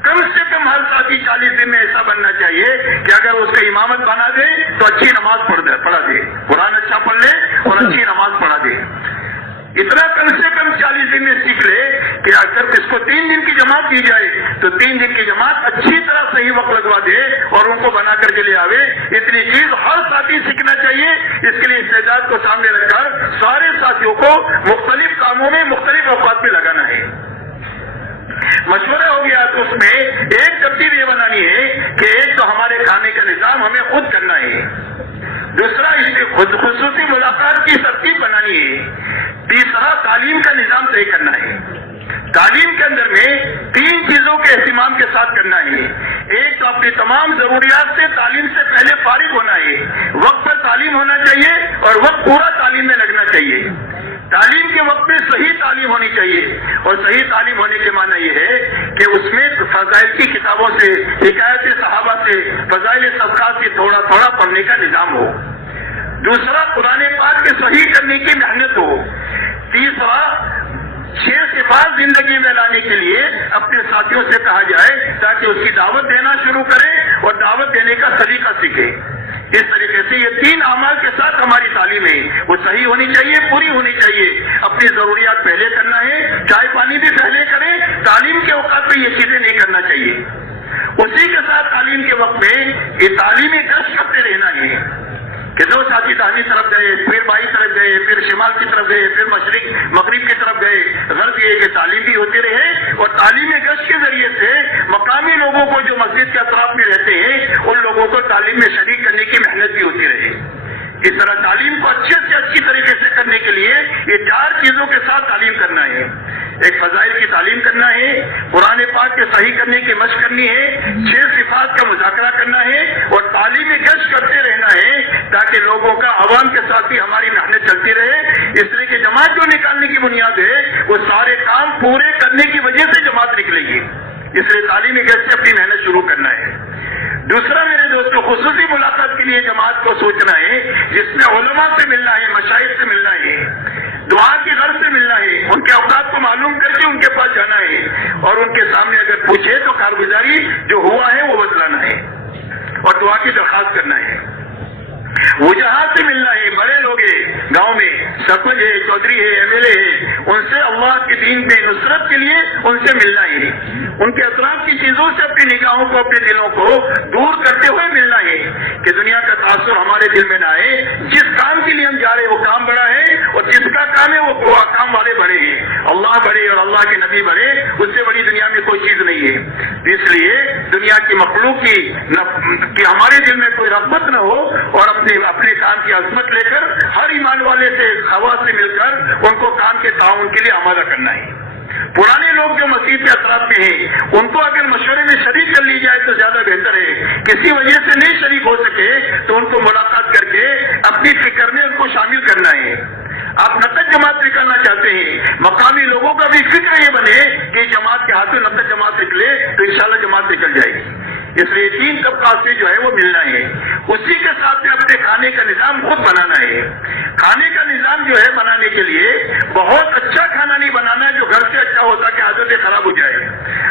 کم سے کم ہر ساتھی 40 دن میں ایسا بننا چاہیے کہ اگر اس کا امامت بنا دے تو اچھی نماز پڑھا دے، قرآن اچھا پڑھ لے اور اچھی نماز پڑھا دے. اتنا کم سے کم 40 دن میں سیکھ لے کہ اگر اس کو 3 دن کی جماعت دی جائے تو 3 دن کی جماعت اچھی طرح صحیح وقت لگوا دے اور ان کو بنا کر کے لے آوے. اتنی چیز ہر ساتھی سیکھنا چاہیے. اس کے لیے استعداد کو سامنے رکھ کر سارے ساتھیوں کو مختلف کاموں میں مختلف اوقات پہ لگانا ہے. مشورہ ہو گیا تو اس میں ایک ترتیب یہ بنانی ہے کہ ایک تو ہمارے کھانے کا نظام ہمیں خود کرنا ہے، دوسرا خصوصی ملاقات کی ترتیب بنانی ہے، تیسرا تعلیم کا نظام طے کرنا ہے. تعلیم کے اندر میں 3 چیزوں کے اہتمام کے ساتھ کرنا ہے. ایک تو اپنی تمام ضروریات سے تعلیم سے پہلے فارغ ہونا ہے، وقت پر تعلیم ہونا چاہیے اور وقت پورا تعلیم میں لگنا چاہیے. تعلیم کے وقت میں صحیح تعلیم ہونی چاہیے اور صحیح تعلیم ہونے کے معنی یہ ہے کہ اس میں فضائل کی کتابوں سے، حکایت صحابہ سے، فضائل صدقات سے تھوڑا تھوڑا پڑھنے کا نظام ہو. دوسرا قرآن پاک کے صحیح کرنے کی محنت ہو. تیسرا 6 صفات زندگی میں لانے کے لیے اپنے ساتھیوں سے کہا جائے تاکہ اس کی دعوت دینا شروع کرے اور دعوت دینے کا طریقہ سیکھے. اس طریقے سے یہ 3 اعمال کے ساتھ ہماری تعلیم ہے، وہ صحیح ہونی چاہیے، پوری ہونی چاہیے. اپنی ضروریات پہلے کرنا ہے، چائے پانی بھی پہلے کریں. تعلیم کے اوقات میں یہ چیزیں نہیں کرنا چاہیے. اسی کے ساتھ تعلیم کے وقت میں یہ تعلیمی گشت کرتے رہنا ہے کہ 2 ساتھی داہنی طرف گئے، پھر بائیں طرف گئے، پھر شمال کی طرف گئے، پھر مشرق مغرب کی طرف گئے. غرض یہ کہ تعلیم بھی ہوتی رہے اور تعلیمی گشت کے ذریعے سے مقامی لوگوں کو جو مسجد کے اطراف میں رہتے ہیں ان لوگوں کو تعلیم میں شریک کرنے کی محنت بھی ہوتی رہے. اس طرح تعلیم کو اچھے سے اچھی طریقے سے کرنے کے لیے یہ 4 چیزوں کے ساتھ تعلیم کرنا ہے. ایک فضائل کی تعلیم کرنا ہے، قرآن پاک کے صحیح کرنے کی مشق کرنی ہے، 6 صفات کا مذاکرہ کرنا ہے اور تعلیمی گشت کرتے رہنا ہے تاکہ لوگوں کا عوام کے ساتھ بھی ہماری محنت چلتی رہے. اس لیے کہ جماعت جو نکالنے کی بنیاد ہے وہ سارے کام پورے کرنے کی وجہ سے جماعت نکلے گی. اس لیے تعلیمی گشت سے اپنی محنت شروع کرنا ہے. دوسرا میرے دوستوں، خصوصی ملاقات کے لیے جماعت کو سوچنا ہے جس میں علماء سے ملنا ہے، مشائخ سے ملنا ہے، دعا کی غرض سے ملنا ہے، ان کے اوقات کو معلوم کر کے ان کے پاس جانا ہے اور ان کے سامنے اگر پوچھے تو کارگزاری جو ہوا ہے وہ بتلانا ہے اور دعا کی درخواست کرنا ہے. وجہاں سے ملنا ہے، بڑے لوگ ہیں گاؤں میں، سرپنچ ہے، چودھری ہے، MLA ہے، ان سے اللہ کے دین میں نصرت کے لیے ان سے ملنا ہے. ان کے اطراف کی چیزوں سے اپنی نگاہوں کو، اپنے دلوں کو دور کرتے ہوئے ملنا ہے کہ دنیا کا تاثر ہمارے دل میں نہ آئے. جس کام کے لیے ہم جا رہے ہیں وہ کام بڑا ہے اور جس کا کام ہے وہ کام والے بڑے ہیں. اللہ بڑے اور اللہ کے نبی بڑے، اس سے بڑی دنیا میں کوئی چیز نہیں ہے. اس لیے دنیا کی مخلوق کی ہمارے دل میں کوئی رغبت نہ ہو اور اپنے کام کی عظمت لے کر ہر ایمان والے سے ہوا سے مل کر ان کو کام کے تعاون کے لیے آمادہ کرنا ہے. پرانے لوگ جو مسجد کے اطراف میں ہیں ان کو اگر مشورے میں شریک کر لی جائے تو زیادہ بہتر ہے. کسی وجہ سے نہیں شریک ہو سکے تو ان کو ملاقات کر کے اپنی فکر میں ان کو شامل کرنا ہے. آپ نقد جماعت نکالنا چاہتے ہیں، مقامی لوگوں کا بھی فکر یہ بنے کہ جماعت کے ہاتھوں نقد جماعت نکلے تو انشاءاللہ جماعت نکل جائے گی. اس لیے 3 طبقات سے جو ہے وہ ملنا ہے. اسی کے ساتھ میں اپنے کھانے کا نظام خود بنانا ہے. کھانے کا نظام جو ہے بنانے کے لیے بہت اچھا کھانا نہیں بنانا ہے جو گھر سے اچھا ہوتا کہ عادتیں خراب ہو جائے،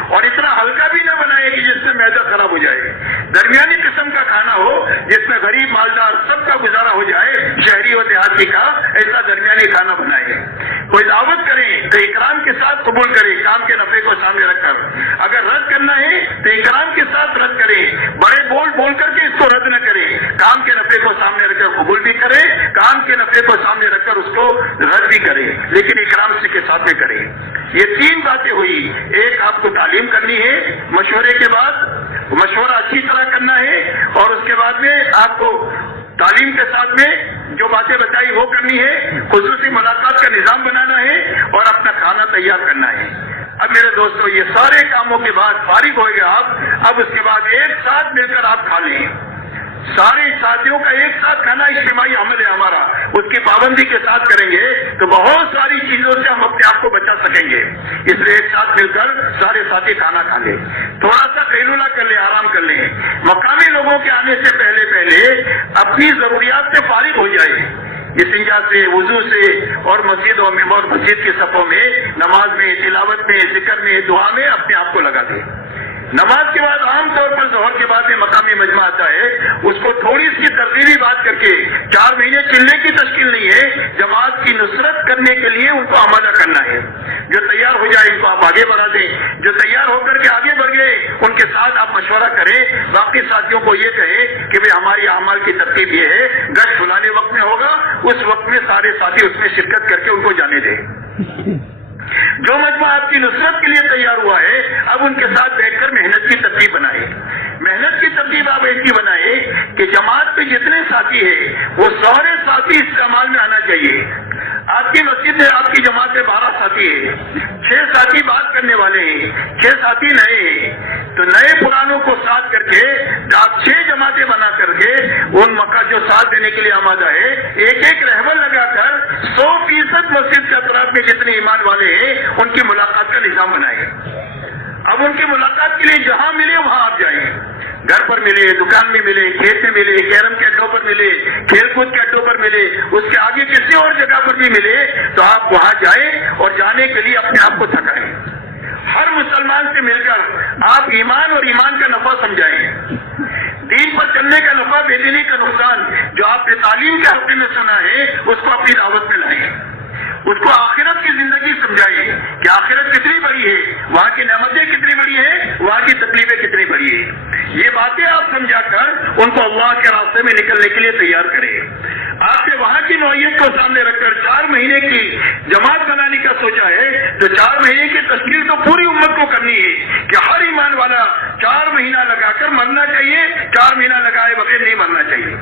اور اتنا ہلکا بھی نہ بنائے کہ جس سے معدہ خراب ہو جائے. درمیانی قسم کا کھانا ہو جس میں غریب مالدار سب کا گزارا ہو جائے، شہری و دیہاتی کا، ایسا درمیانی کھانا بنائے. کوئی دعوت کریں تو اکرام کے ساتھ قبول کرے، کام کے نفع کو سامنے رکھ کر. اگر رد کرنا ہے تو اکرام کے ساتھ رد کرے، بڑے بول کر کے اس کو رد نہ کرے. کام کے نفع کو سامنے رکھ کر قبول بھی کرے، کام کے نفع کو سامنے رکھ کر اس کو رد بھی کرے، لیکن اکرام سے کے ساتھ میں کرے. یہ 3 باتیں ہوئی. ایک آپ کو تعلیم کرنی ہے، مشورے کے بعد مشورہ اچھی طرح کرنا ہے اور اس کے بعد میں آپ کو تعلیم کے ساتھ میں جو باتیں بتائی وہ کرنی ہے. خصوصی ملاقات کا نظام بنانا ہے اور اپنا کھانا تیار کرنا ہے. اب میرے دوستو یہ سارے کاموں کے بعد فارغ ہو گئے آپ، اب اس کے بعد ایک ساتھ مل کر آپ کھا لیں، سارے ساتھیوں کا ایک ساتھ کھانا اجتماعی عمل ہے ہمارا، اس کی پابندی کے ساتھ کریں گے تو بہت ساری چیزوں سے ہم اپنے آپ کو بچا سکیں گے، اس لیے ایک ساتھ مل کر سارے ساتھی کھانا کھا لیں، تھوڑا سا قیلولہ کر لیں، آرام کر لیں، مقامی لوگوں کے آنے سے پہلے اپنی ضروریات سے فارغ ہو جائے، استنجا سے، وضو سے، اور مسجدوں میں اور مسجد کے صفوں میں، نماز میں، تلاوت میں، ذکر میں، دعا میں اپنے آپ کو لگا دیں۔ نماز کے بعد عام طور پر ظہر کے بعد میں مقامی مجمع آتا ہے، اس کو تھوڑی سی ترغیبی بات کر کے 4 مہینے چلنے کی تشکیل نہیں ہے، جماعت کی نصرت کرنے کے لیے ان کو آمادہ کرنا ہے، جو تیار ہو جائے ان کو آپ آگے بڑھا دیں، جو تیار ہو کر کے آگے بڑھ گئے ان کے ساتھ آپ مشورہ کریں، باقی ساتھیوں کو یہ کہیں کہ ہماری اعمال کی ترتیب یہ ہے، گشت فلانے وقت میں ہوگا، اس وقت میں سارے ساتھی اس میں شرکت کر کے ان کو جانے دیں۔ جو مجمع آپ کی نصرت کے لیے تیار ہوا ہے، اب ان کے ساتھ بیٹھ کر محنت کی ترتیب بنائے، محنت کی ترتیب آپ ایسی بنائے کہ جماعت پہ جتنے ساتھی ہیں وہ سارے ساتھی استعمال میں آنا چاہیے۔ آپ کی مسجد میں آپ کی جماعت میں 12 ساتھی ہیں، 6 ساتھی بات کرنے والے ہیں، 6 ساتھی نئے ہیں، تو نئے پرانوں کو ساتھ کر کے آپ 6 جماعتیں بنا کر کے ان مکہ جو ساتھ دینے کے لیے آمادہ ہے، ایک ایک رہبر لگا کر 100% مسجد کے اطراف میں جتنے ایمان والے ہیں ان کی ملاقات کا نظام بنائے۔ اب ان کی ملاقات کے لیے جہاں ملے وہاں آپ جائیں، گھر پر ملے، دکان میں ملے، کھیت میں ملے، کیرم کے اڈوں پر ملے، کھیل کود کے اڈوں پر ملے، اس کے آگے کسی اور جگہ پر بھی ملے تو آپ وہاں جائیں اور جانے کے لیے اپنے آپ کو تھکائیں، ہر مسلمان سے مل کر آپ ایمان اور ایمان کا نفع سمجھائیں، دین پر چلنے کا نفع، بے دینی کا نقصان جو آپ نے تعلیم کے حق میں سنا ہے اس کو اپنی دعوت میں لائیں، اس کو آخرت کی زندگی سمجھائیں کہ آخرت کتنی بڑی ہے، وہاں کی نعمتیں کتنی بڑی ہیں، وہاں کی تکلیفیں کتنی بڑی ہیں، یہ باتیں آپ سمجھا کر ان کو اللہ کے راستے میں نکلنے کے لیے تیار کریں۔ آپ نے وہاں کی نوعیت کو سامنے رکھ کر 4 مہینے کی جماعت بنانے کا سوچا ہے تو 4 مہینے کی تشکیل تو پوری امت کو کرنی ہے کہ ہر ایمان والا 4 مہینہ لگا کر مرنا چاہیے، 4 مہینہ لگائے بغیر نہیں مرنا چاہیے،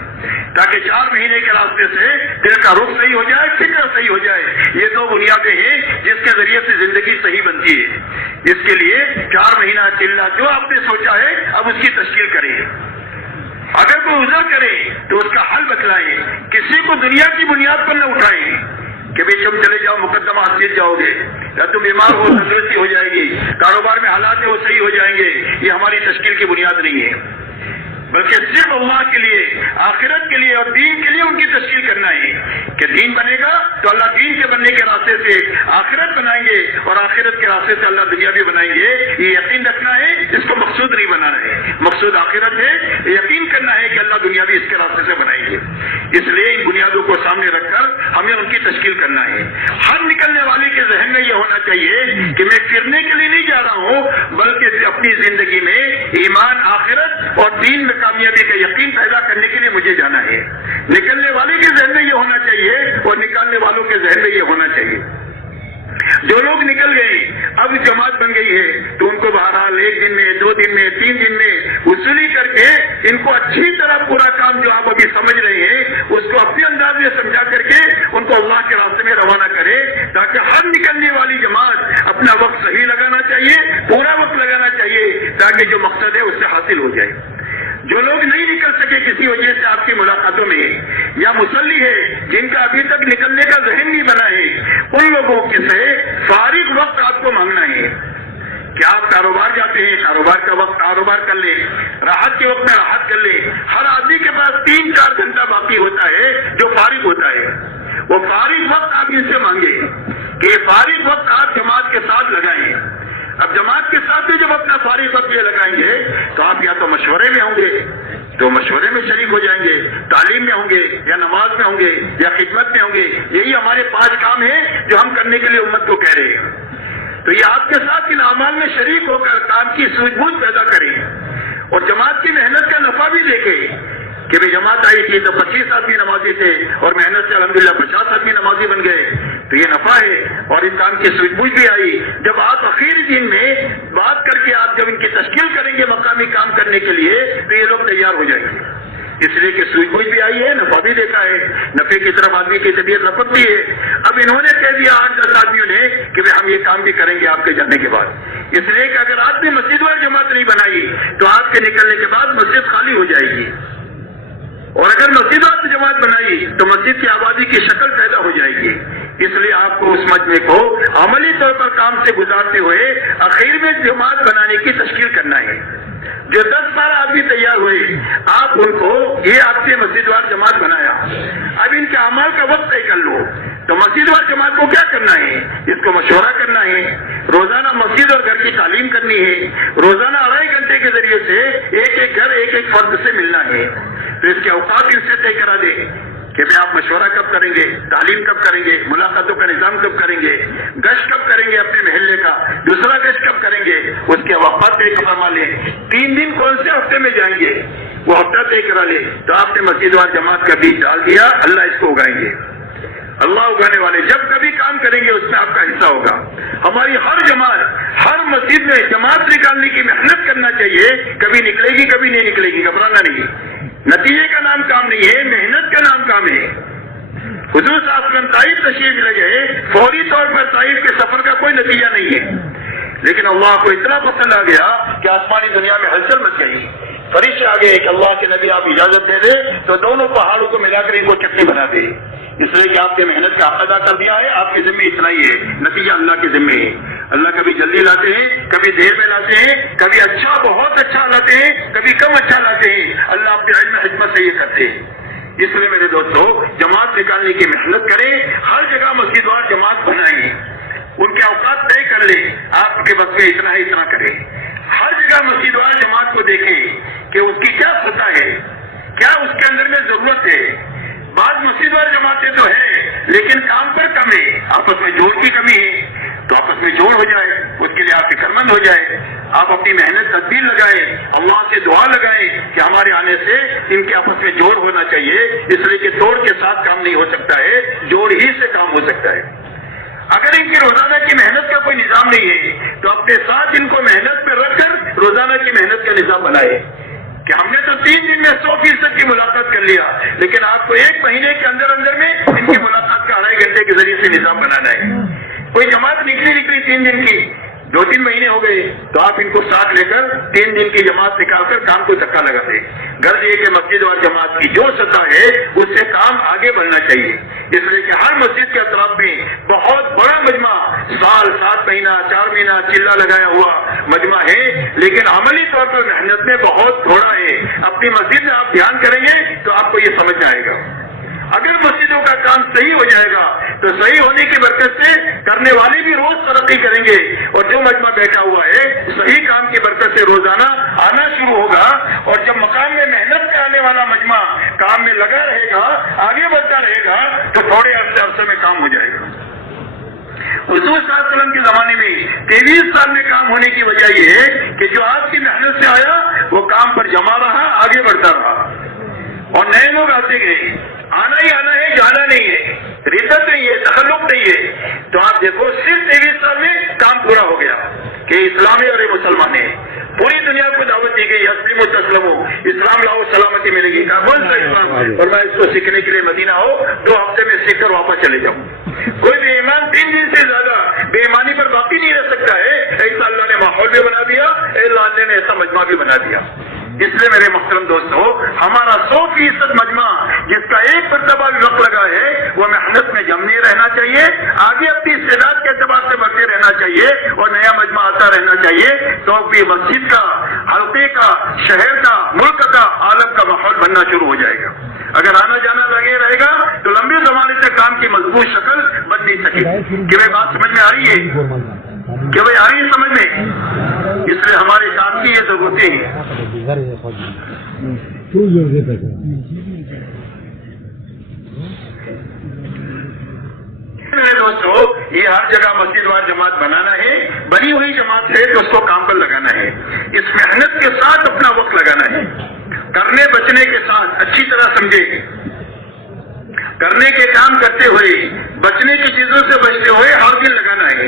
تاکہ 4 مہینے کے راستے سے دل کا رخ صحیح ہو جائے، فکر صحیح ہو جائے، یہ 2 بنیادیں ہیں جس کے ذریعے سے زندگی صحیح بنتی ہے۔ اس کے لیے 4 مہینہ چلنا جو آپ نے سوچا ہے اب اس کی تشکیل کریں، اگر کوئی عذر کرے تو اس کا حل بتلائیں، کسی کو دنیا کی بنیاد پر نہ اٹھائیں کہ بھائی تم چلے جاؤ مقدمات جیت جاؤ گے، یا تم بیمار ہو تندرستی ہو جائے گی، کاروبار میں حالات ہیں وہ صحیح ہو جائیں گے، یہ ہماری تشکیل کی بنیاد نہیں ہے، بلکہ صرف اللہ کے لیے، آخرت کے لیے اور دین کے لیے ان کی تشکیل کرنا ہے کہ دین بنے گا تو اللہ دین کے بننے کے راستے سے آخرت بنائیں گے اور آخرت کے راستے سے اللہ دنیا بھی بنائیں گے، یہ یقین رکھنا ہے، اس کو مقصود نہیں بنانا ہے، مقصود آخرت ہے، یقین کرنا ہے کہ اللہ دنیا بھی اس کے راستے سے بنائیں گے، اس لیے ان بنیادوں کو سامنے رکھ کر ہمیں ان کی تشکیل کرنا ہے۔ ہر نکلنے والے کے ذہن میں یہ ہونا چاہیے کہ میں پھرنے کے لیے نہیں جا رہا ہوں بلکہ اپنی زندگی میں ایمان، آخرت اور دین میں کامیابی کا یقین پیدا کرنے کے لیے مجھے جانا ہے۔ نکلنے والے کے ذہن میں یہ ہونا چاہیے اور نکالنے والوں کے ذہن میں یہ ہونا چاہیے۔ جو لوگ نکل گئے اب جماعت بن گئی ہے تو ان کو بہرحال 1 دن میں، 2 دن میں، 3 دن میں وصولی کر کے ان کو اچھی طرح پورا کام جو آپ ابھی سمجھ رہے ہیں اس کو اپنے انداز میں سمجھا کر کے ان کو اللہ کے راستے میں روانہ کرے، تاکہ ہر نکلنے والی جماعت اپنا وقت صحیح لگانا چاہیے، پورا وقت لگانا چاہیے، تاکہ جو مقصد ہے اس سے حاصل ہو جائے۔ جو لوگ نہیں نکل سکے کسی وجہ سے آپ کی ملاقاتوں میں یا مسلی ہے جن کا ابھی تک نکلنے کا ذہن نہیں بنا ہے، ان لوگوں کے سے فارغ وقت آپ کو مانگنا ہے کہ آپ کاروبار جاتے ہیں، کاروبار کا وقت کاروبار کر لیں، راحت کے وقت میں راحت کر لیں۔ ہر آدمی کے پاس 3-4 گھنٹہ باقی ہوتا ہے جو فارغ ہوتا ہے، وہ فارغ وقت آپ ان سے مانگے کہ یہ فارغ وقت آپ جماعت کے ساتھ لگائیں۔ اب جماعت کے ساتھ بھی جب اپنا فارغ وقت یہ لگائیں گے تو آپ یا تو مشورے میں ہوں گے تو مشورے میں شریک ہو جائیں گے، تعلیم میں ہوں گے یا نماز میں ہوں گے یا خدمت میں ہوں گے، یہی ہمارے 5 کام ہیں جو ہم کرنے کے لیے امت کو کہہ رہے ہیں۔ تو یہ آپ کے ساتھ ان اعمال میں شریک ہو کر کام کی سوجھ بوجھ پیدا کریں اور جماعت کی محنت کا نفع بھی دیکھیں کہ بھائی جماعت آئی تھی تو 25 آدمی نمازی تھے اور محنت سے الحمدللہ 50 آدمی نمازی بن گئے، تو یہ نفع ہے اور ان کام کی سوجھ بوجھ بھی آئی۔ جب آپ آخری دن میں بات کر کے آپ جب ان کی تشکیل کریں گے مقامی کام کرنے کے لیے تو یہ لوگ تیار ہو جائیں گے، اس لیے کہ سوئی کوئی بھی آئی ہے، نفع بھی دیکھا ہے، نفع کی طرف آدمی کی طبیعت لپکتی ہے۔ اب انہوں نے کہہ دیا 8-10 آدمیوں نے کہ ہم یہ کام بھی کریں گے آپ کے جانے کے بعد، اس لیے کہ اگر آپ نے مسجد وال جماعت نہیں بنائی تو آپ کے نکلنے کے بعد مسجد خالی ہو جائے گی، اور اگر مسجد وال جماعت بنائی تو مسجد کی آبادی کی شکل پیدا ہو جائے گی۔ اس لیے آپ کو اس مجمع کو عملی طور پر کام سے گزارتے ہوئے اخیر میں جماعت بنانے کی تشکیل کرنا ہے۔ جو 10-12 آدمی تیار ہوئے، آپ ان کو یہ آپ سے مسجد وار جماعت بنایا، اب ان کے اعمال کا وقت طے کر لو۔ تو مسجد وار جماعت کو کیا کرنا ہے؟ اس کو مشورہ کرنا ہے، روزانہ مسجد اور گھر کی تعلیم کرنی ہے، روزانہ 2.5 گھنٹے کے ذریعے سے ایک گھر ایک فرد سے ملنا ہے۔ تو اس کے اوقات ان سے طے کرا دے کہ آپ مشورہ کب کریں گے، تعلیم کب کریں گے، ملاقاتوں کا نظام کب کریں گے، گشت کب کریں گے اپنے محلے کا، دوسرا گشت کب کریں گے، اس کے وقت طے فرما لیں۔ 3 دن کون سے ہفتے میں جائیں گے وہ ہفتہ طے کرا لے، تو آپ نے مسجد وار جماعت کا بیج ڈال دیا، اللہ اس کو اگائیں گے۔ اللہ اگانے والے جب کبھی کام کریں گے اس میں آپ کا حصہ ہوگا۔ ہماری ہر جماعت، ہر مسجد میں جماعت نکالنے کی محنت کرنا چاہیے، کبھی نکلے گی کبھی نہیں نکلے گی، گھبرانا نہیں۔ نتیجے کا نام کام نہیں ہے، محنت کا نام کام ہے۔ حضور صلی اللہ علیہ وسلم طائف تشریف لے گئے، فوری طور پر طائف کے سفر کا کوئی نتیجہ نہیں ہے، لیکن اللہ کو اتنا پسند آ گیا کہ آسمانی دنیا میں ہلچل مچ گئی۔ فرشتے آ گئے کہ اللہ کے نبی آپ اجازت دے دے تو دونوں پہاڑوں کو ملا کر ان کو چٹنی بنا دے، اس لیے کہ آپ نے محنت کا حق ادا کر دیا ہے، آپ کے ذمہ اتنا ہی ہے، نتیجہ اللہ کے ذمہ ہے۔ اللہ کبھی جلدی لاتے ہیں، کبھی دیر میں لاتے ہیں، کبھی اچھا بہت اچھا لاتے ہیں، کبھی کم اچھا لاتے ہیں، اللہ اپنے علم حکمت سے یہ کرتے ہیں۔ اس لیے میرے دوستو، جماعت نکالنے کی محنت کریں، ہر جگہ مسجد وار جماعت بنائیں، ان کے اوقات طے کر لیں، آپ کے بس میں اتنا ہی اتنا کریں۔ ہر جگہ مسجد وار جماعت کو دیکھیں کہ اس کی کیا سطح ہے، کیا اس کے اندر میں ضرورت ہے۔ بعض مسجد وار جماعتیں تو ہیں لیکن کام پر کم ہے، آپس میں جوڑ کی کمی ہے، تو آپس میں جوڑ ہو جائے، اس کے لیے آپ فکر مند ہو جائے، آپ اپنی محنت تدبیر لگائیں، اللہ سے دعا لگائیں کہ ہمارے آنے سے ان کے آپس میں جوڑ ہونا چاہیے، اس لیے کہ توڑ کے ساتھ کام نہیں ہو سکتا ہے، جوڑ ہی سے کام ہو سکتا ہے۔ اگر ان کی روزانہ کی محنت کا کوئی نظام نہیں ہے تو اپنے ساتھ ان کو محنت پہ رکھ کر روزانہ کی محنت کا نظام بنائے کہ ہم نے تو 3 دن میں 100% کی ملاقات کر لیا، لیکن آپ کو 1 مہینے کے اندر میں ان کی ملاقات کا 2.5 گھنٹے کے ذریعے سے نظام بنانا ہے۔ کوئی جماعت نکلی 3 دن کی، 2-3 مہینے ہو گئے تو آپ ان کو ساتھ لے کر 3 دن کی جماعت نکال کر کام کو دھکا لگا دیں۔ غرض یہ کہ مسجد اور جماعت کی جو سطح ہے اس سے کام آگے بڑھنا چاہیے، اس لیے کہ ہر مسجد کے اطراف میں بہت بڑا مجمع، سال 7 مہینہ 4 مہینہ چلہ لگایا ہوا مجمع ہے، لیکن عملی طور پر محنت میں بہت تھوڑا ہے۔ اپنی مسجد میں آپ دھیان کریں گے تو آپ کو یہ سمجھ آئے گا۔ اگر مسجدوں کا کام صحیح ہو جائے گا تو صحیح ہونے کی برکت سے کرنے والے بھی روز ترقی کریں گے، اور جو مجمع بیٹھا ہوا ہے صحیح کام کی برکت سے روزانہ آنا شروع ہوگا، اور جب مقام میں محنت پہ آنے والا مجمع کام میں لگا رہے گا، آگے بڑھتا رہے گا، تو تھوڑے عرصے میں کام ہو جائے گا۔ حضور صلی اللہ علیہ وسلم کے زمانے میں 23 سال میں کام ہونے کی وجہ یہ ہے کہ جو آپ کی محنت سے آیا وہ کام پر جمع رہا، آگے بڑھتا رہا، اور نئے لوگ آتے گئے۔ آنا ہی آنا ہے، جانا نہیں ہے، ردت نہیں ہے، تخلق نہیں ہے۔ تو آپ دیکھو صرف 23 سال میں کام پورا ہو گیا کہ اسلام ہے اور یہ مسلمان ہے۔ پوری دنیا کو دعوت دی گئی، اسلم و تسلم ہو، اسلام لاؤ سلامتی ملے گی۔ کون سا اسلام؟ اور میں اس کو سیکھنے کے لیے مدینہ ہو 2 ہفتے میں سیکھ کر واپس چلے جاؤں۔ کوئی بے ایمان 3 دن سے زیادہ بے ایمانی پر باقی نہیں رہ سکتا ہے۔ ایسا اللہ نے ماحول بھی بنا دیا، اللہ نے ایسا مجمع بھی بنا دیا۔ اس لیے میرے محترم دوستو، ہمارا 100% مجمع جس کا 1 مرتبہ بھی وقت لگا ہے وہ محنت میں جمنے رہنا چاہیے، آگے اپنی استعداد کے اعتبار سے بڑھتے رہنا چاہیے، اور نیا مجمع آتا رہنا چاہیے، تو بھی مسجد کا، حلقے کا، شہر کا، ملک کا، عالم کا ماحول بننا شروع ہو جائے گا۔ اگر آنا جانا لگے رہے گا تو لمبے زمانے سے کام کی مضبوط شکل بن نہیں سکے گی۔ کہ میں بات سمجھ میں آ رہی ہے کہ بھائی آ رہی ہے سمجھ میں؟ اس لیے ہمارے کام کی یہ ضرورتیں ہیں۔ میرے دوستو، یہ ہر جگہ مسجد وار جماعت بنانا ہے، بنی ہوئی جماعت ہے تو اس کو کام پر لگانا ہے، اس محنت کے ساتھ اپنا وقت لگانا ہے، کرنے بچنے کے ساتھ اچھی طرح سمجھے، کرنے کے کام کرتے ہوئے، بچنے کی چیزوں سے بچتے ہوئے ہر دن لگانا ہے۔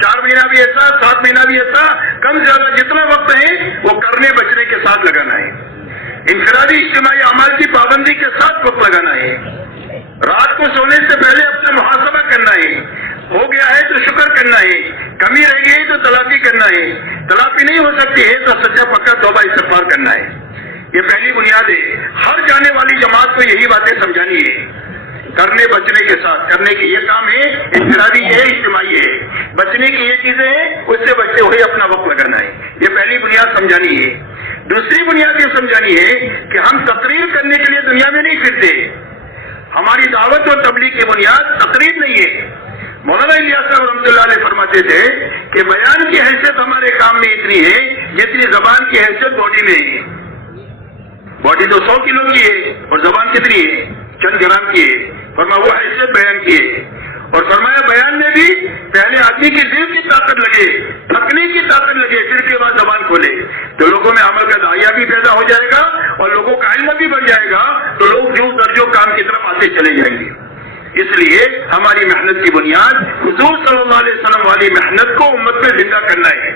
4 مہینہ بھی ایسا، 7 مہینہ بھی ایسا، کم زیادہ جتنا وقت ہے وہ کرنے بچنے کے ساتھ لگانا ہے. انفرادی اجتماعی اعمال کی پابندی کے ساتھ وقت لگانا ہے. رات کو سونے سے پہلے اپنا محاسبہ کرنا ہے، ہو گیا ہے تو شکر کرنا ہے، کمی رہ گئی تو تلافی کرنا ہے، تلافی نہیں ہو سکتی ہے تو سچا پکا توبہ استغفار کرنا ہے. یہ پہلی بنیاد ہے. ہر جانے والی جماعت کو یہی باتیں سمجھانی ہے، کرنے بچنے کے ساتھ. کرنے کی یہ کام ہے، انفرادی ہے، اجتماعی ہے. بچنے کی یہ چیزیں ہیں، اس سے بچتے ہوئے اپنا وقت لگانا ہے. یہ پہلی بنیاد سمجھانی ہے. دوسری بنیاد یہ سمجھانی ہے کہ ہم تقریر کرنے کے لیے دنیا میں نہیں پھرتے. ہماری دعوت اور تبلیغ کی بنیاد تقریر نہیں ہے. مولانا الیاس صاحب رحمۃ اللہ علیہ فرماتے تھے کہ بیان کی حیثیت ہمارے کام میں اتنی ہے جتنی زبان کی حیثیت باڈی میں ہے. باڈی تو 100 کلو کی ہے اور زبان کتنی ہے؟ چند گرام کی ہے. فرمایا وہ حیثیت بیان کی ہے. اور فرمایا بیان میں بھی پہلے آدمی کی دل کی طاقت لگے، تھکنے کی طاقت لگے، پھر کے بعد زبان کھولے تو لوگوں میں عمل کا داعیہ بھی پیدا ہو جائے گا اور لوگوں کا علم بھی بڑھ جائے گا، تو لوگ جو درجوں کام کی طرف آتے چلے جائیں گے. اس لیے ہماری محنت کی بنیاد حضور صلی اللہ علیہ وسلم والی محنت کو امت میں زندہ کرنا ہے.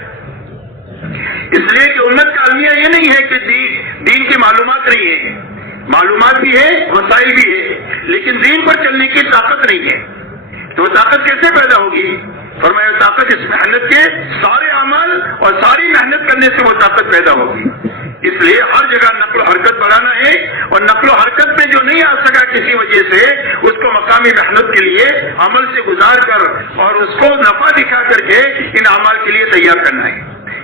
اس لیے کہ امت کا المیہ یہ نہیں ہے کہ دین کی معلومات نہیں ہے، معلومات بھی ہے، وسائل بھی ہے، لیکن دین پر چلنے کی طاقت نہیں ہے. تو وہ طاقت کیسے پیدا ہوگی؟ فرمایا طاقت اس محنت کے سارے عمل اور ساری محنت کرنے سے وہ طاقت پیدا ہوگی. اس لیے ہر جگہ نقل و حرکت بڑھانا ہے، اور نقل و حرکت میں جو نہیں آ سکا کسی وجہ سے اس کو مقامی محنت کے لیے عمل سے گزار کر اور اس کو نفع دکھا کر کے ان اعمال کے لیے تیار کرنا ہے.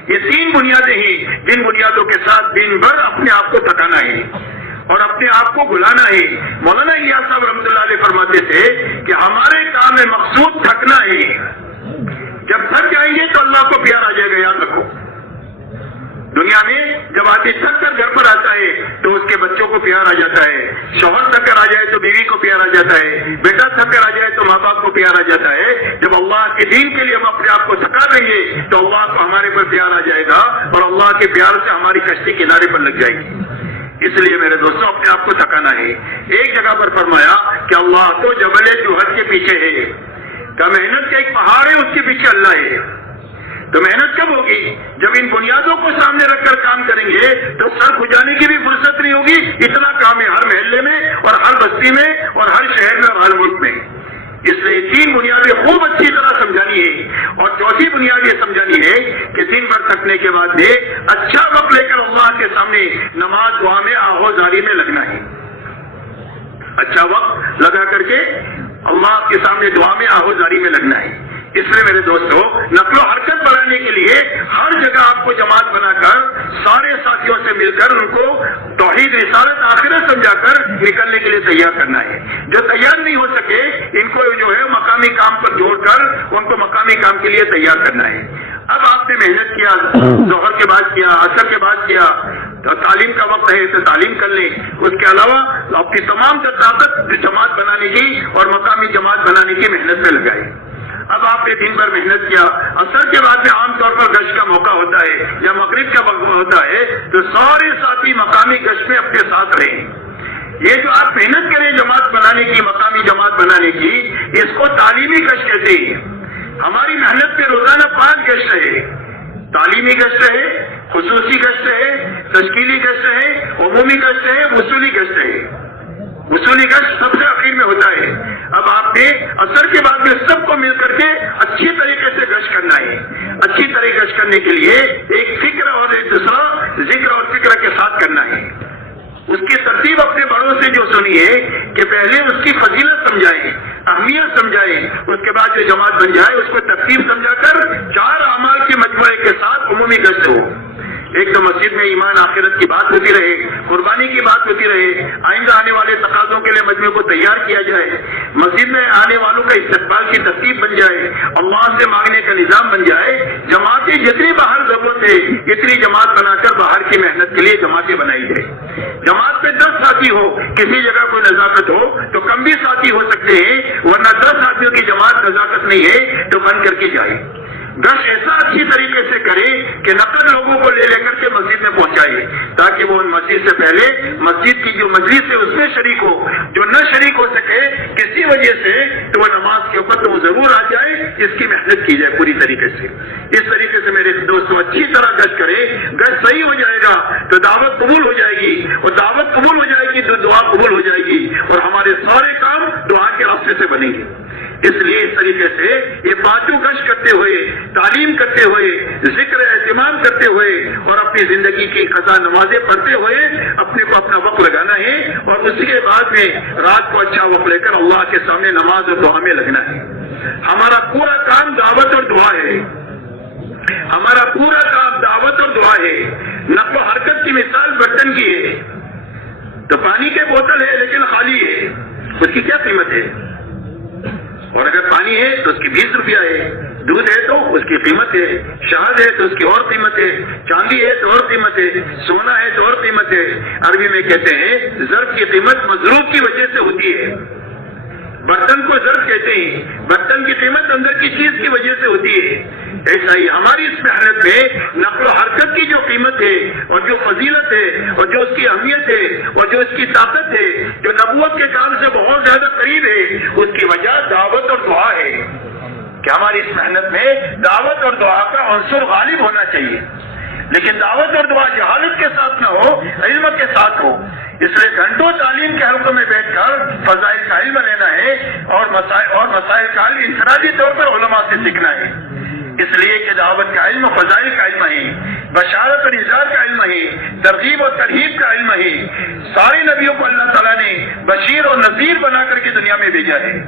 یہ 3 بنیادیں ہی جن بنیادوں کے ساتھ دن بھر اپنے آپ کو تھکانا ہے اور اپنے آپ کو بلانا ہے. مولانا الیاس صاحب رحمۃ اللہ علیہ فرماتے تھے کہ ہمارے کام میں مقصود تھکنا ہے. جب تھک جائیں گے تو اللہ کو پیار آ جائے گا. یاد رکھو، دنیا میں جب آدمی تھک کر گھر پر آتا ہے تو اس کے بچوں کو پیار آ جاتا ہے، شوہر تھک کر آ جائے تو بیوی کو پیار آ جاتا ہے، بیٹا تھک کر آ جائے تو ماں باپ کو پیار آ جاتا ہے. جب اللہ کے دین کے لیے ہم اپنے آپ کو تھکا دیں گے تو اللہ کو ہمارے پر پیار آ جائے گا اور اللہ کے پیار سے ہماری کشتی کنارے پر لگ جائے گی. اس لیے میرے دوستوں اپنے آپ کو تھکانا ہے. ایک جگہ پر فرمایا کہ اللہ تو جبل جوہر کے پیچھے ہے، کہ محنت کا ایک پہاڑ ہے، اس کے پیچھے اللہ ہے. تو محنت کب ہوگی؟ جب ان بنیادوں کو سامنے رکھ کر کام کریں گے تو سر کھجانے کی بھی فرصت نہیں ہوگی. اتنا کام ہے ہر محلے میں اور ہر بستی میں اور ہر شہر میں اور ہر ملک میں. اس لیے 3 بنیادیں خوب اچھی طرح سمجھانی ہے. اور چوتھی بنیاد یہ سمجھانی ہے کہ دن بھر تھکنے کے بعد میں اچھا وقت لے کر اللہ کے سامنے نماز دعا میں آہوزاری میں لگنا ہے. اچھا وقت لگا کر کے اللہ کے سامنے دعا میں آہوزاری میں لگنا ہے. اس لیے میرے دوستوں نقل و حرکت بڑھانے کے لیے ہر جگہ آپ کو جماعت بنا کر سارے ساتھیوں سے مل کر ان کو توحید رسالت آخرت سمجھا کر نکلنے کے لیے تیار کرنا ہے. جو تیار نہیں ہو سکے ان کو جو ہے مقامی کام پر جوڑ کر ان کو مقامی کام کے لیے تیار کرنا ہے. اب آپ نے محنت کیا، ظہر کے بعد کیا، عصر کے بعد کیا، تو تعلیم کا وقت ہے تو تعلیم کر لیں. اس کے علاوہ اپنی تمام طاقت جماعت بنانے کی اور مقامی جماعت بنانے کی محنت میں لگائیں. اب آپ نے دن بھر محنت کیا، عصر کے بعد میں عام طور پر گشت کا موقع ہوتا ہے یا مغرب کا وقت ہوتا ہے تو سارے ساتھی مقامی گشت میں اپنے ساتھ رہیں. یہ جو آپ محنت کریں جماعت بنانے کی، مقامی جماعت بنانے کی، اس کو تعلیمی گشت کہتے ہیں. ہماری محنت میں روزانہ 5 گشت ہے. تعلیمی گشت ہے، خصوصی گشت ہے، تشکیلی گشت ہے، عمومی گشت ہے، وصولی گشت ہے. وصولی گشت سب سے اخیر میں ہوتا ہے. اب آپ نے عصر کے بعد میں سب کو مل کر کے اچھی طریقے سے گشت کرنا ہے. اچھی طرح گشت کرنے کے لیے ایک فکر اور ایک دوسرا ذکر اور فکر کے ساتھ کرنا ہے. اس کی ترتیب اپنے بڑوں سے جو سنی ہے کہ پہلے اس کی فضیلت سمجھائیں، اہمیت سمجھائیں، اس کے بعد جو جماعت بن جائے اس کو ترتیب سمجھا کر 4 اعمال کے مجموعے کے ساتھ عمومی گشت ہو. ایک تو مسجد میں ایمان آخرت کی بات ہوتی رہے، قربانی کی بات ہوتی رہے، آئندہ آنے والے تقاضوں کے لیے مجموعے کو تیار کیا جائے، مسجد میں آنے والوں کا استقبال کی ترتیب بن جائے، اللہ سے مانگنے کا نظام بن جائے. جماعتیں جتنی باہر ضرورت ہے اتنی جماعت بنا کر باہر کی محنت کے لیے جماعتیں بنائی جائے. جماعت میں 10 ساتھی ہو، کسی جگہ کوئی نزاکت ہو تو کم بھی ساتھی ہو سکتے ہیں، ورنہ 10 ساتھیوں کی جماعت نزاکت نہیں ہے تو بند کر کے جائے. گشت ایسا اچھی طریقے سے کرے کہ نقد لوگوں کو لے کر کے مسجد میں پہنچائے. تاکہ وہ ان مسجد سے پہلے مسجد کی جو مجلس ہے اس میں شریک ہو. جو نہ شریک ہو سکے کسی وجہ سے تو وہ نماز کے اوپر تو وہ ضرور آ جائے. اس کی محنت کی جائے پوری طریقے سے. اس طریقے سے میرے دوستوں اچھی طرح گشت کرے. گشت صحیح ہو جائے گا تو دعوت قبول ہو جائے گی, اور دعوت قبول ہو جائے گی تو دعا قبول ہو جائے گی, اور ہمارے سارے کام دعا کے راستے سے بنیں گے. اس لیے اس طریقے سے یہ پانچوں گشت کرتے ہوئے, تعلیم کرتے ہوئے, ذکر اہتمام کرتے ہوئے, اور اپنی زندگی کی قضا نمازیں پڑھتے ہوئے اپنے کو اپنا وقت لگانا ہے, اور اس کے بعد میں رات کو اچھا وقت لے کر اللہ کے سامنے نماز اور دعا میں لگنا ہے. ہمارا پورا کام دعوت اور دعا ہے. ہمارا پورا کام دعوت اور دعا ہے. نقل و حرکت کی مثال برتن کی ہے. تو پانی کے بوتل ہے لیکن خالی ہے, اس کی کیا قیمت ہے؟ اور اگر پانی ہے تو اس کی 20 روپیہ ہے, دودھ ہے تو اس کی قیمت ہے, شہد ہے تو اس کی اور قیمت ہے, چاندی ہے تو اور قیمت ہے, سونا ہے تو اور قیمت ہے. عربی میں کہتے ہیں ظرف کی قیمت مضروب کی وجہ سے ہوتی ہے. برتن کو ظرف کہتے ہیں, برتن کی قیمت اندر کی چیز کی وجہ سے ہوتی ہے. ایسا ہی ہماری اس محنت میں نقل و حرکت کی جو قیمت ہے, اور جو فضیلت ہے, اور جو اس کی اہمیت ہے, اور جو اس کی طاقت ہے, جو نبوت کے کام سے بہت زیادہ قریب ہے, اس کی وجہ دعوت اور دعا ہے. کہ ہماری اس محنت میں دعوت اور دعا کا عنصر غالب ہونا چاہیے. لیکن دعوت اور دعا جہالت کے ساتھ نہ ہو, علم کے ساتھ ہو. اس لیے گھنٹوں تعلیم کے حلقوں میں بیٹھ کر فضائل کا علم لینا ہے, اور مسائل کا علم انفرادی طور پر علماء سے سیکھنا ہے. اس لیے کہ دعوت کا علم فضائل کا علم ہے, بشارت اور اظہار کا علم ہے, ترغیب اور ترہیب کا علم ہے. سارے نبیوں کو اللہ تعالیٰ نے بشیر اور نذیر بنا کر کے دنیا میں بھیجا ہے.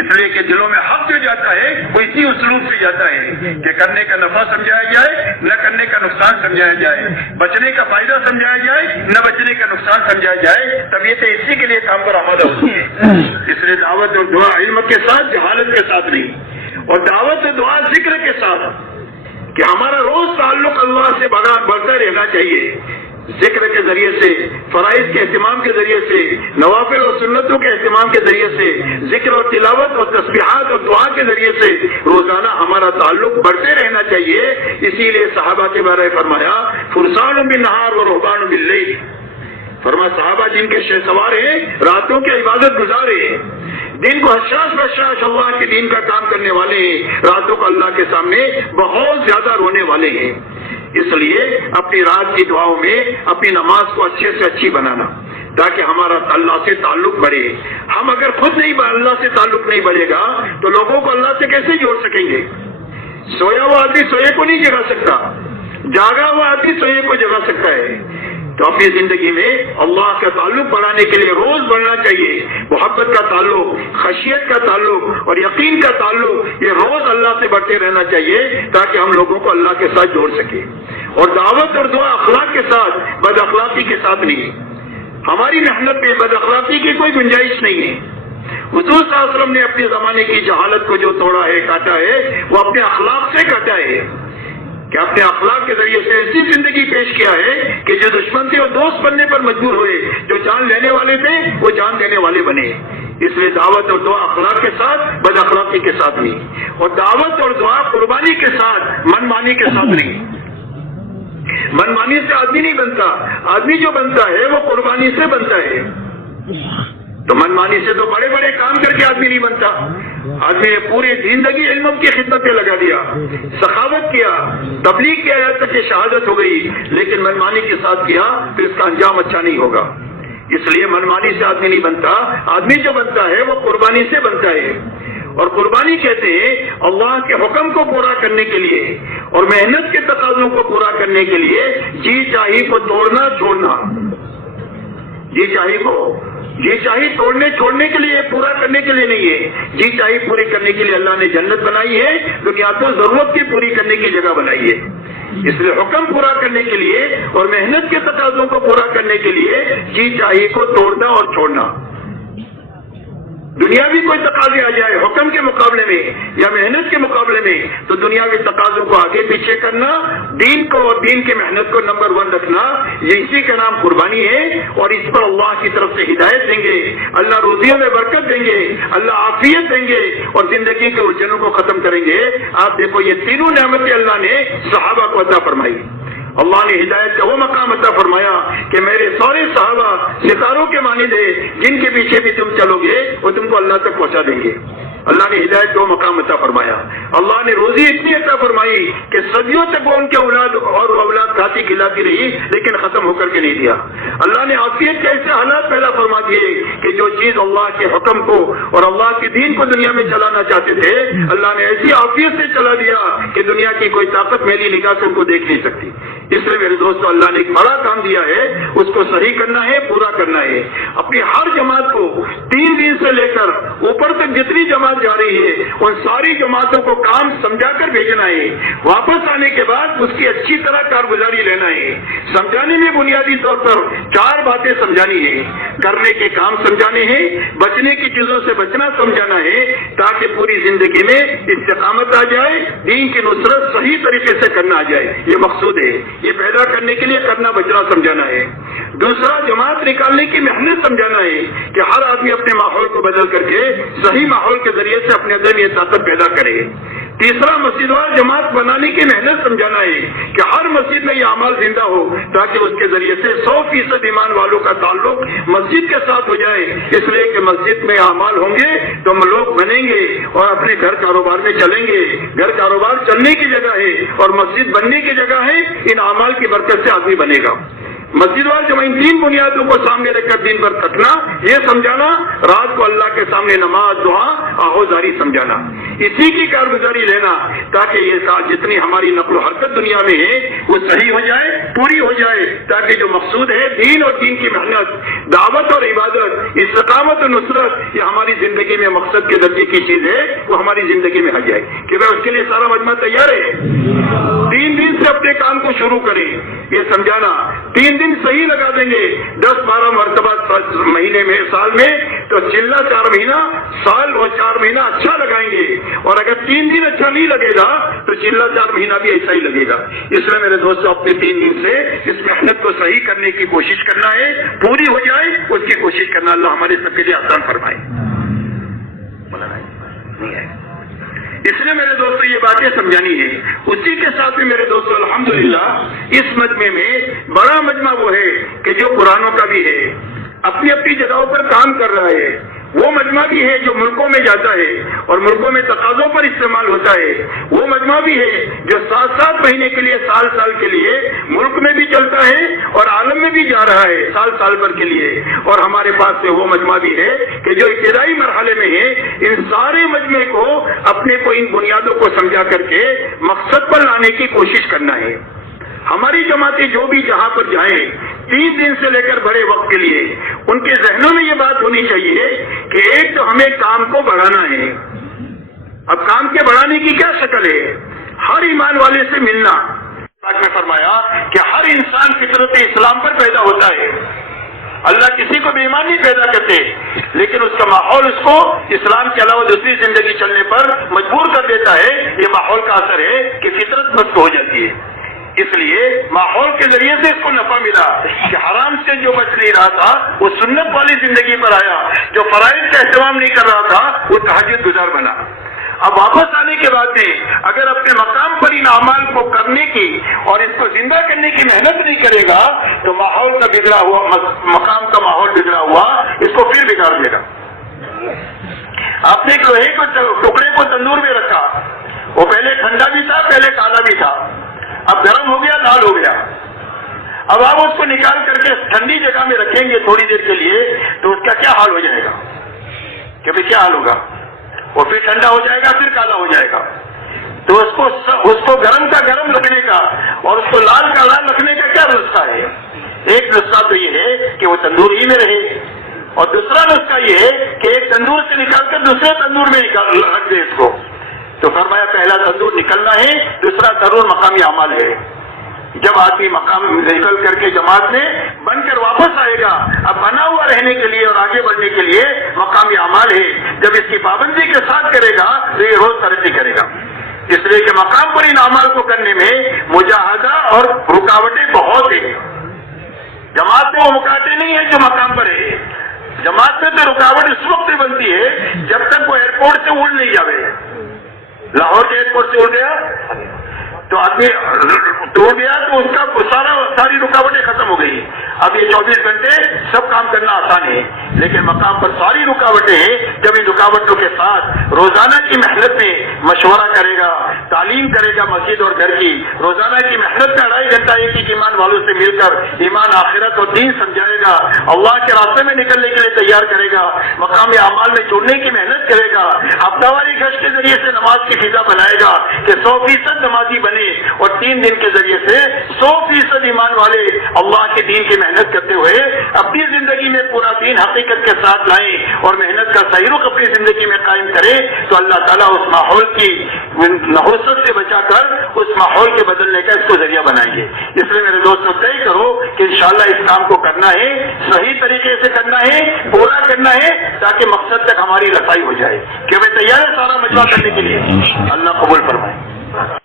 اس لیے کہ دلوں میں حق جو جاتا ہے وہ اسی اسلوب سے جاتا ہے کہ کرنے کا نفع سمجھایا جائے, نہ کرنے کا نقصان سمجھایا جائے, بچنے کا فائدہ سمجھایا جائے, نہ بچنے کا نقصان سمجھایا جائے. طبیعتیں اسی کے لیے کام پر آمادہ ہوتی ہے. اس لیے دعوت اور دعا علم کے ساتھ, جہالت کے ساتھ نہیں, اور دعوت اور دعا ذکر کے ساتھ, کہ ہمارا روز تعلق اللہ سے بڑھتا رہنا چاہیے. ذکر کے ذریعے سے, فرائض کے اہتمام کے ذریعے سے, نوافل اور سنتوں کے اہتمام کے ذریعے سے, ذکر اور تلاوت اور تسبیحات اور دعا کے ذریعے سے روزانہ ہمارا تعلق بڑھتے رہنا چاہیے. اسی لیے صحابہ کے بارے میں فرمایا فرسان بالنہار و رہبان باللیل. فرمایا صحابہ جن کے شہ سوار ہیں, راتوں کے عبادت گزار ہیں, دن کو حشاش بشاش اللہ کے دین کا کام کرنے والے ہیں, راتوں کو اللہ کے سامنے بہت زیادہ رونے والے ہیں. اس لیے اپنی رات کی دعاؤں میں اپنی نماز کو اچھے سے اچھی بنانا, تاکہ ہمارا اللہ سے تعلق بڑھے. ہم اگر خود نہیں اللہ سے تعلق نہیں بڑھے گا تو لوگوں کو اللہ سے کیسے جوڑ سکیں گے؟ سویا ہوا آدمی سوئے کو نہیں جگا سکتا, جاگا ہوا آدمی سوئے کو جگا سکتا ہے. تو اپنی زندگی میں اللہ کا تعلق بڑھانے کے لیے روز بڑھنا چاہیے. محبت کا تعلق, خشیت کا تعلق اور یقین کا تعلق, یہ روز اللہ سے بڑھتے رہنا چاہیے تاکہ ہم لوگوں کو اللہ کے ساتھ جوڑ سکے. اور دعوت اور دعا اخلاق کے ساتھ, بد اخلاقی کے ساتھ نہیں. ہماری محنت میں بد اخلاقی کی کوئی گنجائش نہیں ہے. حضور صلی اللہ علیہ وسلم نے اپنے زمانے کی جہالت کو جو توڑا ہے, کاٹا ہے, وہ اپنے اخلاق سے کاٹا ہے. کہ اپنے اخلاق کے ذریعے سے ایسی زندگی پیش کیا ہے کہ جو دشمن تھے وہ دوست بننے پر مجبور ہوئے, جو جان لینے والے تھے وہ جان دینے والے بنے. اس لیے دعوت اور دعا اخلاق کے ساتھ, بد اخلاقی کے ساتھ نہیں. اور دعوت اور دعا قربانی کے ساتھ, من مانی کے ساتھ نہیں. من مانی سے آدمی نہیں بنتا, آدمی جو بنتا ہے وہ قربانی سے بنتا ہے. تو من مانی سے تو بڑے بڑے کام کر کے آدمی نہیں بنتا. آدمی نے پوری زندگی علم کی خدمت میں لگا دیا, سخاوت کیا, تبلیغ کیا, یہاں تک کہ شہادت ہو گئی, لیکن من مانی کے ساتھ کیا تو اس کا انجام اچھا نہیں ہوگا. اس لیے من مانی سے آدمی نہیں بنتا. آدمی جو بنتا ہے وہ قربانی سے بنتا ہے. اور قربانی کہتے ہیں اللہ کے حکم کو پورا کرنے کے لیے اور محنت کے تقاضوں کو پورا کرنے کے لیے جی چاہی کو توڑنا چھوڑنا. جی چاہی توڑنے چھوڑنے کے لیے, پورا کرنے کے لیے نہیں ہے. جی چاہی پوری کرنے کے لیے اللہ نے جنت بنائی ہے, دنیا کو ضرورت کی پوری کرنے کی جگہ بنائی ہے. اس لیے حکم پورا کرنے کے لیے اور محنت کے تقاضوں کو پورا کرنے کے لیے جی چاہی کو توڑنا اور چھوڑنا. دنیاوی کوئی تقاضے آ جائے حکم کے مقابلے میں یا محنت کے مقابلے میں تو دنیاوی تقاضوں کو آگے پیچھے کرنا, دین کو اور دین کی محنت کو نمبر 1 رکھنا, یہ اسی کا نام قربانی ہے. اور اس پر اللہ کی طرف سے ہدایت دیں گے, اللہ روزیوں میں برکت دیں گے, اللہ عافیت دیں گے اور زندگی کے الجھنوں کو ختم کریں گے. آپ دیکھو یہ تینوں نعمتیں اللہ نے صحابہ کو عطا فرمائی. اللہ نے ہدایت کا وہ مقام عطا فرمایا کہ میرے سارے صحابہ ستاروں کے مانند ہیں، جن کے پیچھے بھی تم چلو گے وہ تم کو اللہ تک پہنچا دیں گے۔ اللہ نے ہدایت کو مقام عطا فرمایا، اللہ نے روزی اتنی عطا فرمائی کہ صدیوں تک وہ ان کے اولاد اور اولاد کھاتی کھلاتی رہی، لیکن ختم ہو کر کے نہیں دیا۔ اللہ نے عافیت کے ایسے حالات پیدا فرما دیے کہ جو چیز اللہ کے حکم کو اور اللہ کے دین کو دنیا میں چلانا چاہتے تھے، اللہ نے ایسی عافیت سے چلا دیا کہ دنیا کی کوئی طاقت میری نگاہ سے ان کو دیکھ نہیں سکتی۔ اس لیے میرے دوستو، اللہ نے ایک بڑا کام دیا ہے، اس کو صحیح کرنا ہے، پورا کرنا ہے۔ اپنی ہر جماعت کو 3 دن سے لے کر اوپر تک جتنی جماعت جا رہی ہے، ان ساری جماعتوں کو کام سمجھا کر بھیجنا ہے۔ واپس آنے کے بعد اس کی اچھی طرح کارگزاری لینا ہے۔ سمجھانے میں بنیادی طور پر 4 باتیں سمجھانی ہے، کرنے کے کام سمجھانے ہیں، بچنے کی چیزوں سے بچنا سمجھانا ہے، تاکہ پوری زندگی میں استقامت آ جائے، دین کی نصرت صحیح طریقے سے کرنا آ جائے۔ یہ مقصود ہے، یہ پیدا کرنے کے لیے کرنا بچنا سمجھانا ہے۔ دوسرا، جماعت نکالنے کی محنت سمجھانا ہے کہ ہر آدمی اپنے ماحول کو بدل کر کے صحیح ماحول کے ذریعے سے اپنے اندر یہ طاقت پیدا کرے۔ تیسرا، مسجد وار جماعت بنانے کی محنت سمجھانا ہے کہ ہر مسجد میں یہ اعمال زندہ ہو، تاکہ اس کے ذریعے سے 100% ایمان والوں کا تعلق مسجد کے ساتھ ہو جائے۔ اس لیے کہ مسجد میں اعمال ہوں گے تو ہم لوگ بنیں گے اور اپنے گھر کاروبار میں چلیں گے۔ گھر کاروبار چلنے کی جگہ ہے اور مسجد بننے کی جگہ ہے، ان اعمال کی برکت سے آدمی بنے گا۔ مسجد وار جب ان 3 بنیادوں کو سامنے رکھ کر دن بھر تھکنا، یہ سمجھانا، رات کو اللہ کے سامنے نماز، دعا، آہوزاری سمجھانا، اسی کی کارگزاری لینا، تاکہ یہ جتنی ہماری نقل و حرکت دنیا میں ہے وہ صحیح ہو جائے، پوری ہو جائے، تاکہ جو مقصود ہے دین اور دین کی محنت، دعوت اور عبادت، استقامت اور نصرت، یہ ہماری زندگی میں مقصد کے درجے کی چیز ہے، وہ ہماری زندگی میں آ جائے۔ کہ بھائی اس کے لیے سارا مجمع تیار ہے؟ 3 دن سے اپنے کام کو شروع کریں، یہ سمجھانا۔ 3 دن صحیح لگا دیں گے، 10-12 مرتبہ مہینے میں، سال میں، تو چلنا 4 مہینہ، سال اور 4 مہینہ اچھا لگائیں گے۔ اور اگر 3 دن اچھا نہیں لگے گا تو چلنا 4 مہینہ بھی ایسا ہی لگے گا۔ اس لیے میرے دوستو، اپنے 3 دن سے اس محنت کو صحیح کرنے کی کوشش کرنا ہے، پوری ہو جائے اس کی کوشش کرنا۔ اللہ ہمارے سب کے لیے آسان فرمائے۔ نہیں ہے، اس لیے میرے دوستو یہ باتیں سمجھانی ہے۔ اسی کے ساتھ میں میرے دوستو، الحمدللہ اس مجمع میں بڑا مجمع وہ ہے کہ جو قرآنوں کا بھی ہے، اپنی اپنی جگہوں پر کام کر رہا ہے۔ وہ مجمع بھی ہے جو ملکوں میں جاتا ہے اور ملکوں میں تقاضوں پر استعمال ہوتا ہے۔ وہ مجمع بھی ہے جو 7-7 مہینے کے لیے، سال کے لیے ملک میں بھی چلتا ہے اور عالم میں بھی جا رہا ہے، سال بھر کے لیے۔ اور ہمارے پاس سے وہ مجمع بھی ہے کہ جو ابتدائی مرحلے میں ہے۔ ان سارے مجمع کو اپنے کو ان بنیادوں کو سمجھا کر کے مقصد پر لانے کی کوشش کرنا ہے۔ ہماری جماعتیں جو بھی جہاں پر جائیں 3 دن سے لے کر بڑے وقت کے لیے، ان کے ذہنوں میں یہ بات ہونی چاہیے کہ ایک تو ہمیں کام کو بڑھانا ہے۔ اب کام کے بڑھانے کی کیا شکل ہے؟ ہر ایمان والے سے ملنا۔ میں فرمایا کہ ہر انسان فطرت اسلام پر پیدا ہوتا ہے۔ اللہ کسی کو بے ایمان نہیں پیدا کرتے، لیکن اس کا ماحول اس کو اسلام کے علاوہ دوسری زندگی چلنے پر مجبور کر دیتا ہے۔ یہ ماحول کا اثر ہے کہ فطرت مست ہو جاتی ہے۔ اس لیے ماحول کے ذریعے سے اس کو نفع ملا کہ حرام سے جو بچ نہیں رہا تھا وہ سنت والی زندگی پر آیا، جو فرائض کا اہتمام نہیں کر رہا تھا وہ تہجد گزار بنا۔ اب واپس آنے کے بعد میں اگر اپنے مقام پر ان اعمال کو کرنے کی اور اس کو زندہ کرنے کی محنت نہیں کرے گا تو ماحول کا بگڑا ہوا، مقام کا ماحول بگڑا ہوا، اس کو پھر بگاڑ دے گا۔ آپ نے ایک لوہے کو ٹکڑے کو تندور میں رکھا، وہ پہلے ٹھنڈا بھی تھا، پہلے کالا بھی تھا، اب گرم ہو گیا، لال ہو گیا۔ اب آپ اس کو نکال کر کے ٹھنڈی جگہ میں رکھیں گے تھوڑی دیر کے لیے تو اس کا کیا حال ہو جائے گا؟ کہ بھائی کیا حال ہوگا؟ وہ پھر ٹھنڈا ہو جائے گا، پھر کالا ہو جائے گا۔ تو اس کو گرم کا گرم رکھنے کا اور اس کو لال کا لال رکھنے کا کیا نسخہ ہے؟ ایک نسخہ تو یہ ہے کہ وہ تندور ہی میں رہے، اور دوسرا نسخہ یہ ہے کہ ایک تندور سے نکال کر دوسرے تندور میں رکھ دے اس کو۔ تو فرمایا پہلا تندور نکلنا ہے، دوسرا تندور مقامی اعمال ہے۔ جب آدمی مقام نکل کر کے جماعت میں بن کر واپس آئے گا، اب بنا ہوا رہنے کے لیے اور آگے بڑھنے کے لیے مقامی اعمال ہے۔ جب اس کی پابندی کے ساتھ کرے گا تو یہ روز ترقی کرے گا۔ اس لیے کہ مقام پر ان اعمال کو کرنے میں مجاہدہ اور رکاوٹیں بہت ہیں۔ جماعت میں وہ رکاوٹیں نہیں ہیں جو مقام پر ہے۔ جماعت میں تو رکاوٹ اس وقت بنتی ہے جب تک وہ ایئرپورٹ سے اڑ نہیں جاوے۔ لاہور کے ایئرپورٹ سے اڑ گیا تو آدمی توڑ گیا تو اس کا ساری رکاوٹیں ختم ہو گئی۔ اب یہ 24 گھنٹے سب کام کرنا آسان ہے، لیکن مقام پر ساری رکاوٹیں ہیں. جب ان رکاوٹوں کے ساتھ روزانہ کی محنت میں مشورہ کرے گا، تعلیم کرے گا مسجد اور گھر کی، روزانہ کی محنت میں 2.5 گھنٹہ ایک ایمان والوں سے مل کر ایمان آخرت اور دین سمجھائے گا، اللہ کے راستے میں نکلنے کے لیے تیار کرے گا، مقامی اعمال میں جڑنے کی محنت کرے گا، ہفتہ واری گشت کے ذریعے سے نماز کی فضا بنائے گا کہ 100% نمازی بنے، اور 3 دن کے ذریعے سے 100% ایمان والے اللہ کے دین کی محنت کرتے ہوئے اپنی زندگی میں پورا دین حقیقت کے ساتھ لائیں اور محنت کا صحیح رخ اپنی زندگی میں قائم کریں، تو اللہ تعالیٰ اس ماحول کی نحوست سے بچا کر اس ماحول کے بدلنے کا اس کو ذریعہ بنائیں گے. اس لیے میرے دوستوں طے کرو کہ انشاءاللہ اس کام کو کرنا ہے، صحیح طریقے سے کرنا ہے، پورا کرنا ہے، تاکہ مقصد تک ہماری رسائی ہو جائے. کہ میں تیار ہے سارا مجمع کرنے کے لیے؟ اللہ قبول فرمائے.